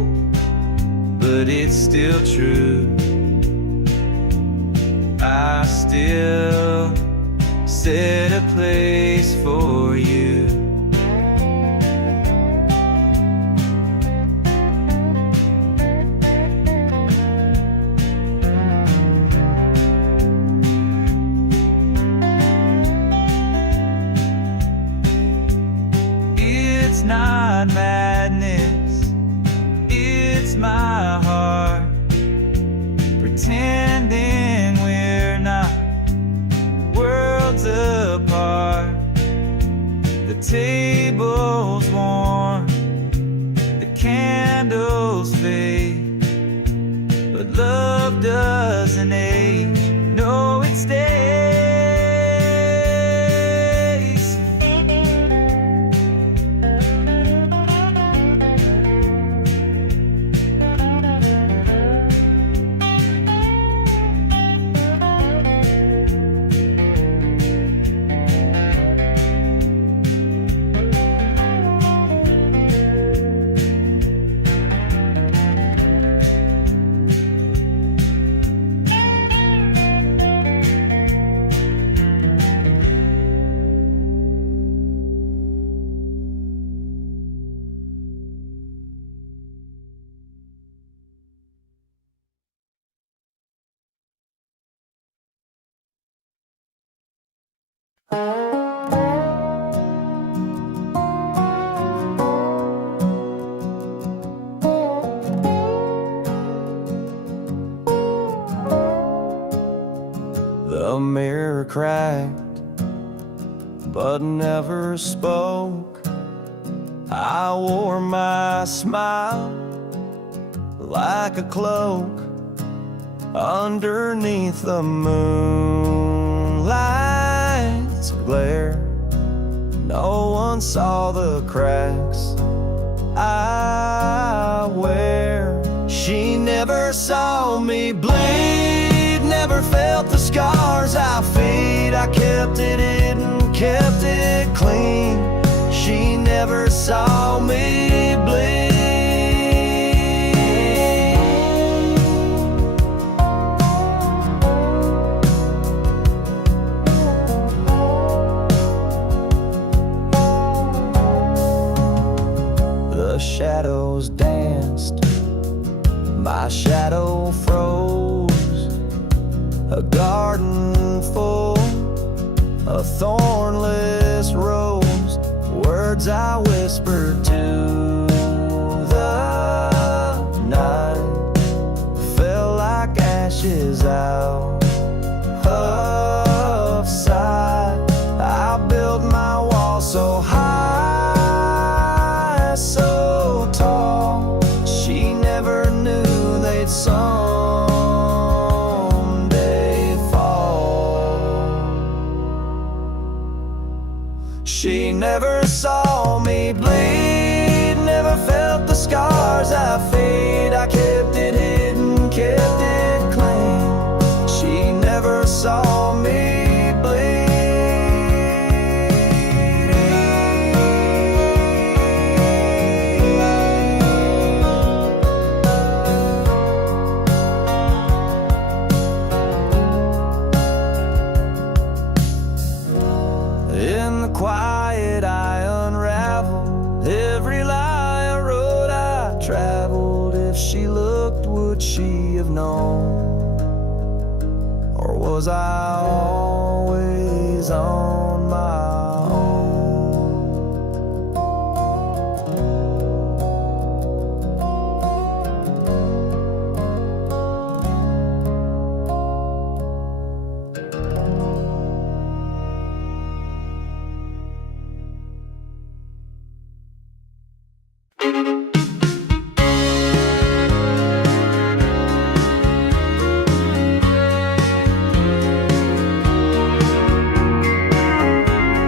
but it's still true. I still set a place for you. It's not madness, it's my heart pretending we're not worlds apart. The table's warm, the candles fade, but love doesn't age, no, it stays. The mirror cracked, but never spoke. I wore my smile like a cloak underneath the moonlight's glare. No one saw the cracks I wear. She never saw me bleed, never felt the scars I fade. I kept it hidden, kept it clean. She never saw me bleed. The shadows danced, my shadow froze. A garden full, a thornless rose. Words I whispered to the night fell like ashes out of sight. I built my wall so high, so tall. She never knew they'd someday fall. She never saw me bleed, never felt the scars I fade. I kept it hidden, kept it clean. She never saw me bleed. In the quiet I unraveled every lie I wrote. I traveled. If she looked, would she have known? Or was I always on my own?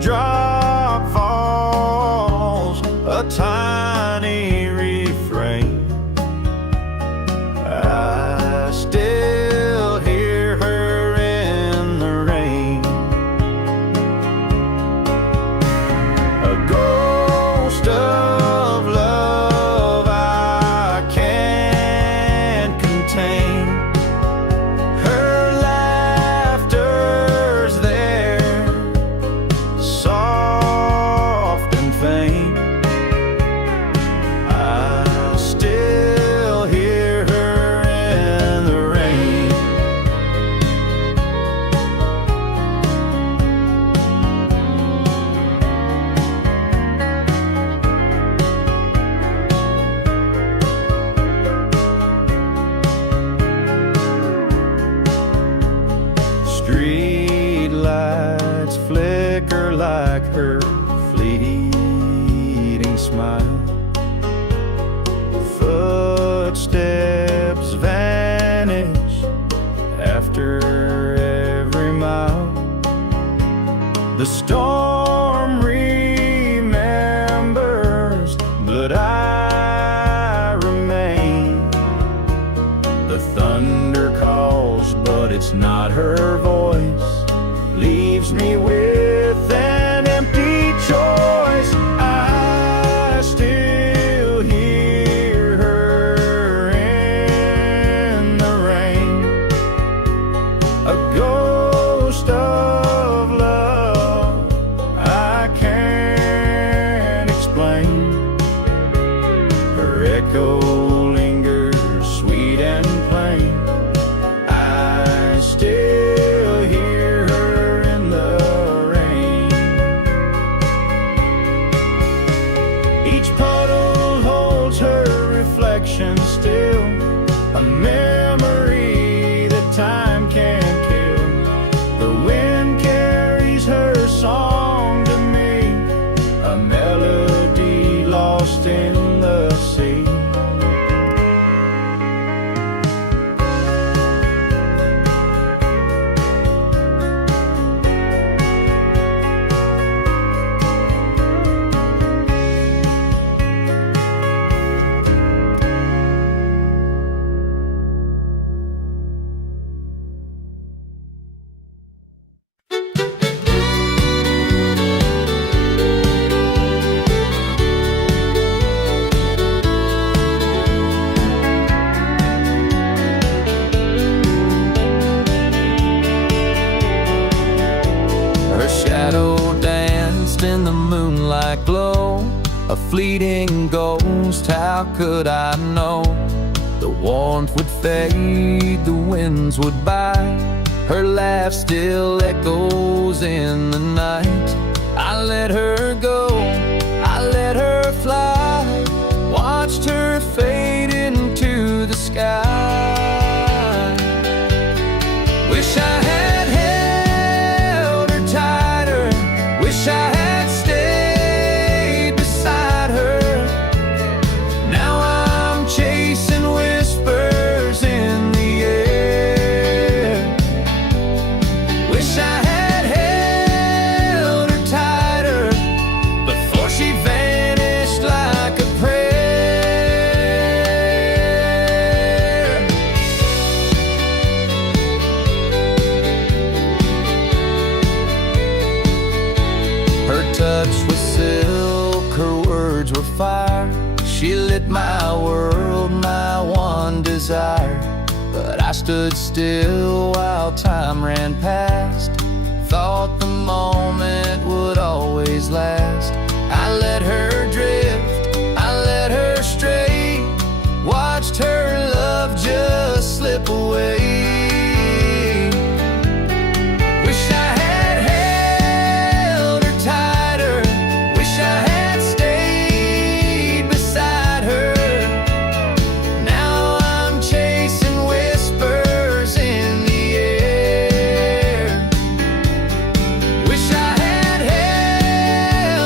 drop falls, a tiny refrain. I still hear her in the rain. A ghost of love I can't contain. Her laughter's there, soft and faint. I still hear her in the rain. Street lights flicker like her fleeting smile. Footsteps vanish after every mile. The storm remembers, but I remain. The thunder calls, but it's not her voice. Leaves me with an empty choice. I still hear her in the rain. A ghost of love I can't explain. Her echo lingers sweet and plain. I still hear her in the rain. Each puddle holds her reflection still, a memory that time can't kill. The wind carries her song to me, a melody lost in the sea. Her shadow danced in the moonlight glow, a fleeting ghost, how could I know? The warmth would fade, the winds would by. Her laugh still echoes in the night. I let her go, I let her fly, watched her fade into the sky. Wish I had held her tighter, wish I had stayed beside her. Now I'm chasing whispers in the air. Wish I had held her tighter before she vanished like a prayer. Her touch was silk, her words were fire. She lit my world, my one desire. But I stood still while time ran past. Thought the moment would always last. I let her drift, I let her stray, watched her love just slip away. Wish I had held her tighter, wish I had stayed beside her. Now I'm chasing whispers in the air. Wish I had held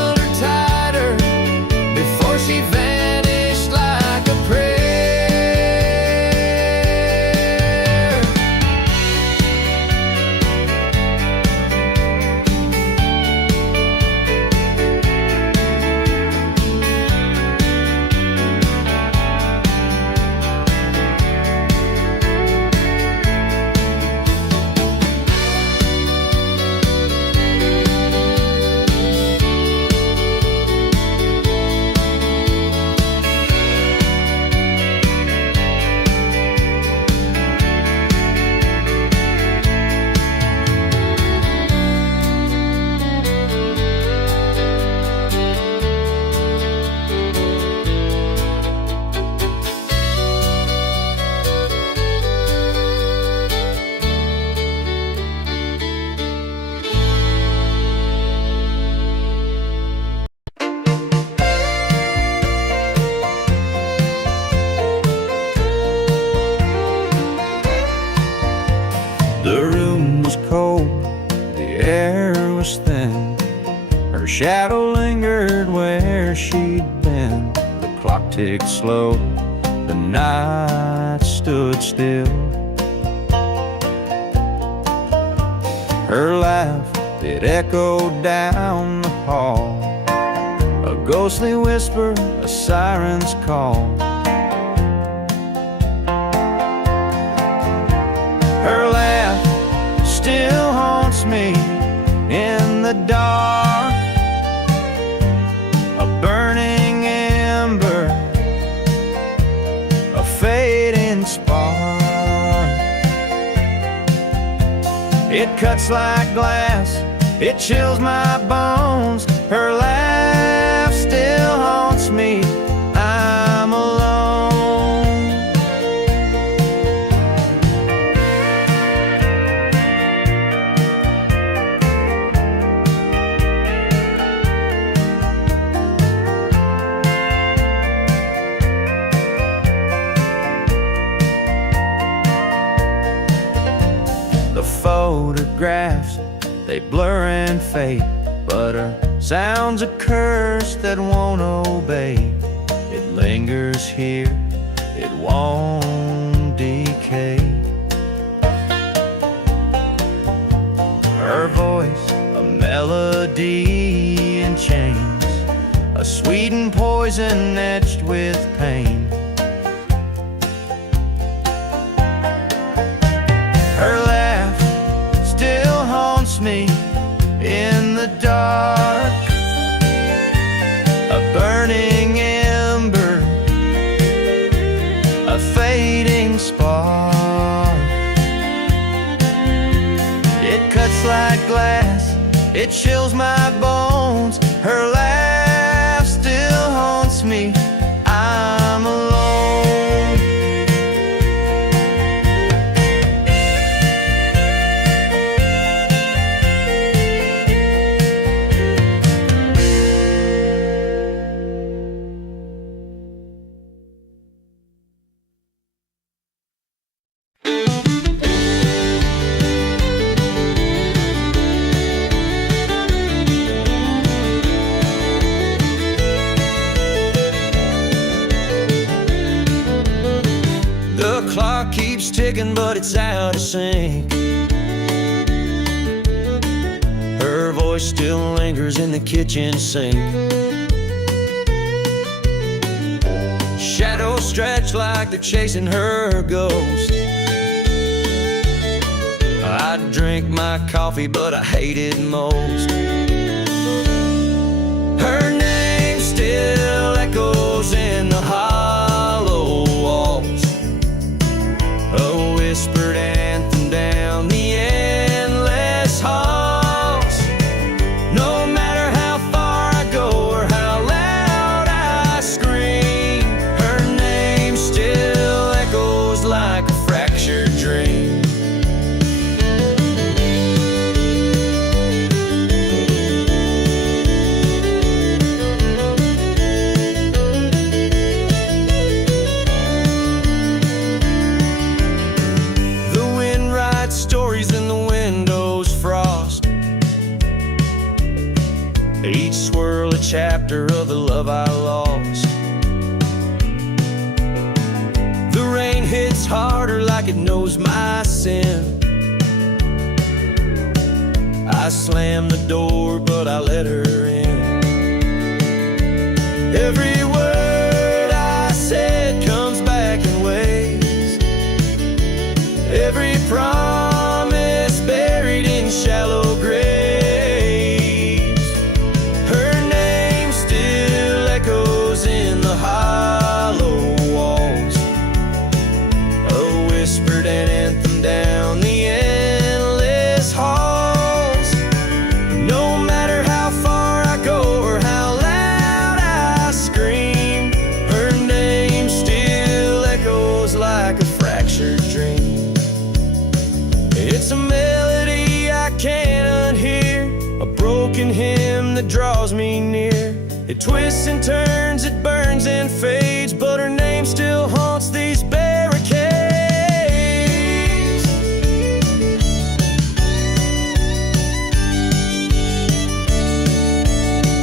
Her shadow lingered where she'd been. The clock ticked slow, the night stood still. Her laugh, it echoed down the hall, a ghostly whisper, a siren's call. Her laugh still haunts me in the dark, a burning ember, a fading spark. It cuts like glass, it chills my bones. Her laugh still haunts me, I'm alone. The photographs, they blur and fade, but her sound's a curse that won't obey. It lingers here, it won't decay. Her voice, a melody in chains, a sweetened poison etched with pain. Her laugh still haunts me in the dark, a burning ember, a fading spark. It cuts like glass, it chills my bones. Her laugh still haunts me, I'm alone. The clock keeps ticking, but it's out of sync. Her voice still lingers in the kitchen sink. Shadows stretch like they're chasing her ghost. I drink my coffee, but I hate it most. Her name still echoes in the hollow walls, a whispered anthem down the endless halls. No matter how far I go or how loud I scream, her name still echoes like a fractured dream. Stories in the window's frost, each swirl a chapter of the love I lost. The rain hits harder like it knows my sin. I slam the door, but I let her in. Every word I said comes back in waves. Every promise buried in shallow graves. Her name still echoes in the hollow walls, a whispered anthem down the endless halls. No matter how far I go or how loud I scream, her name still echoes like a fractured dream. It's a melody I can't unhear, a broken hymn that draws me near. It twists and turns, it burns and fades, but her name still haunts these barricades.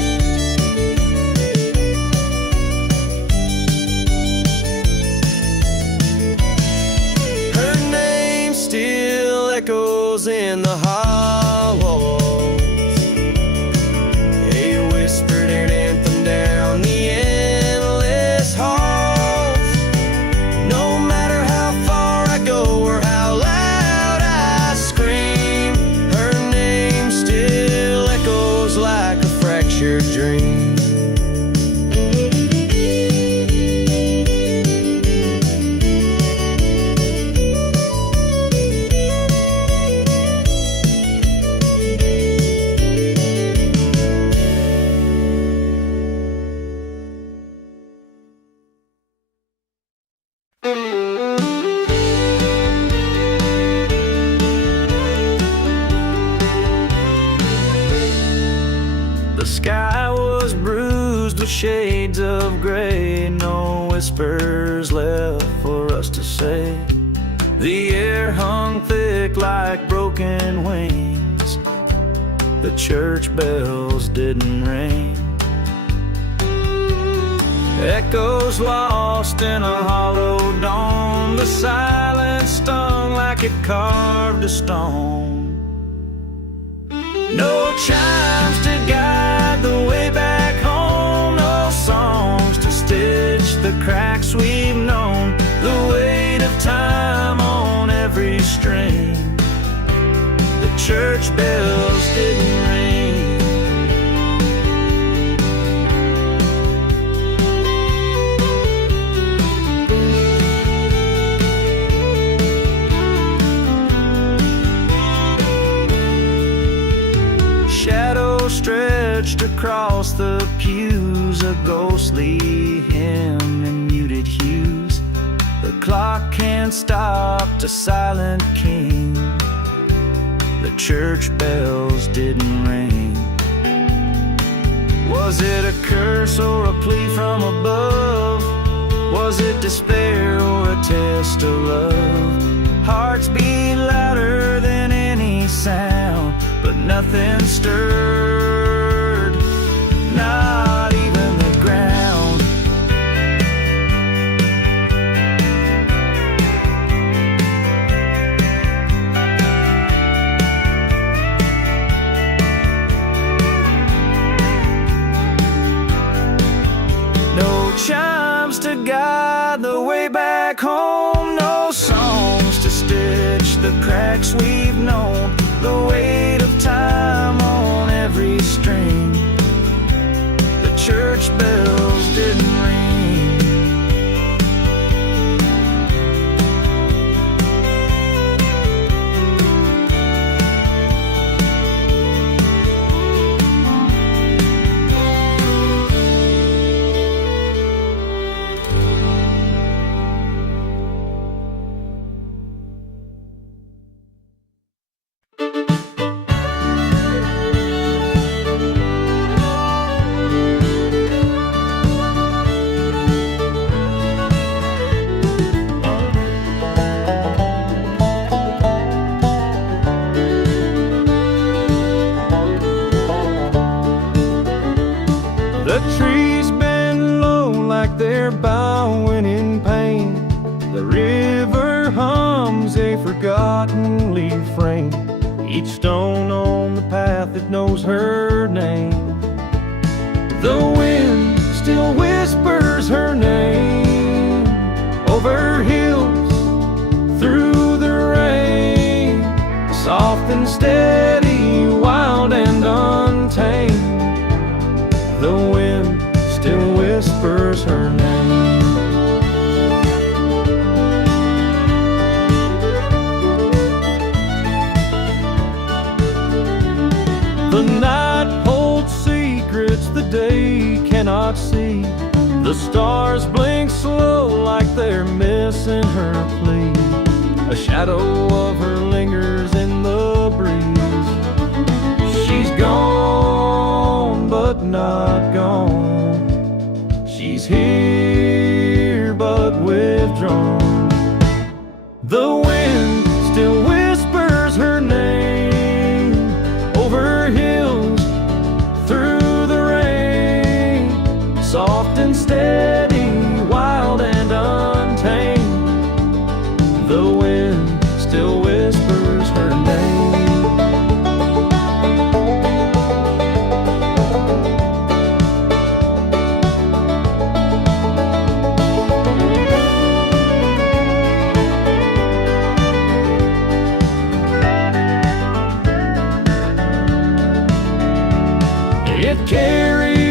cherished dream. The sky was bruised with shades of gray, no whispers left for us to say. The air hung thick like broken wings, the church bells didn't ring. Echoes lost in a hollow dome, the silence stung like it carved a stone. No chimes to guide the way back home, no songs to stitch the cracks we've known. The weight of time on every string, the church bells didn't ring. Stretched across the pews, a ghostly hymn in muted hues. The clock can't stop the silent king, the church bells didn't ring. Was it a curse or a plea from above? Was it despair or a test of love? Hearts beat louder than any sound, but nothing stirred, not even the ground. No chimes to guide the way back home, no songs to stitch the cracks we've known. The weight of time on every string, the church bells didn't ring. The trees bend low like they're bowing in pain. The river hums a forgotten refrain. Each stone on the path that knows her name. The wind still whispers her name over hills, through the rain. Soft and steady, wild and untamed. The wind still whispers her name. The night holds secrets the day cannot see. The stars blink slow like they're missing her plea. A shadow of her lingers in the breeze. She's gone, but not gone. She's here, but withdrawn. The wind still whispers her name over hills, through the rain. Soft and steady, wild and untamed. The wind still whispers her name. It carries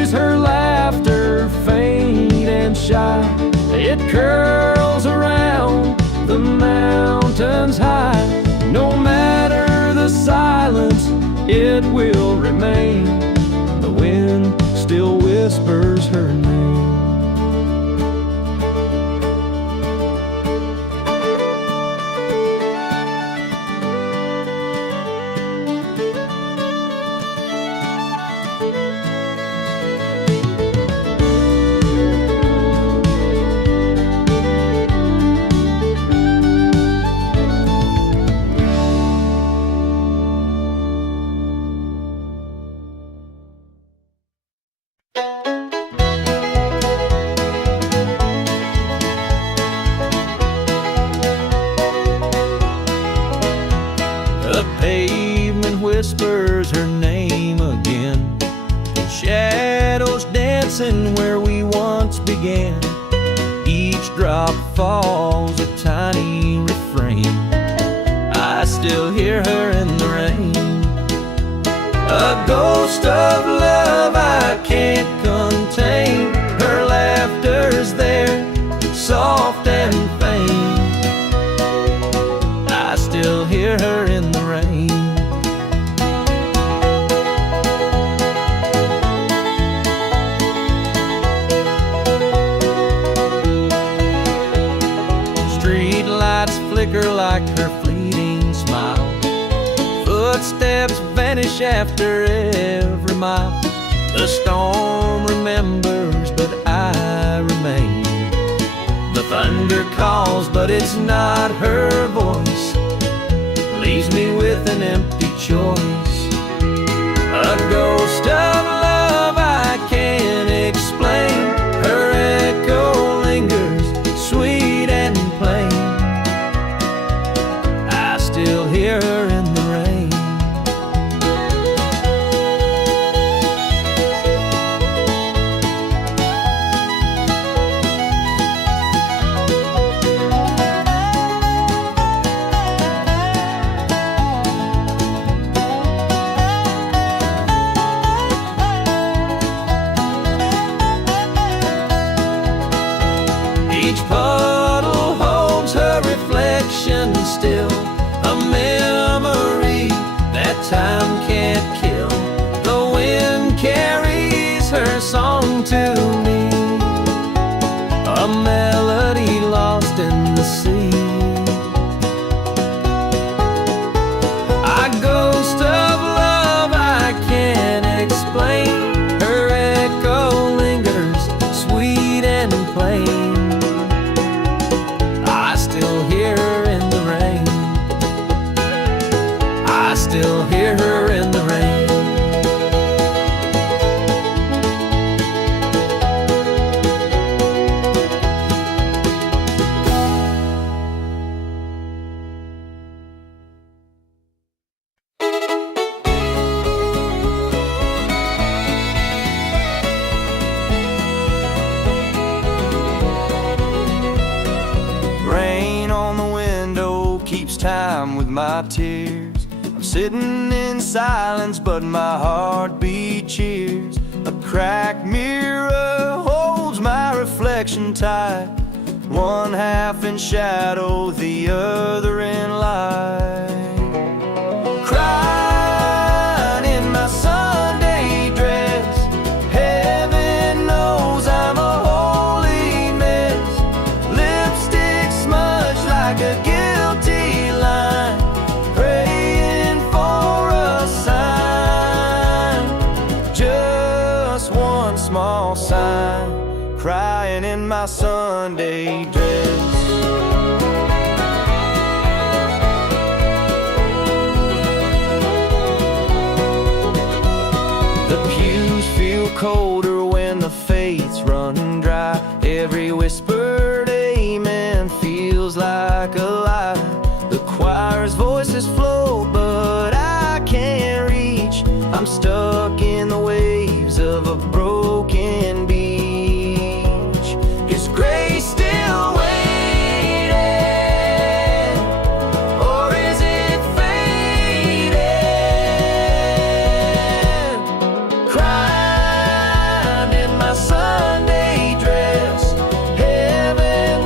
It curls around the mountains high. No matter the silence, it will remain. The wind still whispers her name. The pavement whispers her name again. Shadows dancing where we once began. Each drop falls a tiny refrain. I still hear her in the rain. A ghost of love I can't contain. Her laughter's there, soft and faint. I still hear her in the rain. Street lights flicker like her fleeting smile. Footsteps vanish after every mile. The storm remembers, but I remain. The thunder calls, but it's not her voice. Leaves me with an empty choice. A ghost of love I can't explain. Her echo lingers, sweet and plain. I still hear her in the rain. Each puddle holds her reflection still, a memory that time can't kill. The wind carries her song to me, a melody lost in the sea. A ghost of love I can't explain. Her echo lingers, sweet and plain. I still hear her in the rain. I still hear her in the rain. Rain on the window keeps time with my tears. I'm sitting in silence, but my heartbeat cheers. A cracked mirror holds my reflection tight. One half in shadow, the other in light. Crying in my Sunday dress. Heaven knows I'm a holy mess. Lipstick smudged like a guilty line. Praying for a sign. Just one small sign. Crying in my Sunday dress. The pews feel colder when the faith's running dry. Every whispered amen feels like a lie. The choir's voices float, but I can't reach. I'm stuck in the waves of a broken beach. Is grace still waiting, or is it fading? Crying in my Sunday dress. Heaven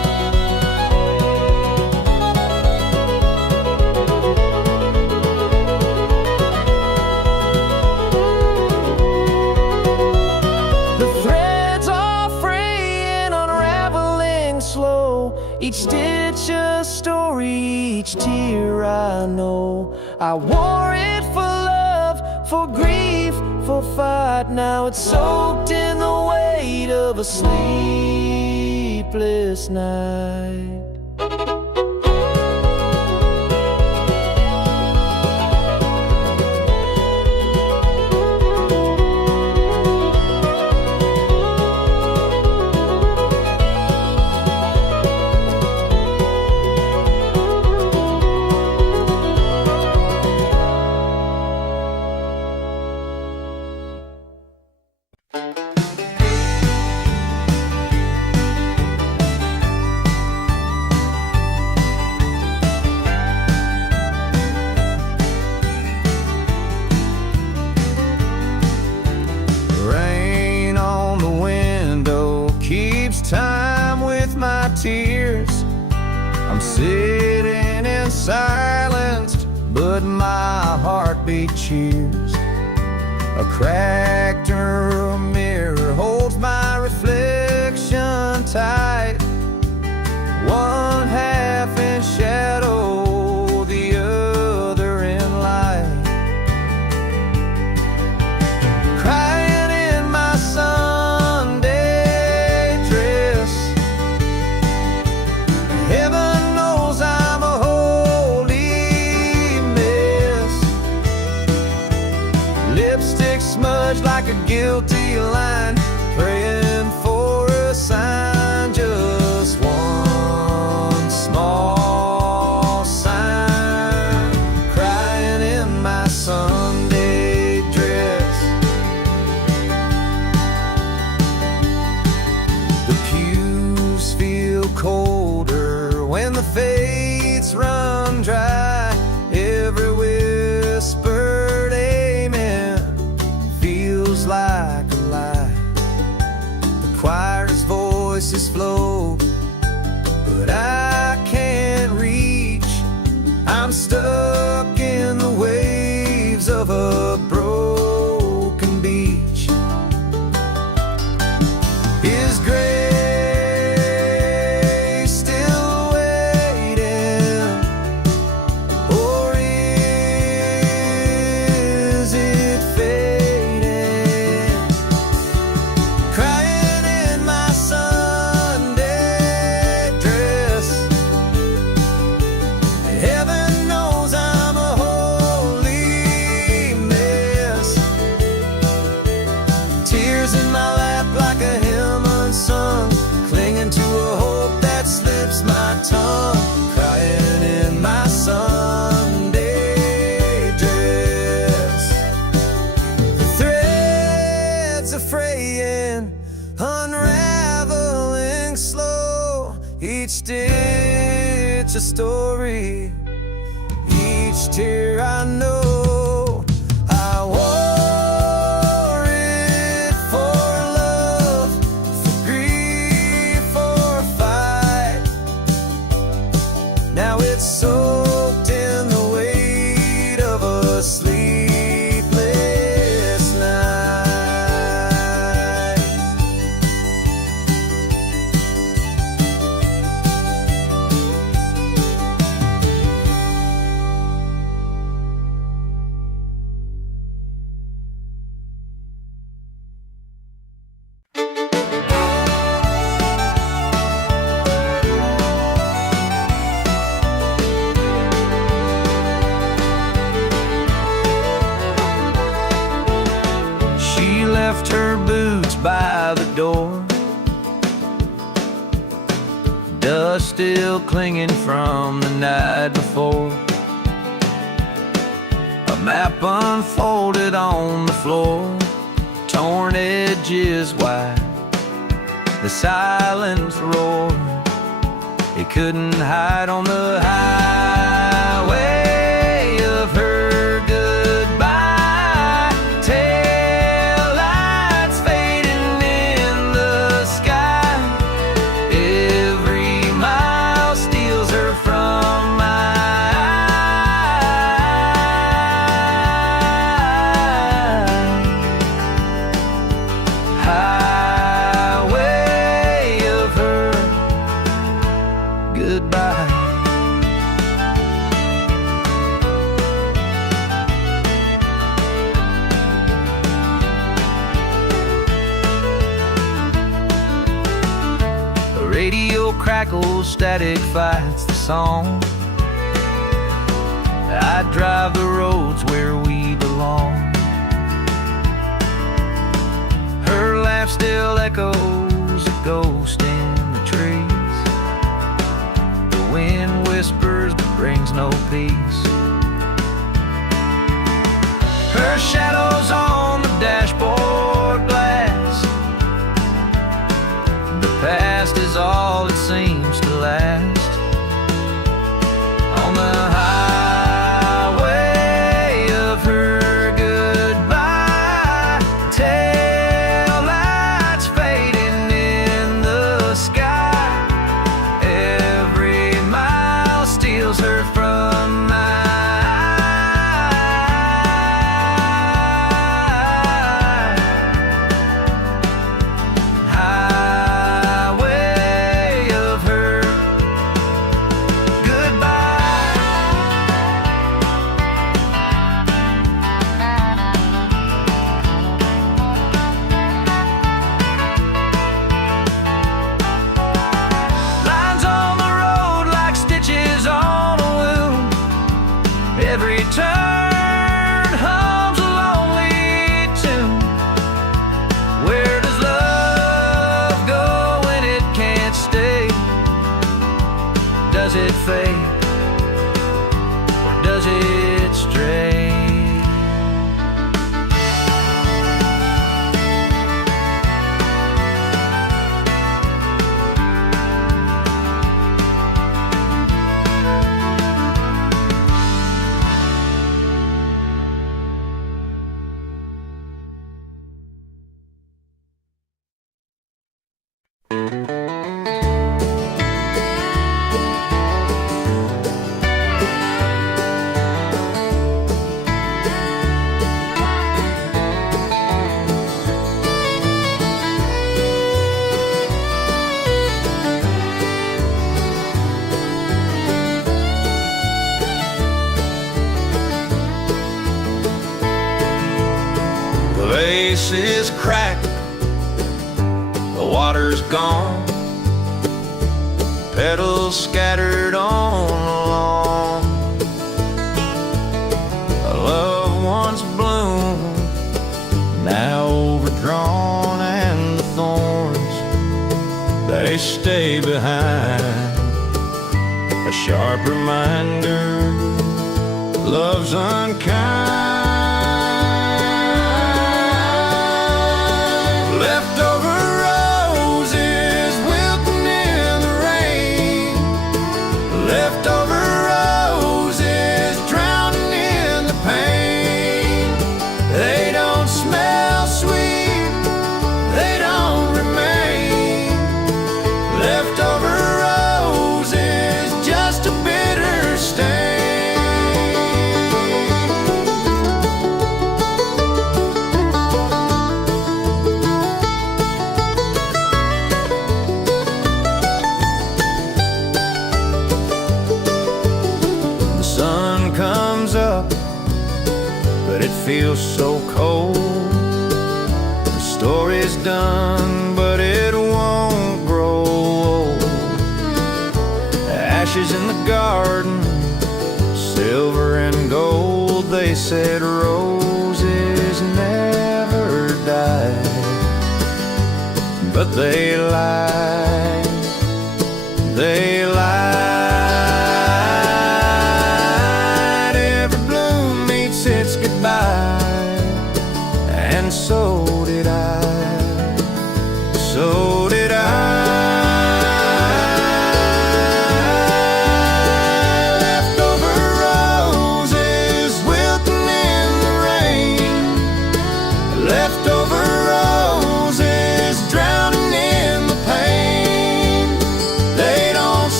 Each stitch a story, each tear I know. I wore it for love, for grief, for fight. Now it's soaked in the weight of a sleepless night. Time with my tears, I'm sitting in silence, but my heartbeat cheers. A cracked mirror holds my reflection tight, one half in shadow, the other in light. Crying in my heaven knows I'm a holy mess. Lipstick smudged like a guilty line, praying for a sign, just one small sign. Crying in my Sunday dress. The pews feel colder when the fates run dry. Every whispered amen feels like a lie. The choir's voices flow, but I can't reach. I'm stuck in the waves of a broken beach. Is grace tongue, crying in my Sunday dress. The threads are fraying, unraveling slow. Each stitch a story, each tear I know. I wore it for love, for grief, for fight. Now it's soaked in the weight of a sleepless night. Left her boots by the door, dust still clinging from the night before. A map unfolded on the floor, torn edges wide. The silence roared, it couldn't hide on the highway of her goodbye. Tail lights fading in the sky. Every mile steals her from my eyes. Highway of her goodbye. The radio crackles, static fights the song. I drive the roads where we belong. Her laugh still echoes, a ghost in the trees. The wind whispers but brings no peace. Her shadow's on the dashboard glass. The past is all it seems to last. On the highway of her goodbye, tail lights fading in the sky. Every mile steals her from my highway of her goodbye. Lines on the road like stitches on a wound. Every turn hums a lonely tune. Where does love go when it can't stay? Does it fade or does it stray? The vase is cracked, the water's gone, petals scattered on the lawn. A loved one's bloom, now overdrawn, and the thorns, they stay behind. A sharp reminder, love's unkind. Leftover roses wilting in the rain. Leftover roses drowning in the pain. They don't smell sweet, they don't remain. Leftover roses, just a bitter stain. The sun comes up, but it feels so cold. The story's done, but it won't grow old. Ashes in the garden, silver and gold. They said roses never die, but they lied. They lied. Every bloom meets its goodbye, and so did I. So did I. Leftover roses wilting in the rain. Leftover roses drowning in the pain. They don't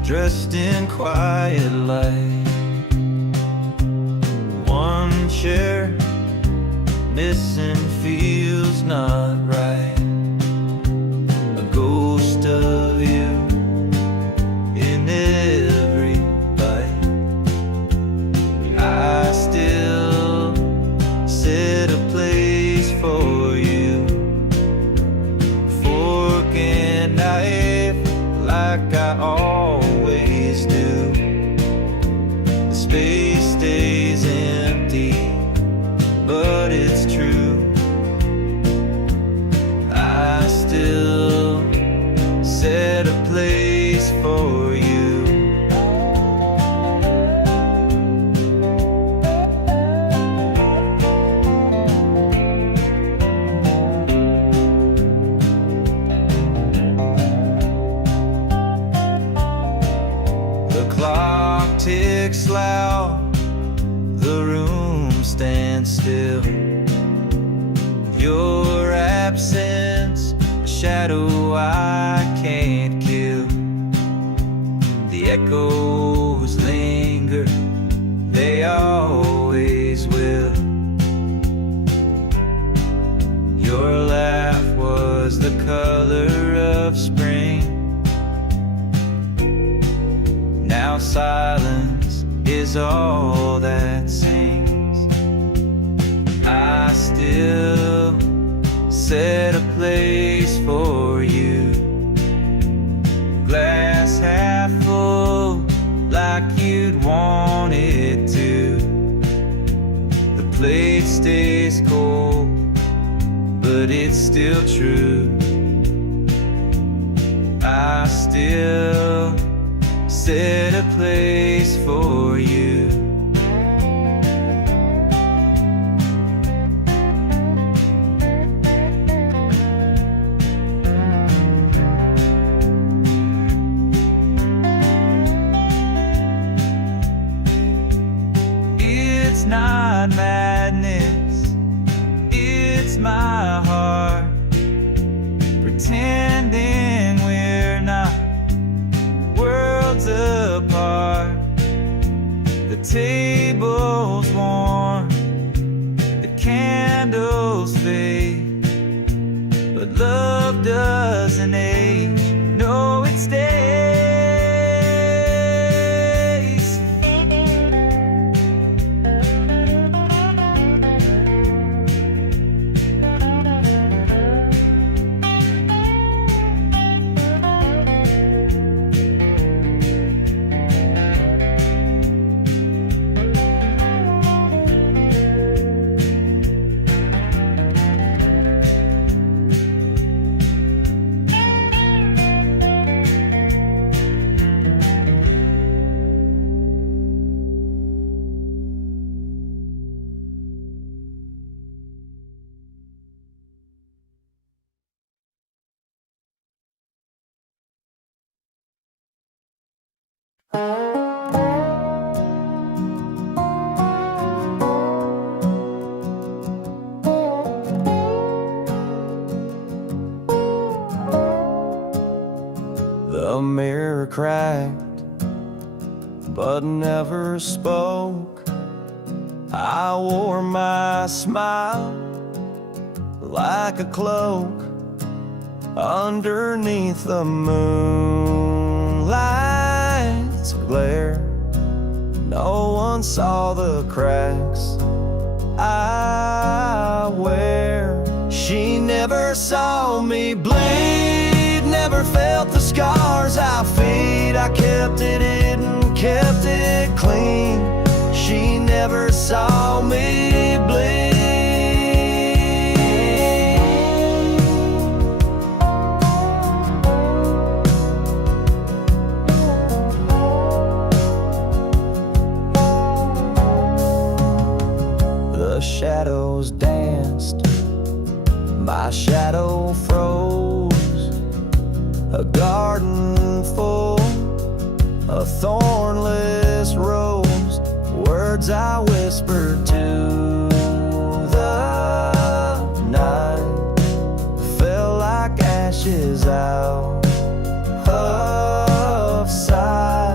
dressed in quiet light. One chair missing feels not right. A ghost of you in every bite. I still set a place for you, fork and knife like I always do. The space stays empty, but it's true. I still set a place for you. The clock ticks loud, the room stands still. Your absence, a shadow I can't kill. The echoes linger, they always will. Your laugh was the color of spring. Now silence is all that sings. I still set a place for you. Glass half full, like you'd want it to. The plate stays cold, but it's still true. I still set a place for you. It's not madness, it's my heart pretending we're not worlds apart. The table's warm, the candles fade, but love doesn't age, no, it stays. The mirror cracked, but never spoke. I wore my smile like a cloak underneath the moonlight's glare. No one saw the cracks I wear. She never saw me bleed, never felt the scars I fade. I kept it hidden, kept it clean. She never saw me bleed. The shadows danced, my shadow froze. A garden full of thornless rose. Words I whispered to the night fell like ashes out of sight.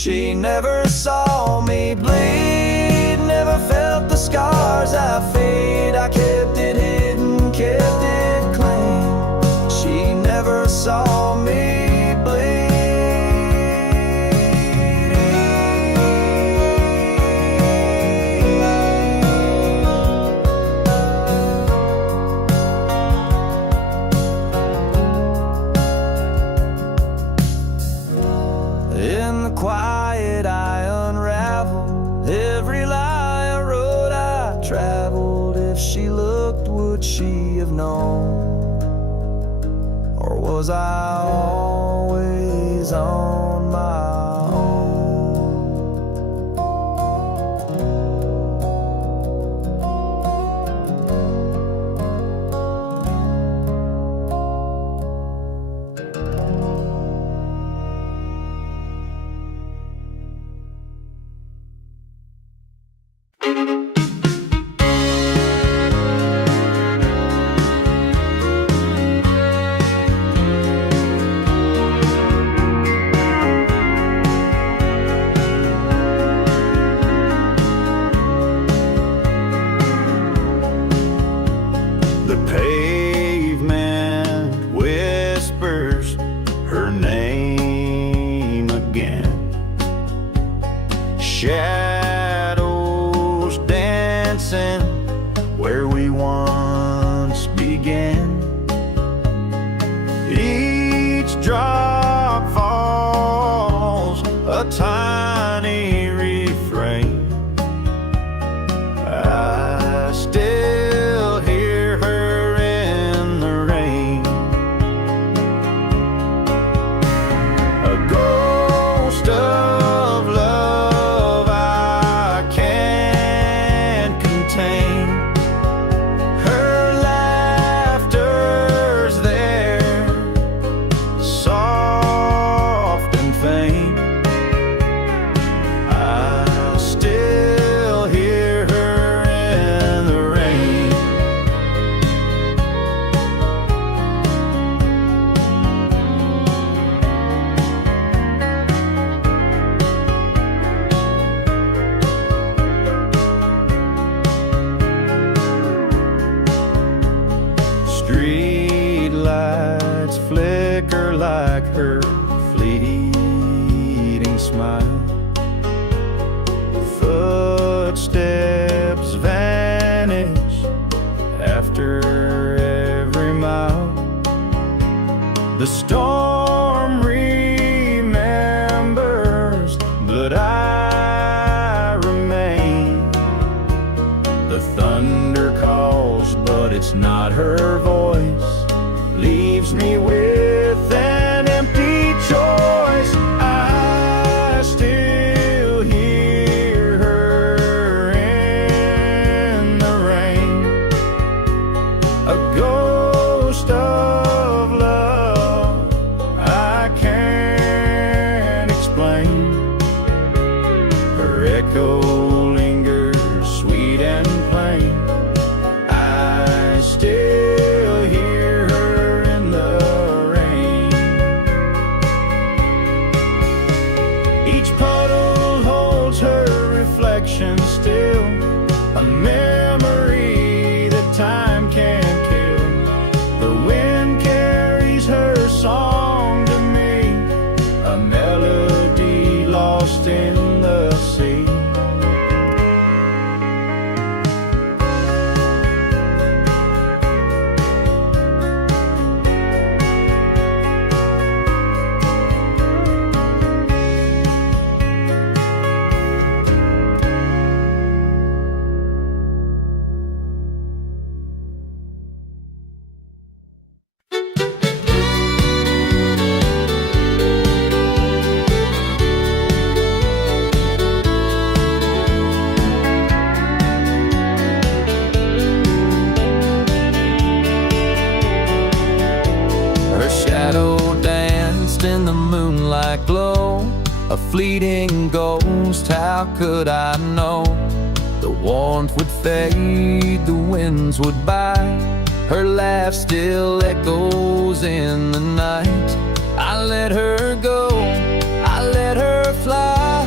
She never saw me bleed, never felt the scars I fade. I kept it hidden, kept it clean. She never saw me bleed. In the quiet I unraveled every lie I wrote. I traveled. If she looked, would she have known? Or was I always on my own? The pavement whispers her name again. Shadows dancing where we once began. Each drop falls a tiny refrain. I still hear her in the rain. A ghost of love I can't contain. Her laughter's there, soft and faint. I still hear her in the rain. Street lights flicker like her fleeting smile. Footsteps vanish after every mile. The storm remembers, but I remain. The thunder calls, but it's not her voice. Leaves me with an empty choice. I still hear her in the rain. A ghost of love I can't explain. Her echo lingers sweet and plain. I still hear her in the rain. Each puddle holds her reflection still, a memory that time can't kill. The wind carries her song to me, a melody lost in the sea. Her shadow danced in the moonlight glow, a fleeting ghost, how could I know? The warmth would fade, the winds would by. Her laugh still echoes in the night. I let her go, I let her fly.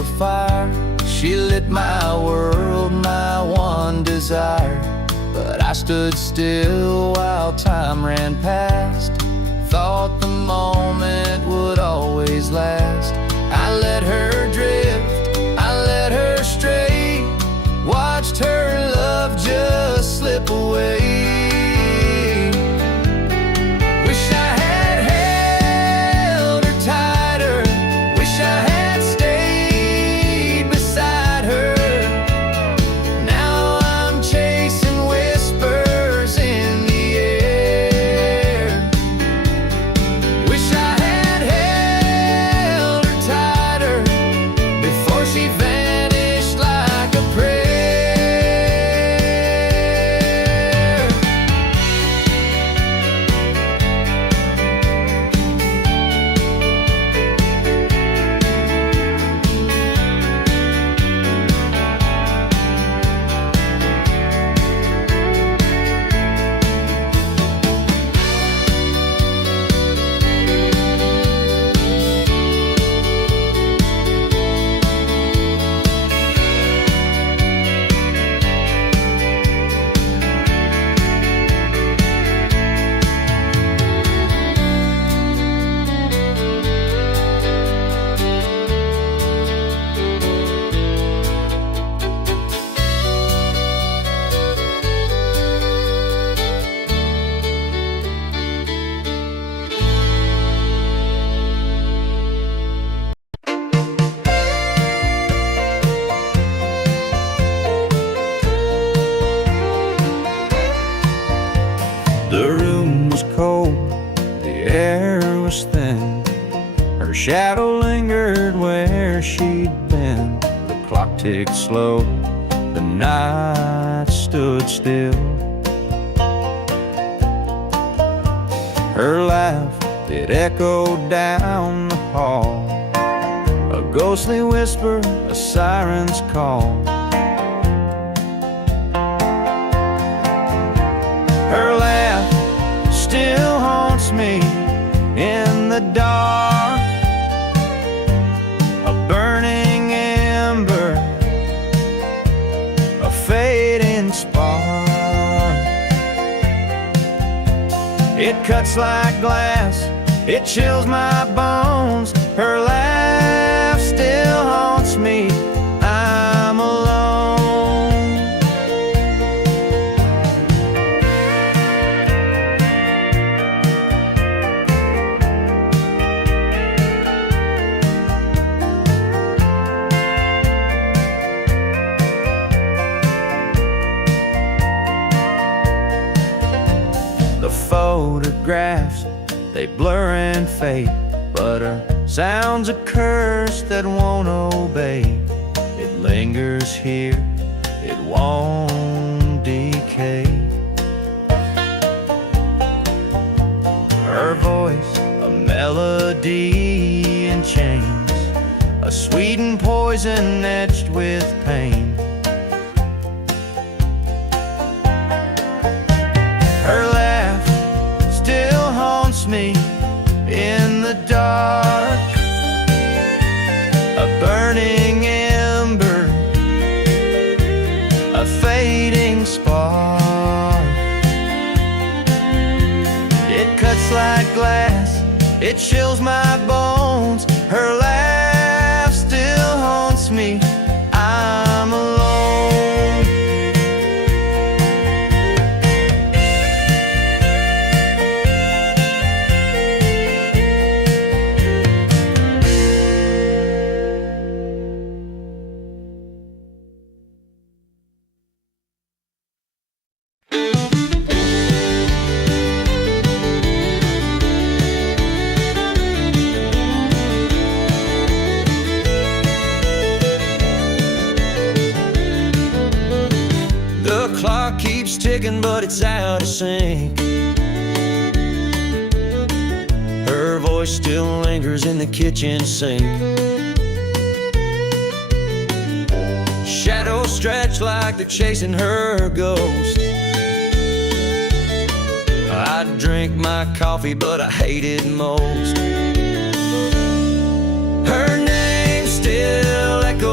a fire. She lit my world, my one desire. But I stood still while time ran past. Thought the moment would always last. I let her drift, I let her stray. Watched her love just slip away. Wish I had held her tighter. Wish I had stayed beside her. Now I'm chasing whispers in the air. Wish I had held her tighter before she vanished like a prayer. The room was cold, the air was thin. Her shadow lingered where she'd been. The clock ticked slow, the night stood still. Her laugh, it echoed down the hall. A ghostly whisper, a siren's call. Her laugh still haunts me in the dark. A burning ember, a fading spark. It cuts like glass, it chills my bones. Her laugh still haunts me, I'm alone. The photographs, they blur and fade, but her sound's a curse that won't obey. It lingers here, it won't decay. Her voice, a melody in chains, a sweetened poison etched with pain. Her laugh still haunts me in the dark. A burning ember, a fading spark. It cuts like glass, it chills my bones. Her laugh still haunts me, I'm alone. The clock keeps ticking, but it's out of sync. Her voice still lingers in the kitchen sink. Shadows stretch like they're chasing her ghost. I drink my coffee, but I hate it most. Her name still echoes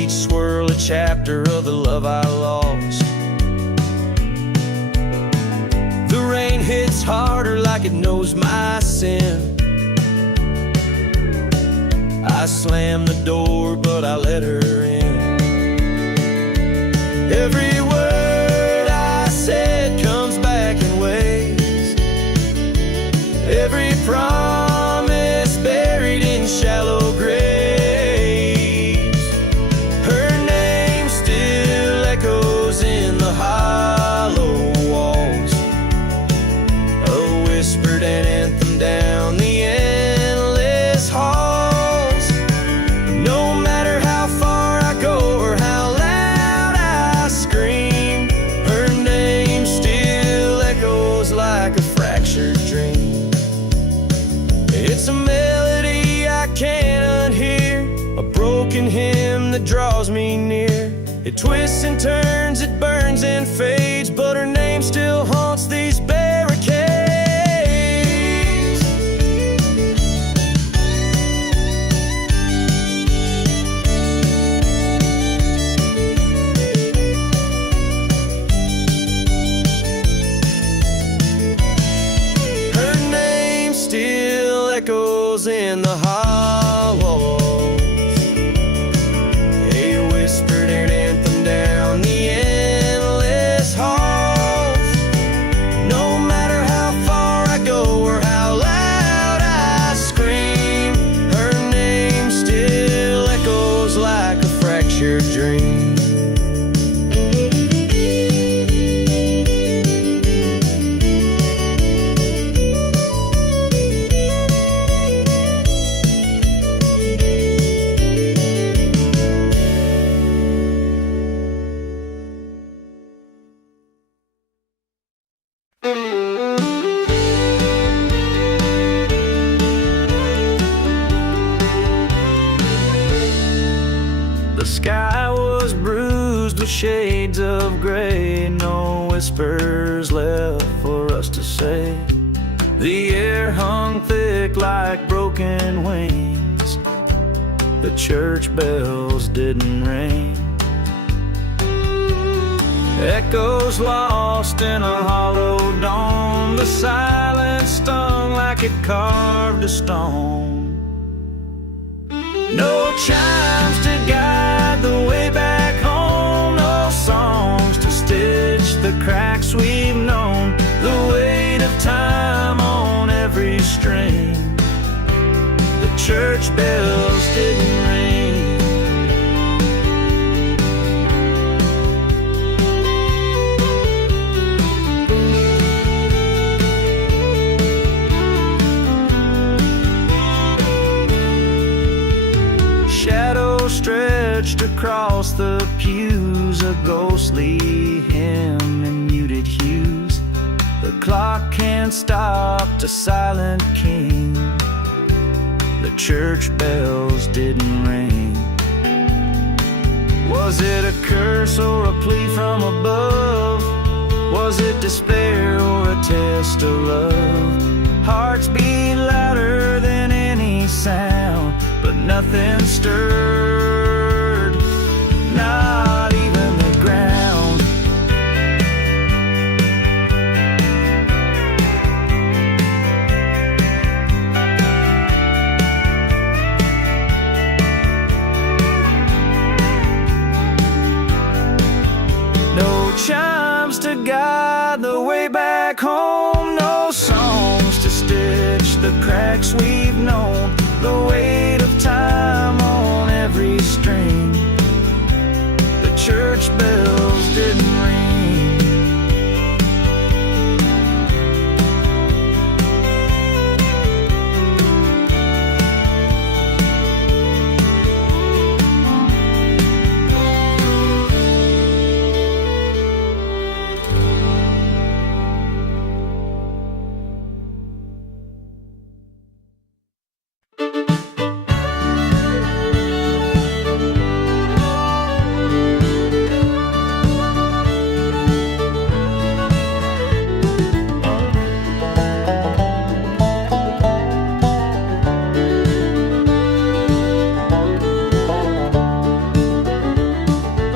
each swirl a chapter of the love I lost. The rain hits harder like it knows my sin. I slammed the door, but I let her in. Every word I said comes back in waves. Every promise buried in shallow graves. Her name still echoes in the hollow walls, a whispered anthem down the endless halls. No matter how far I go or how loud I scream, her name still echoes like a fractured dream. It's a melody I can't unhear, a broken hymn that draws me near. It twists and turns, it burns and fades, but her name still haunts these barricades. Her name still echoes in the hollows, a whispered anthem down the endless halls. No matter how far I go or how loud I scream, her name still echoes like a fractured dream. The sky was bruised with shades of gray, no whispers left for us to say. The air hung thick like broken wings, the church bells didn't ring. Echoes lost in a hollow dome, the silence stung like it carved a stone. No chimes to guide the way back home, no songs to stitch the cracks we've known. The weight of time on every string, the church bells didn't ring. Shadows stretched across the pews, a ghostly hymn in muted hues. The clock can't stop the silent king, the church bells didn't ring. Was it a curse or a plea from above? Was it despair or a test of love? Hearts beat louder than any sound, but nothing stirred, not even the ground. No chimes to guide the way back home, no songs to stitch the cracks we've known. The weight of time on every string, the church bells didn't ring.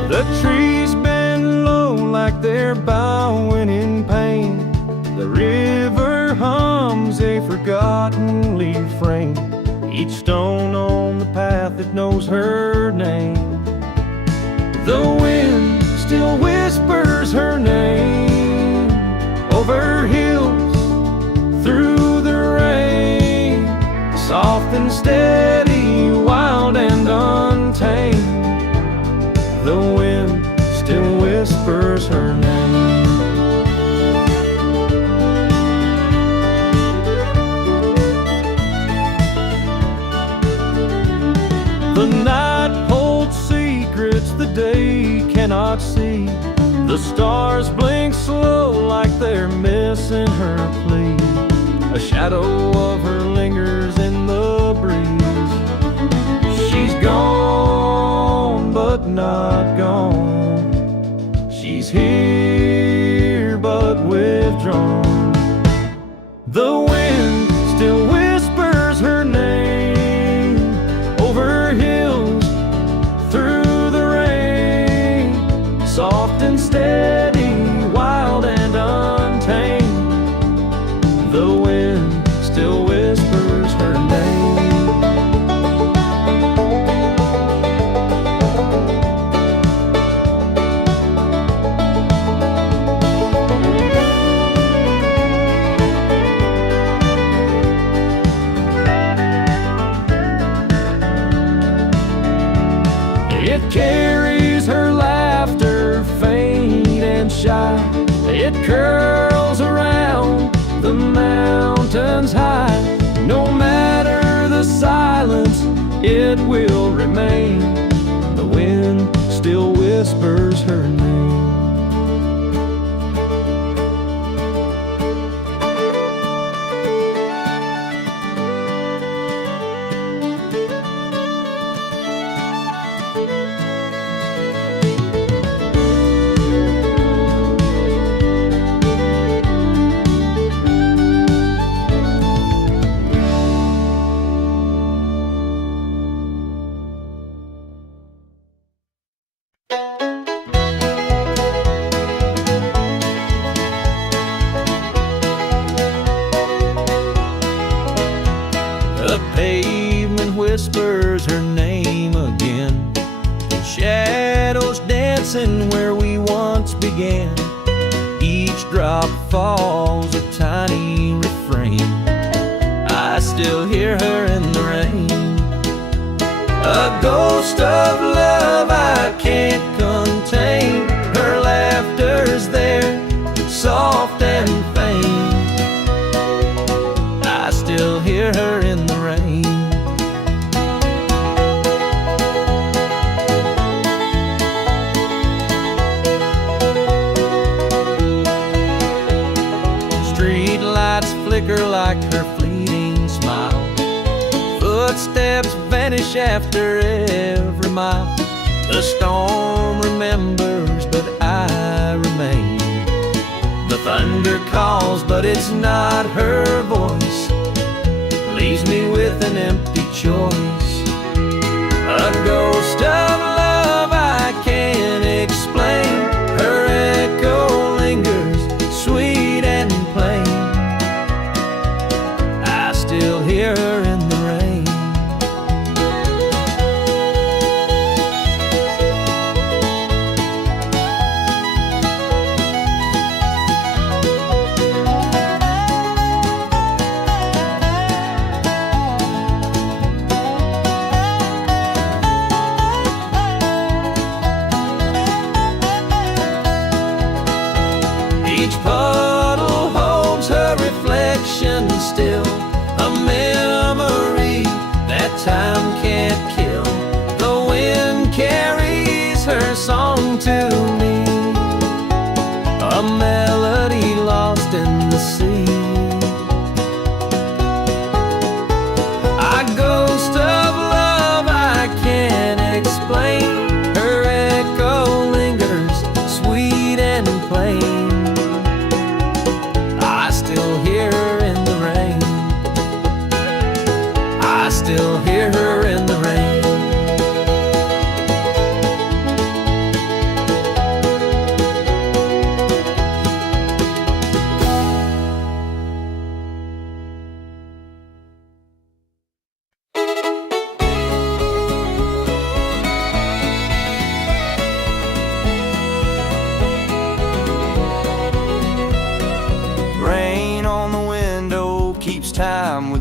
The trees bend low like they're bowing in pain. The river hums a forgotten refrain. Each stone on the path that knows her name. The wind still whispers her name over hills, through the rain. Soft and steady, wild and untamed. The wind still whispers her name. The night holds secrets the day cannot see. The stars blink slow like they're missing her plea. A shadow of her lingers in the breeze. She's gone, but not gone. She's here, but withdrawn. The wind still whispers her name over hills, through the rain. Soft and steady, wild and untamed. The wind still whispers her name. It carries her laughter, faint and shy. It curls around the mountains high. No matter the silence, it will remain. The wind still whispers her name. The pavement whispers her name again. Shadows dancing where we once began. Each drop falls a tiny refrain. I still hear her in the rain. A ghost of love I can't contain. Her laughter's there, soft and faint. I still hear her in the rain. Street lights flicker like her fleeting smile. Footsteps vanish after every mile. The storm remembers, but I remain. The thunder calls, but it's not her voice. Leaves me with an empty choice. A ghost of love I can't explain. Her echo lingers, sweet and plain. I still hear her in the rain. Each puddle holds her reflection still, a memory that time can't kill. The wind carries her song to me, a melody lost in the sea. A ghost of love I can't explain. Her echo lingers, sweet and plain.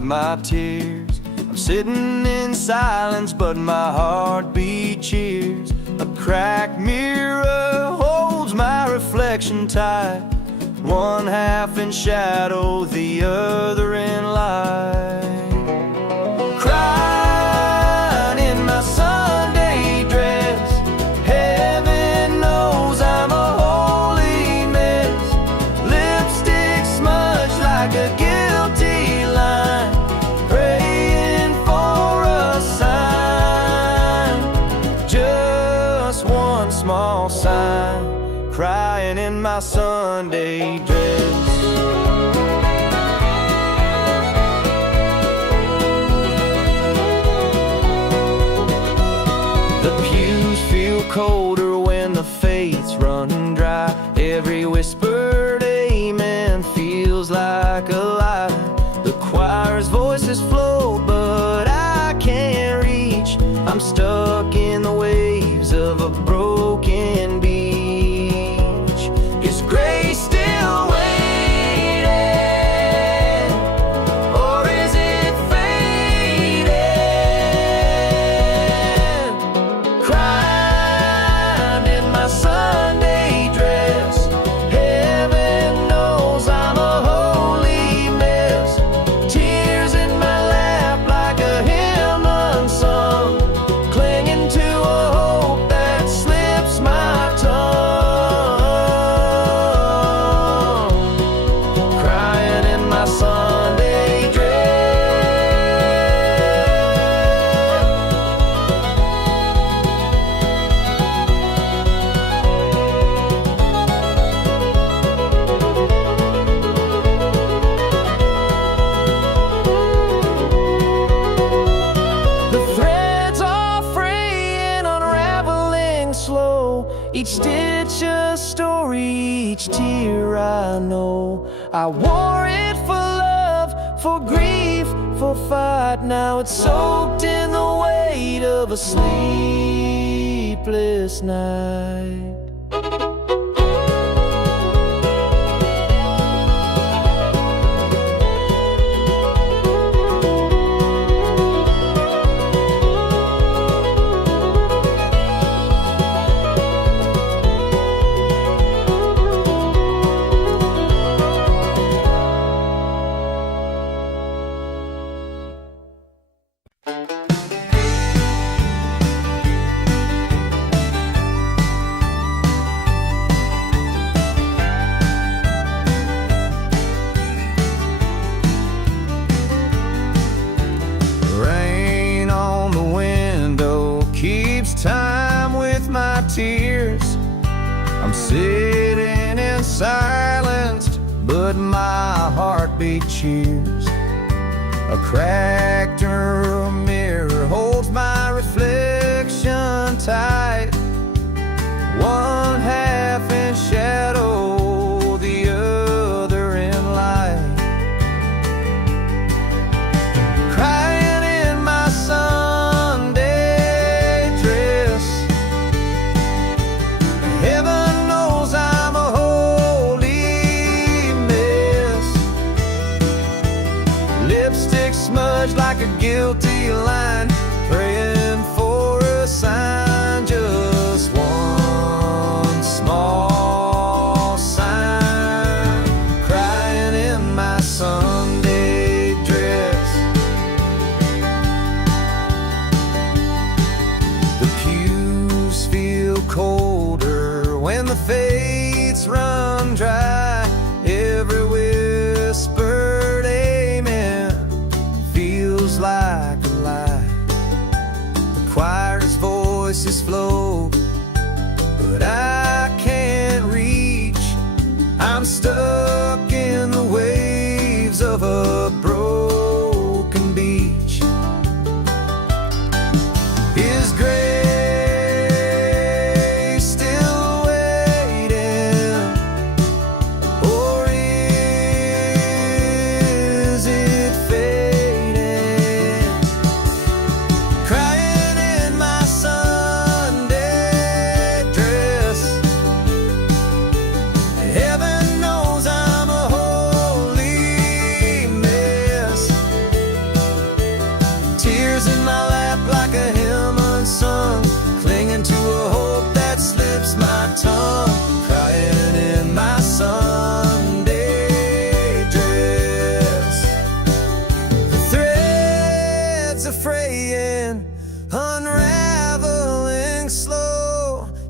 my tears. I'm sitting in silence, but my heartbeat cheers. A cracked mirror holds my reflection tight, one half in shadow, the other in light. Crying in my Sunday dress, heaven knows I'm a holy mess. Lipstick smudged like a guilty line, praying for a sign, just one small sign. Crying in my Sunday dress. The pews feel colder when the faith's run dry. Every whispered amen feels like a lie. The choir's voices float, but I can't reach. I'm stuck in the waves of a broken beach. Is grace still waiting, or is it fading? Crying in my Sunday dress, heaven knows I'm a holy mess. Tears in my lap like a hymn unsung, clinging to a hope that slips my tongue. Crying in my Sunday The threads are fraying, unraveling slow. Each stitch a story, each tear I know. I wore it for love, for grief, for fight. Now it's soaked in the weight of a sleepless night. Rain on the window keeps time with my tears. I'm sitting in silence, but my heartbeat cheers. A cracked mirror holds my reflection tight, one half in shadow, the other in light. Crying in my Sunday dress, heaven knows I'm a holy mess. Lipstick smudged like a guilty line, praying for a sign, just one small sign. Crying in my Sunday dress. The pews feel colder when the faiths run dry. Every whispered amen feels like a lie. The choir's voices flow, but I can't reach. I'm stuck in the waves of a broken beach. Is grace still waiting,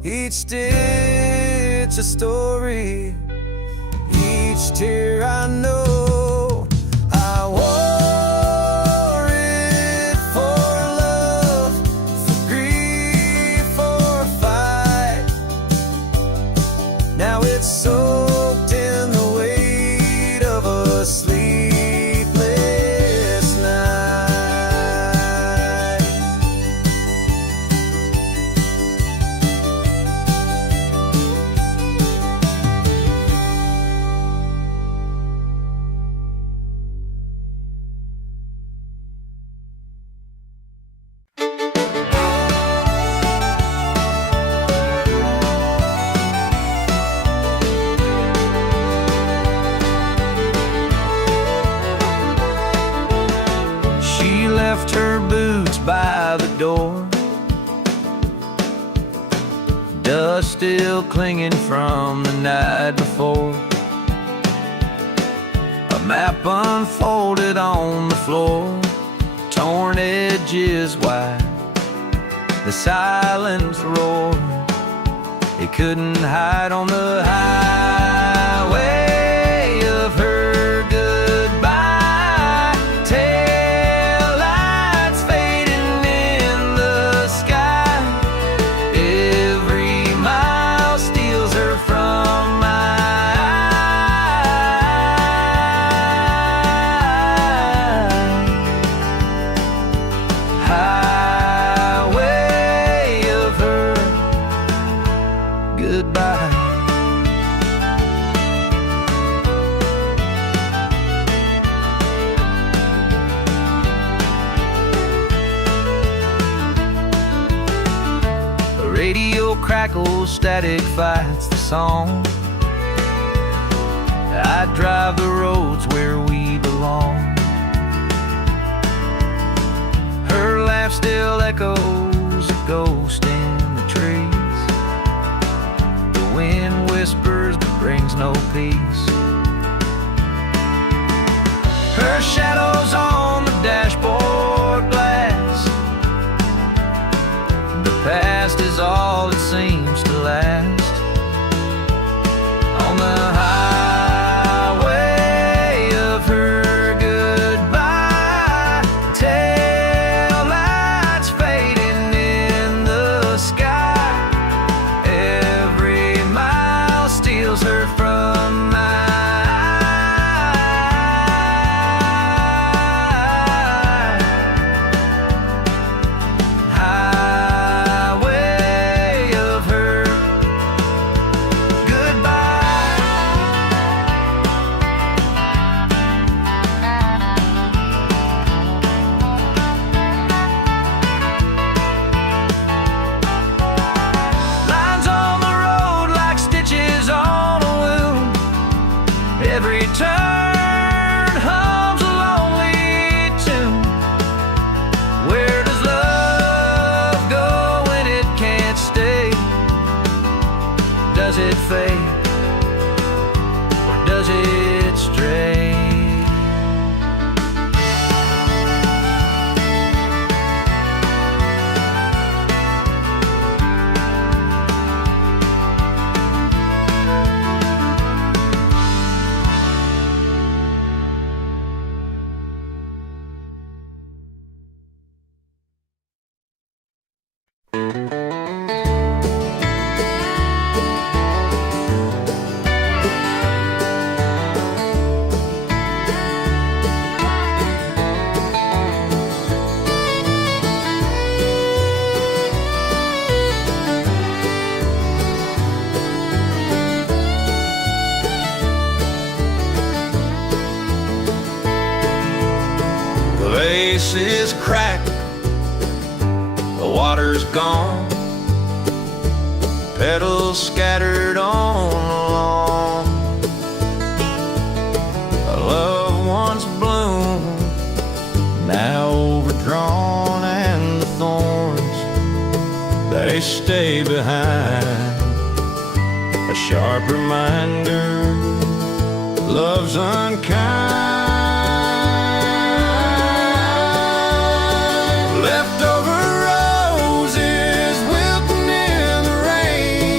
each stitch a story, each tear I know. I wore it for love, for grief, or fight. Now it's soaked in the weight of a sleepless night. She left her boots by the door, dust still clinging from the night before. A map unfolded on the floor, torn edges wide, the silence roared. It couldn't hide on the highway of her goodbye. Tail lights fading in the sky. Every mile steals her from my eyes. Highway of her goodbye. The radio crackles, static fights the song. I drive the roads where we belong. Her laugh still echoes, a ghost in the trees. The wind whispers but brings no peace. Her shadow's on the dashboard glass. The past is all it seems to last. On the highway of her goodbye, tail lights fading in the sky. Every mile steals her from my highway of her goodbye. Lines on the road like stitches on a wound. Every turn hums a lonely tune. Where does love go when it can't stay? Does it fade or does it stray? The vase is cracked, the water's gone, petals scattered on the lawn. A loved one's bloom, now overdrawn, and the thorns, they stay behind. A sharp reminder, love's unkind. Leftover roses wilting in the rain.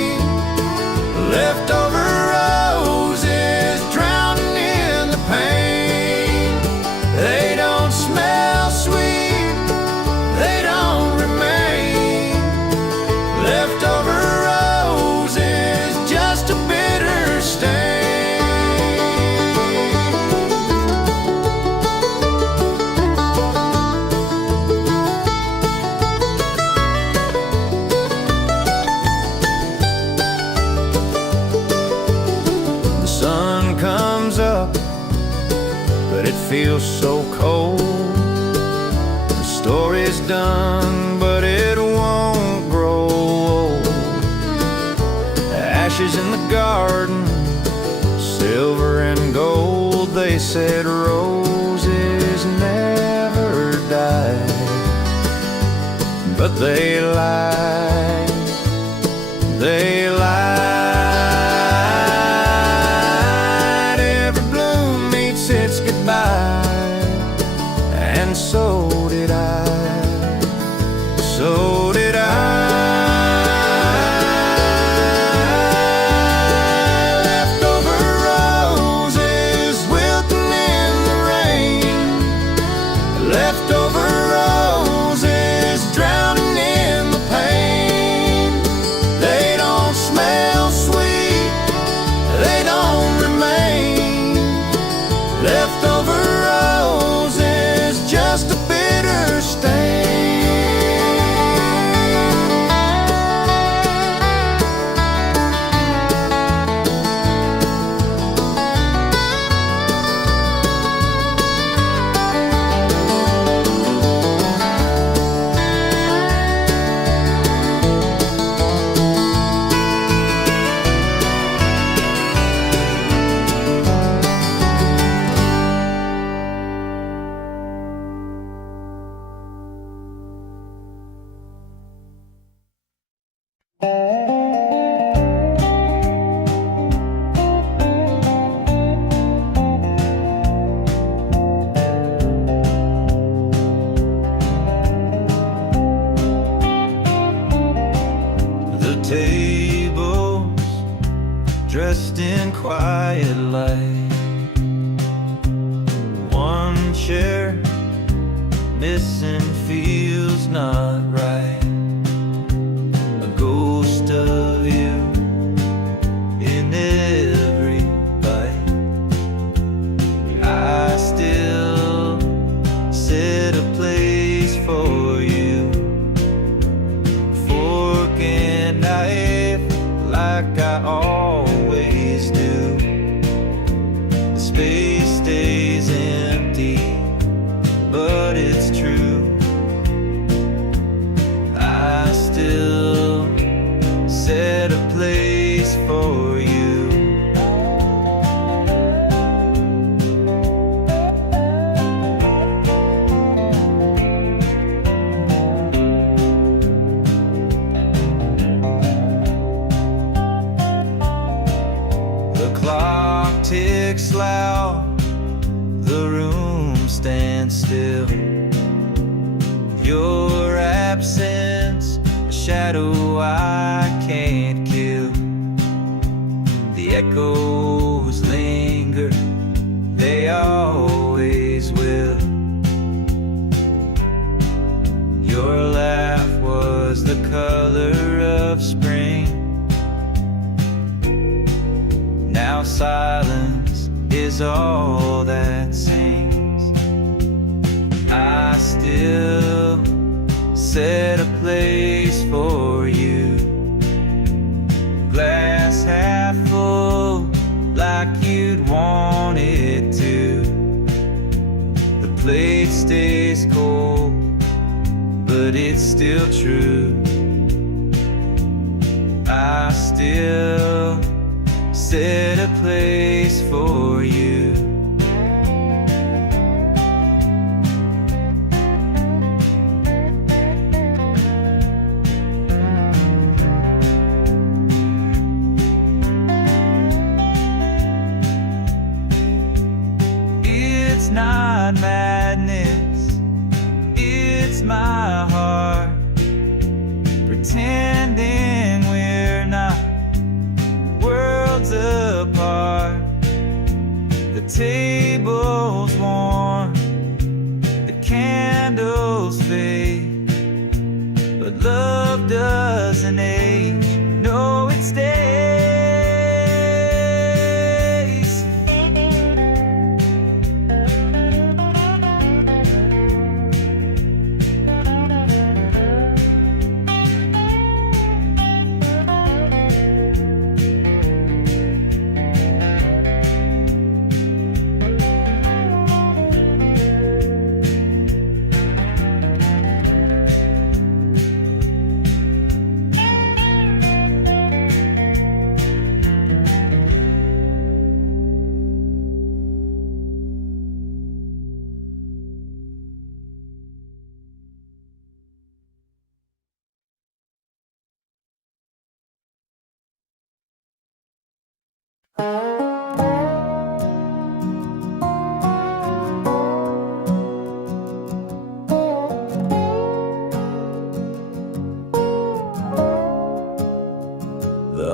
feels so cold. The story's done, but it won't grow old. Ashes in the garden, silver and gold. They said roses never die, but they lied, they lied. Every bloom meets its goodbye, and so did I, so did I. Dressed in quiet light, one chair missing feels not right. A ghost of you in every bite. I still set a place for you, fork and knife like I always do. The space stays empty, but it's true. I still set a place for you. Clock ticks loud, the room stands still. Your absence, a shadow I can't kill. The echoes linger, they always will. Your laugh was the color of spring. Now silence is all that sings. I still set a place for you. Glass half full, like you'd want it to. The plate stays cold, but it's still true. I still set a place for you. It's not madness, it's my heart pretending we're not worlds apart.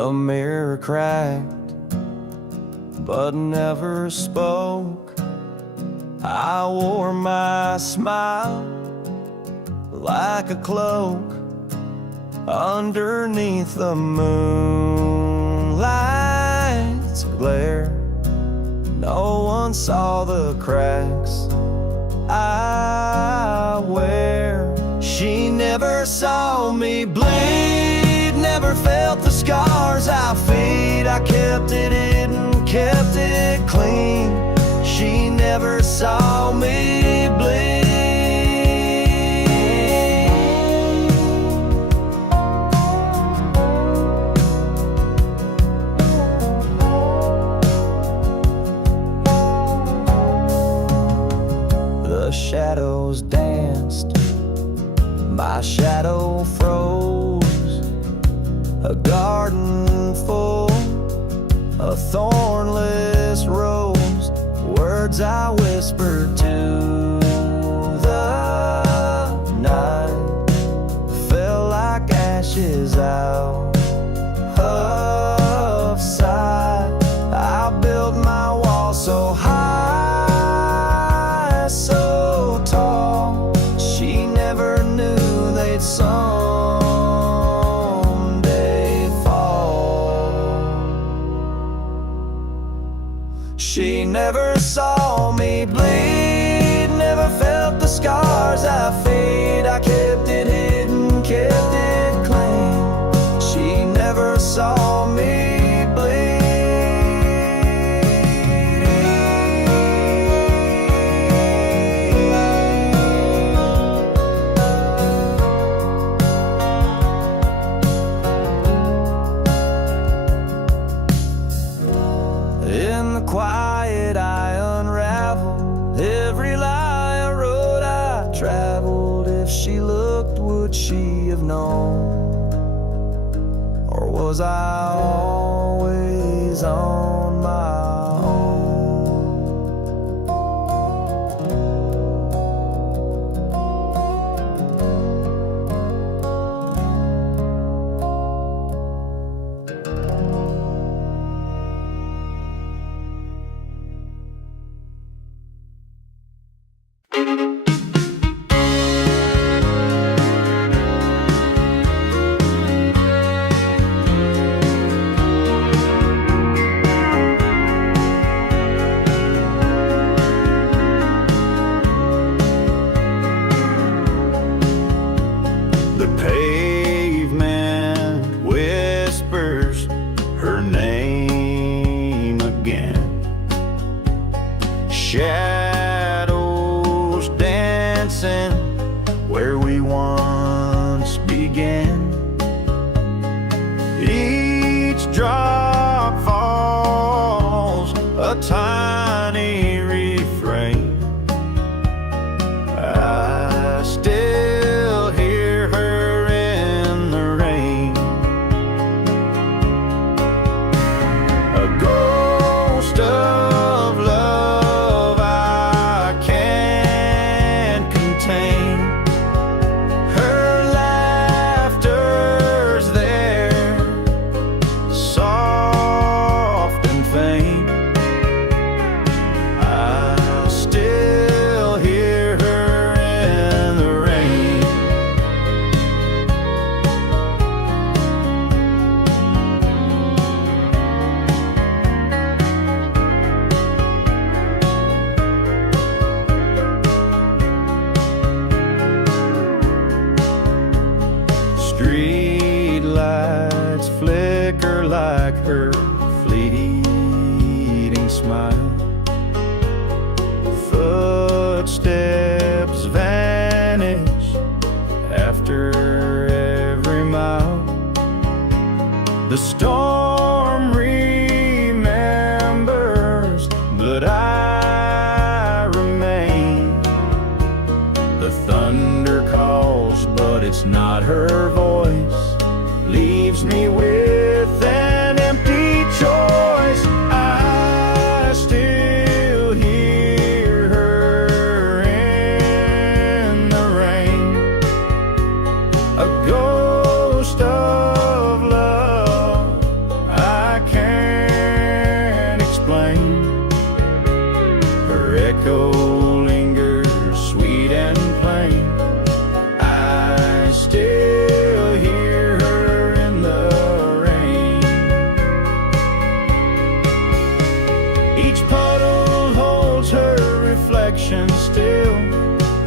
The mirror cracked, but never spoke. I wore my smile like a cloak underneath the moonlight's glare. No one saw the cracks I wear. She never saw me bleed, never felt the scars I feed. I kept it hidden, kept it clean. She never saw me bleed. The shadows danced, my shadow froze. A garden full of thornless rose. Words I whispered to the night fell like ashes out of sight. I built my wall so high, so tall. She never knew they'd someday fall. She never saw me bleed, never felt the scars I feed. I kept it hidden, kept it clean. She never saw me bleed. In the quiet I unraveled every lie I wrote. I traveled. If she looked, would she have known? Or was I always on my own? The pavement whispers her name again. Shadows dancing where we once began. Each drop falls a tiny refrain. I still hear her in the rain. A ghost of love I can't contain. Her laughter's there, soft and faint. I still hear her in the rain. Street lights flicker like her fleeting smile. Footsteps vanish after every mile. The storm remembers, but I remain. The thunder calls, but it's not her voice. Leaves me with an empty choice. I still hear her in the rain. A ghost of love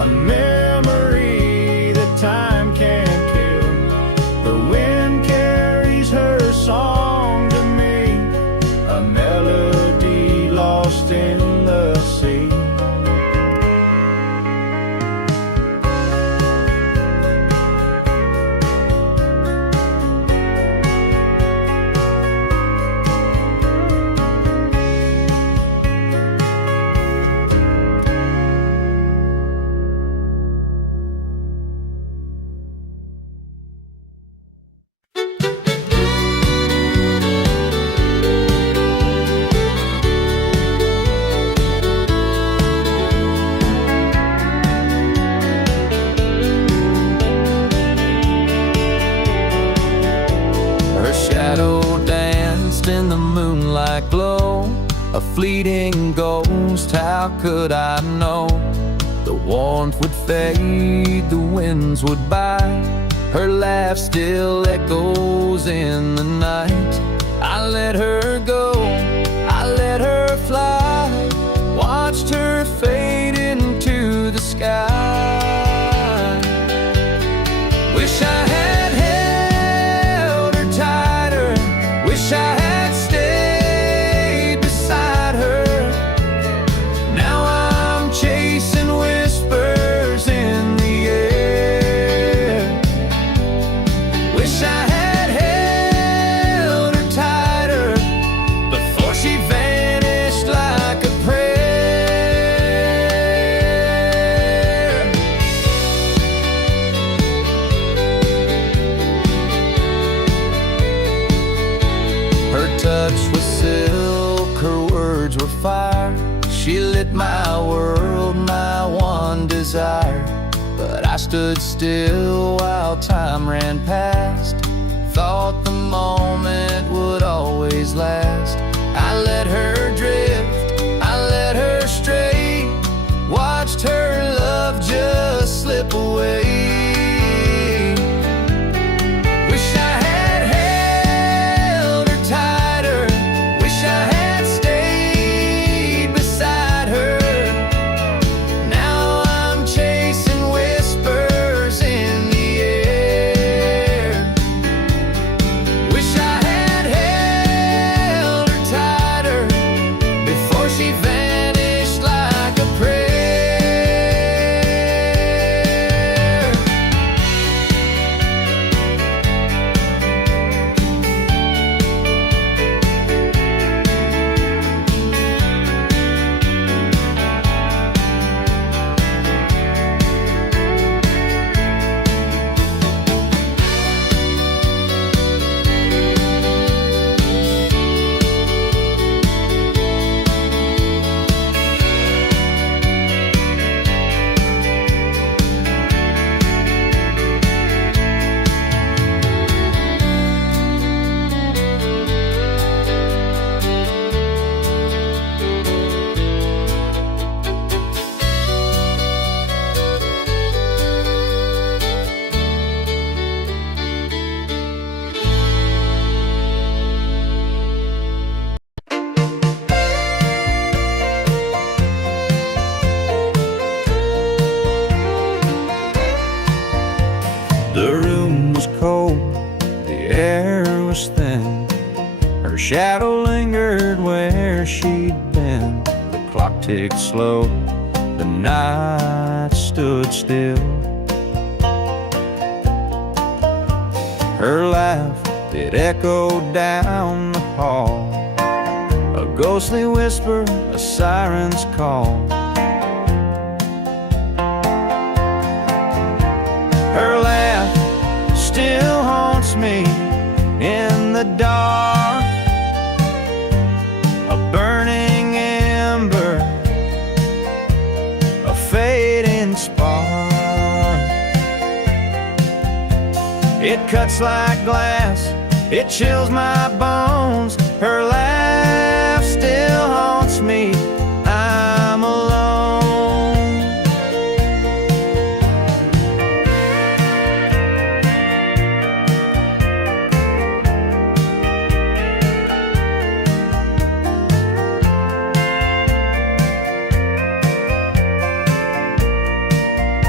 a memory that time can't kill. The wind carries her song to me, a melody lost in the sea. In the moonlight glow, a fleeting ghost, how could I know? The warmth would fade, the winds would bite, her laugh still echoes in the night. I let her go, I let her fly, watched her fade into the sky. Wish I had held her tighter, wish I had fire. She lit my world, my one desire. But I stood still while time ran past. Thought the moment would always last. I let her drift, I let her stray, watched her love just slip away. Wish I had held her tighter, wish I had shadow lingered where she'd been. The clock ticked slow, the night stood still. Her laugh, it echoed down the hall, a ghostly whisper, a siren's call. Her laugh still haunts me in the dark, a burning ember, a fading spark. It cuts like glass, it chills my bones. Her laugh still haunts me, I'm alone.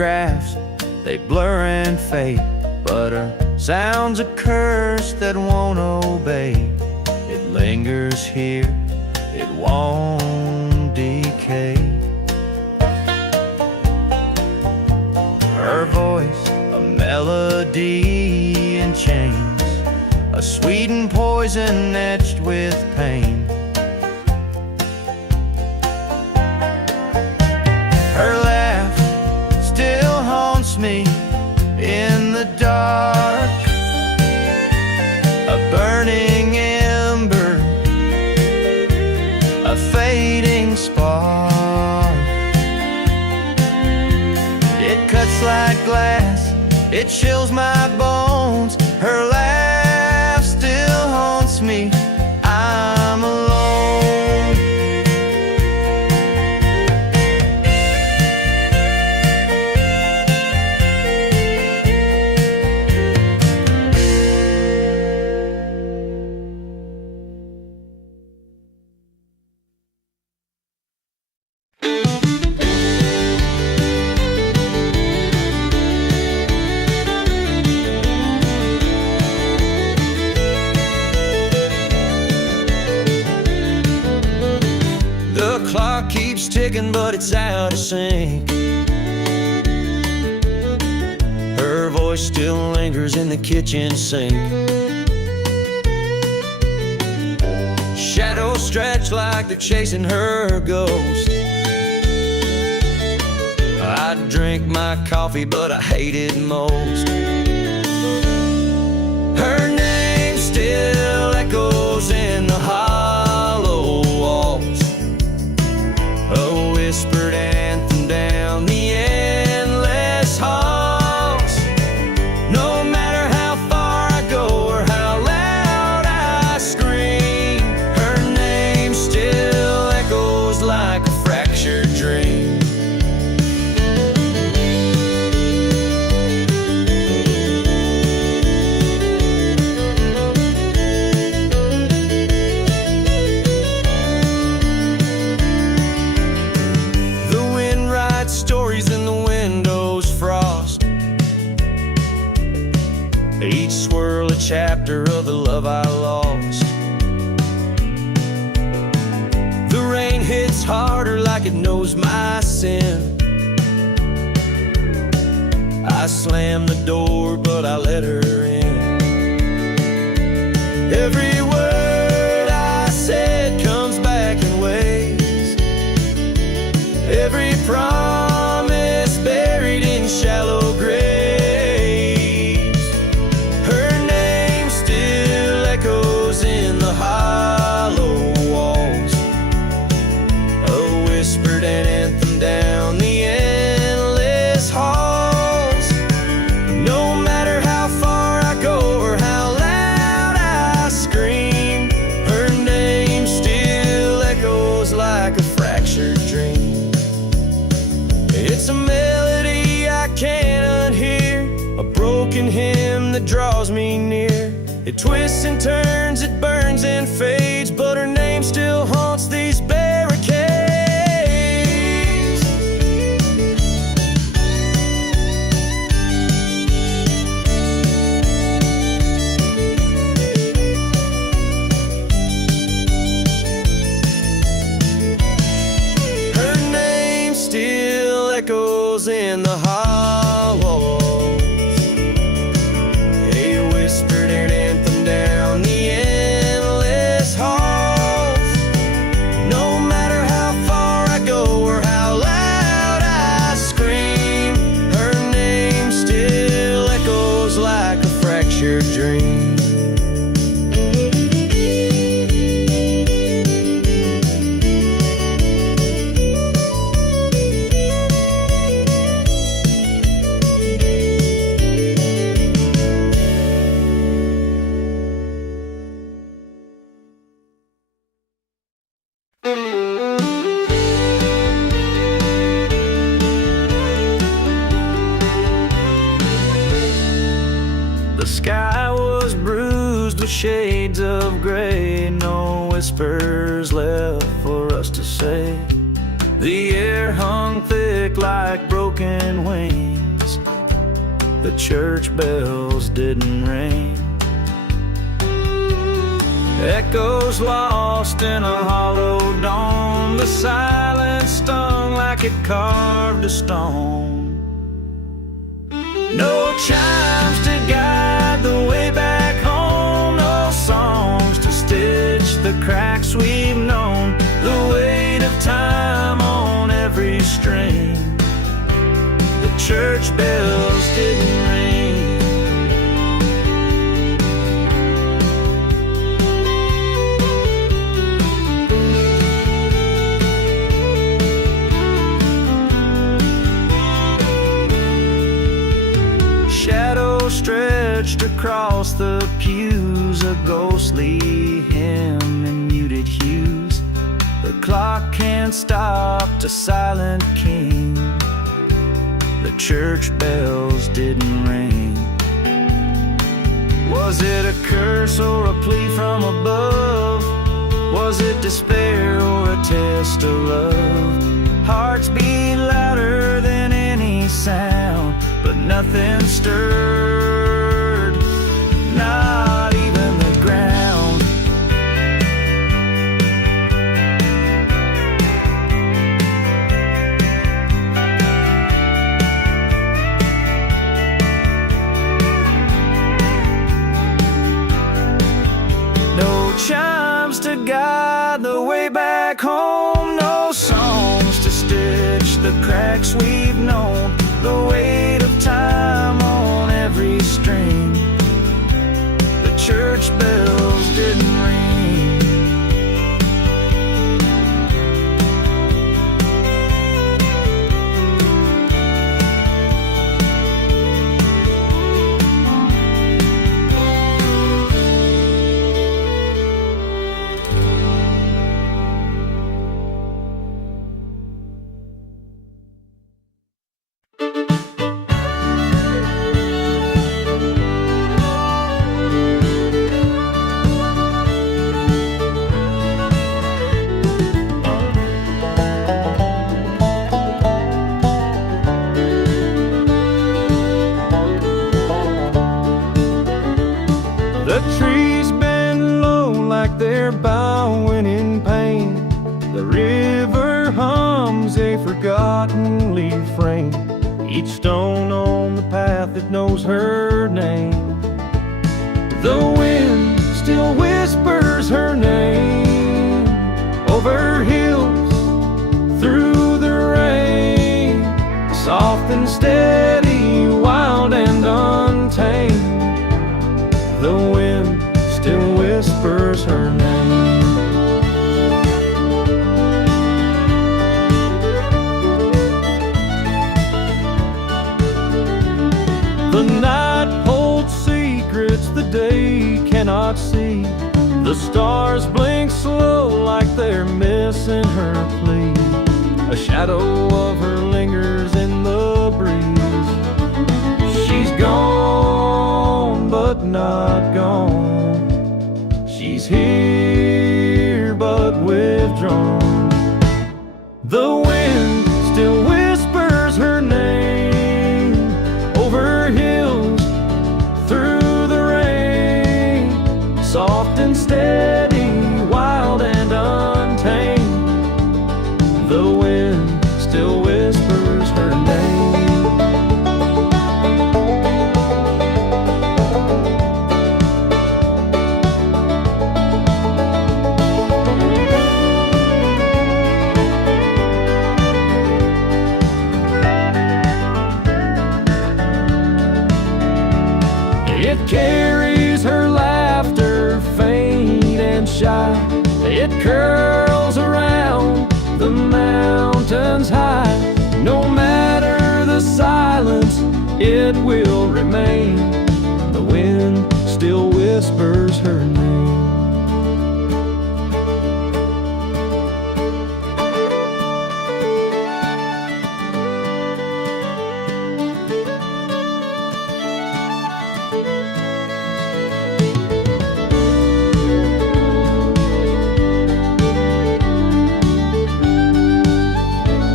photographs, they blur and fade, but her sound's a curse that won't obey. It lingers here, it won't decay. Her voice, a melody in chains, a sweetened poison etched with pain. Her laugh still haunts me in the dark, a burning ember, a fading spark. It cuts like glass, it chills my bones. Her laugh still haunts me, I'm alone. The clock keeps ticking, but it's out of sync. Her voice still lingers in the kitchen sink. Shadows stretch like they're chasing her ghost. I drink my coffee, but I hate it most. Her name still echoes in the hollow walls, a whispered anthem down the endless halls. No matter how far I go or how loud I scream, her name still echoes like a fractured dream. Stories in the window's frost, each swirl a chapter of the love I lost. The rain hits harder like it knows my sin. I slam the door, but I let her in. Every word I said comes back in waves. Every promise buried in shallow graves. Her name still echoes in the hollow walls, a whispered anthem down the endless halls. No matter how far I go or how loud I scream, her name still echoes like a fractured dream. It's a melody I can't unhear, a broken hymn that draws me near. It twists and turns, it burns and fades, but her name still haunts these barricades. Her name still echoes in the hollows, a whispered anthem down the endless halls. No matter how far I go or how loud I scream, her name still echoes like a fractured dream. The sky was bruised with shades of gray, no whispers left for us to say. The air hung thick like broken wings. The church bells didn't ring. Echoes lost in a hollow dome. The silence stung like it carved a stone. No chimes to guide the way back home. No songs to stitch the cracks we've known. The weight of time on every string. The church bells didn't ring. Stretched across the pews, a ghostly hymn in muted hues. The clock can't stop the silent king. The church bells didn't ring. Was it a curse or a plea from above? Was it despair or a test of love? Hearts beat louder than any sound, but nothing stirred, not even the ground. No chimes to guide the way back home. No songs to stitch the cracks we've known. The weight of time on every string. The church bells didn't ring. The trees bend low like they're bowing in pain. The river hums a forgotten refrain. Each stone on the path that knows her name. The wind still whispers her name over hills, through the rain. Soft and steady, wild and untamed. The wind still whispers her name. The night holds secrets the day cannot see. The stars blink slow like they're missing her plea. A shadow of her lingers in the breeze. She's gone, but not gone. She's here, but withdrawn. The wind still whispers her name over hills, through the rain. Soft and steady, wild and untamed. The wind still whispers her name. It carries her laughter, faint and shy. It curls around the mountains high. No matter the silence, it will remain. The wind still whispers her name.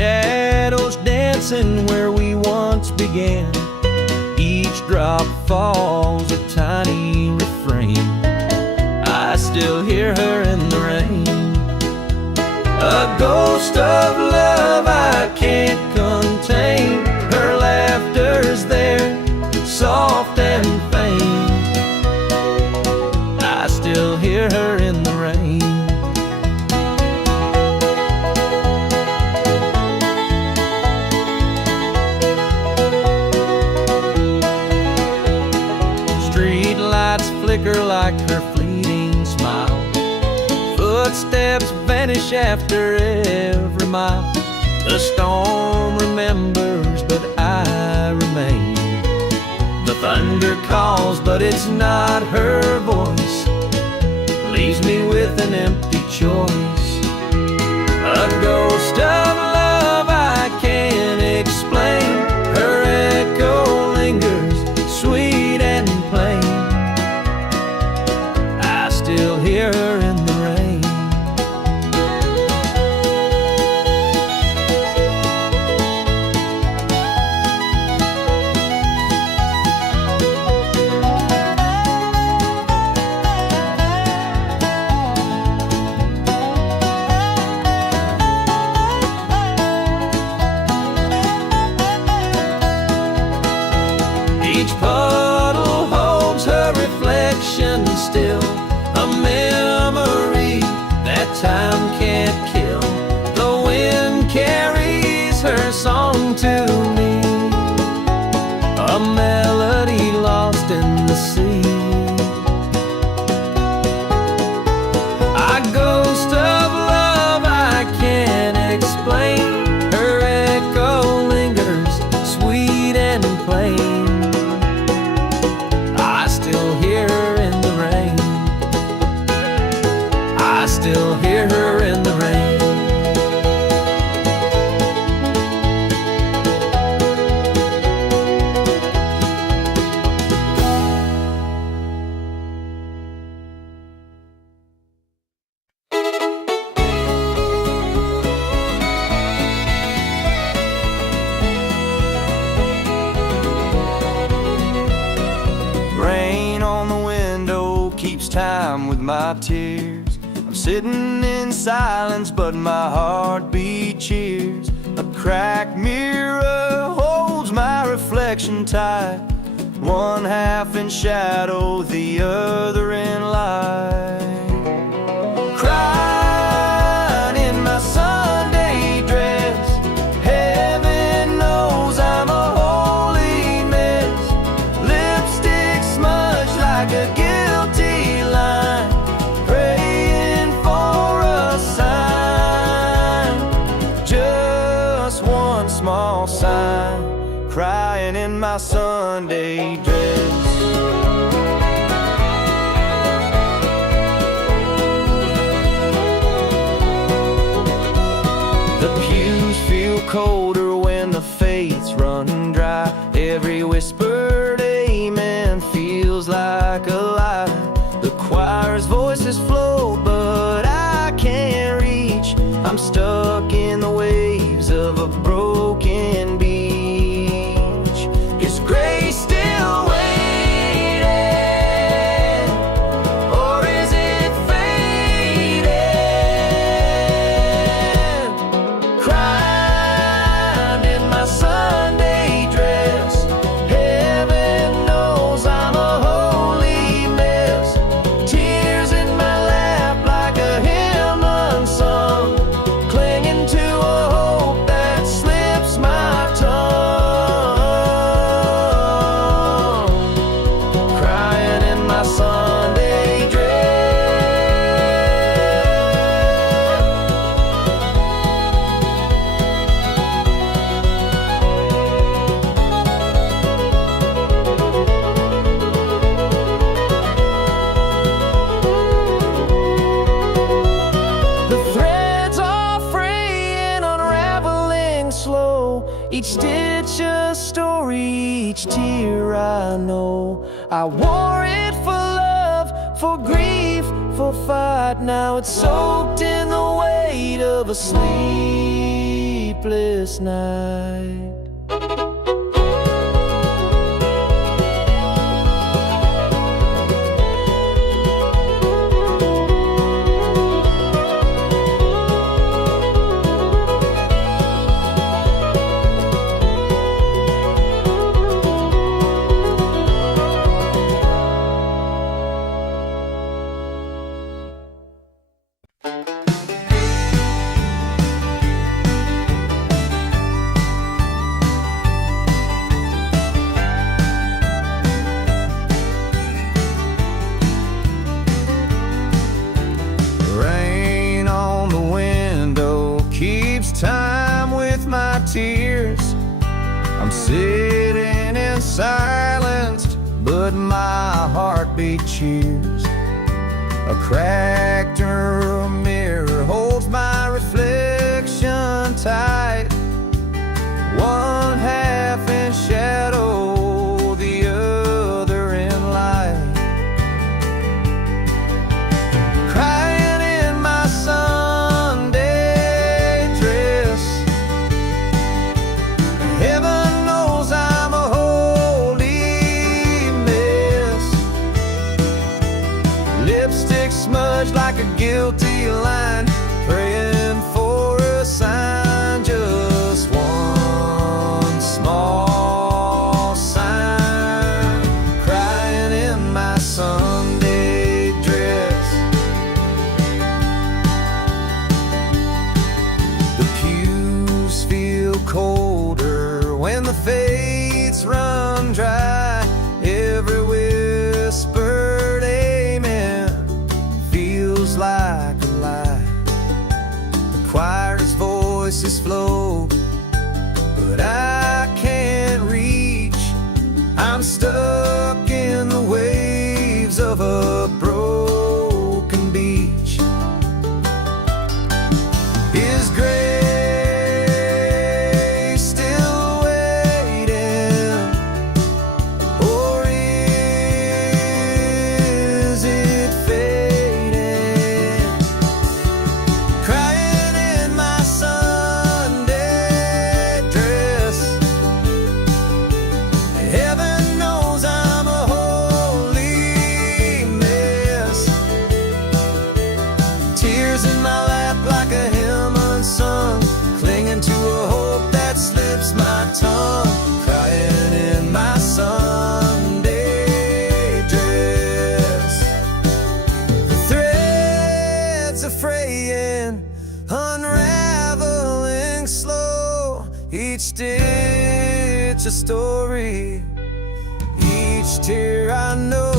shadows dancing where we once began. Each drop falls a tiny refrain. I still hear her in the rain. A ghost of love I can't contain. Her laughter's there, soft and faint. I still hear her in the rain. Street lights flicker like her fleeting smile. Footsteps vanish after every mile. The storm remembers, but I remain. The thunder calls, but it's not her voice. Leaves me with an empty choice. A ghost of love I can't explain. Her echo lingers, sweet and plain. I still hear her in the rain. Each puddle holds her reflection still, a memory that time can't kill. The wind carries her song to me, a melody lost in the sea. A ghost of love I can't explain. Her echo lingers, sweet and plain. I still hear her in the rain. I still hear her in the rain. Rain on the window keeps time with my tears. I'm sitting in silence, but my heartbeat cheers. A cracked mirror holds my reflection tight, one half in shadow, the other in light. Crying in my Sunday dress, heaven knows I'm a holy mess. Lipstick smudged like a guilty line, praying for a sign, just one small sign. Crying in my Sunday dress. The pews feel colder when the faith's run dry. Every whispered amen feels like a lie. The choir's voices float, but I can't reach. I'm stuck in the waves of a broken beach. Is grace still waiting, or is it fading? Crying in my Sunday dress, heaven knows I'm a holy mess. Tears in my lap like a hymn unsung, clinging to a hope that slips my tongue. Crying in my Sunday dress. The threads are fraying, unraveling slow. Each stitch a story, each tear I know. I wore it for love, for grief, for fight. Now it's soaked in the weight of a sleepless sleepless night. Rain on the window keeps time with my tears. I'm sitting in silence, but my heartbeat cheers. A cracked mirror holds my reflection tight. One half in shadow, the other in light. Crying in my Sunday dress. Heaven knows I'm a holy mess. Lipstick smudged like a guilty line, praying for a sign, just one small sign. Crying in my Sunday dress. The pews feel colder when the fates run dry. Every whispered amen feels like a lie. The choir's voices flow, but I can't reach. I'm stuck in the waves of a broken beach. Is grace still waiting, or is it fading? Crying in my Sunday dress. Heaven knows I'm a holy mess. Tears in my lap like a hymn unsung, clinging to a hope that slips my tongue. Crying in my Sunday dress. The threads are fraying, unraveling slow. Each stitch a story, each tear I know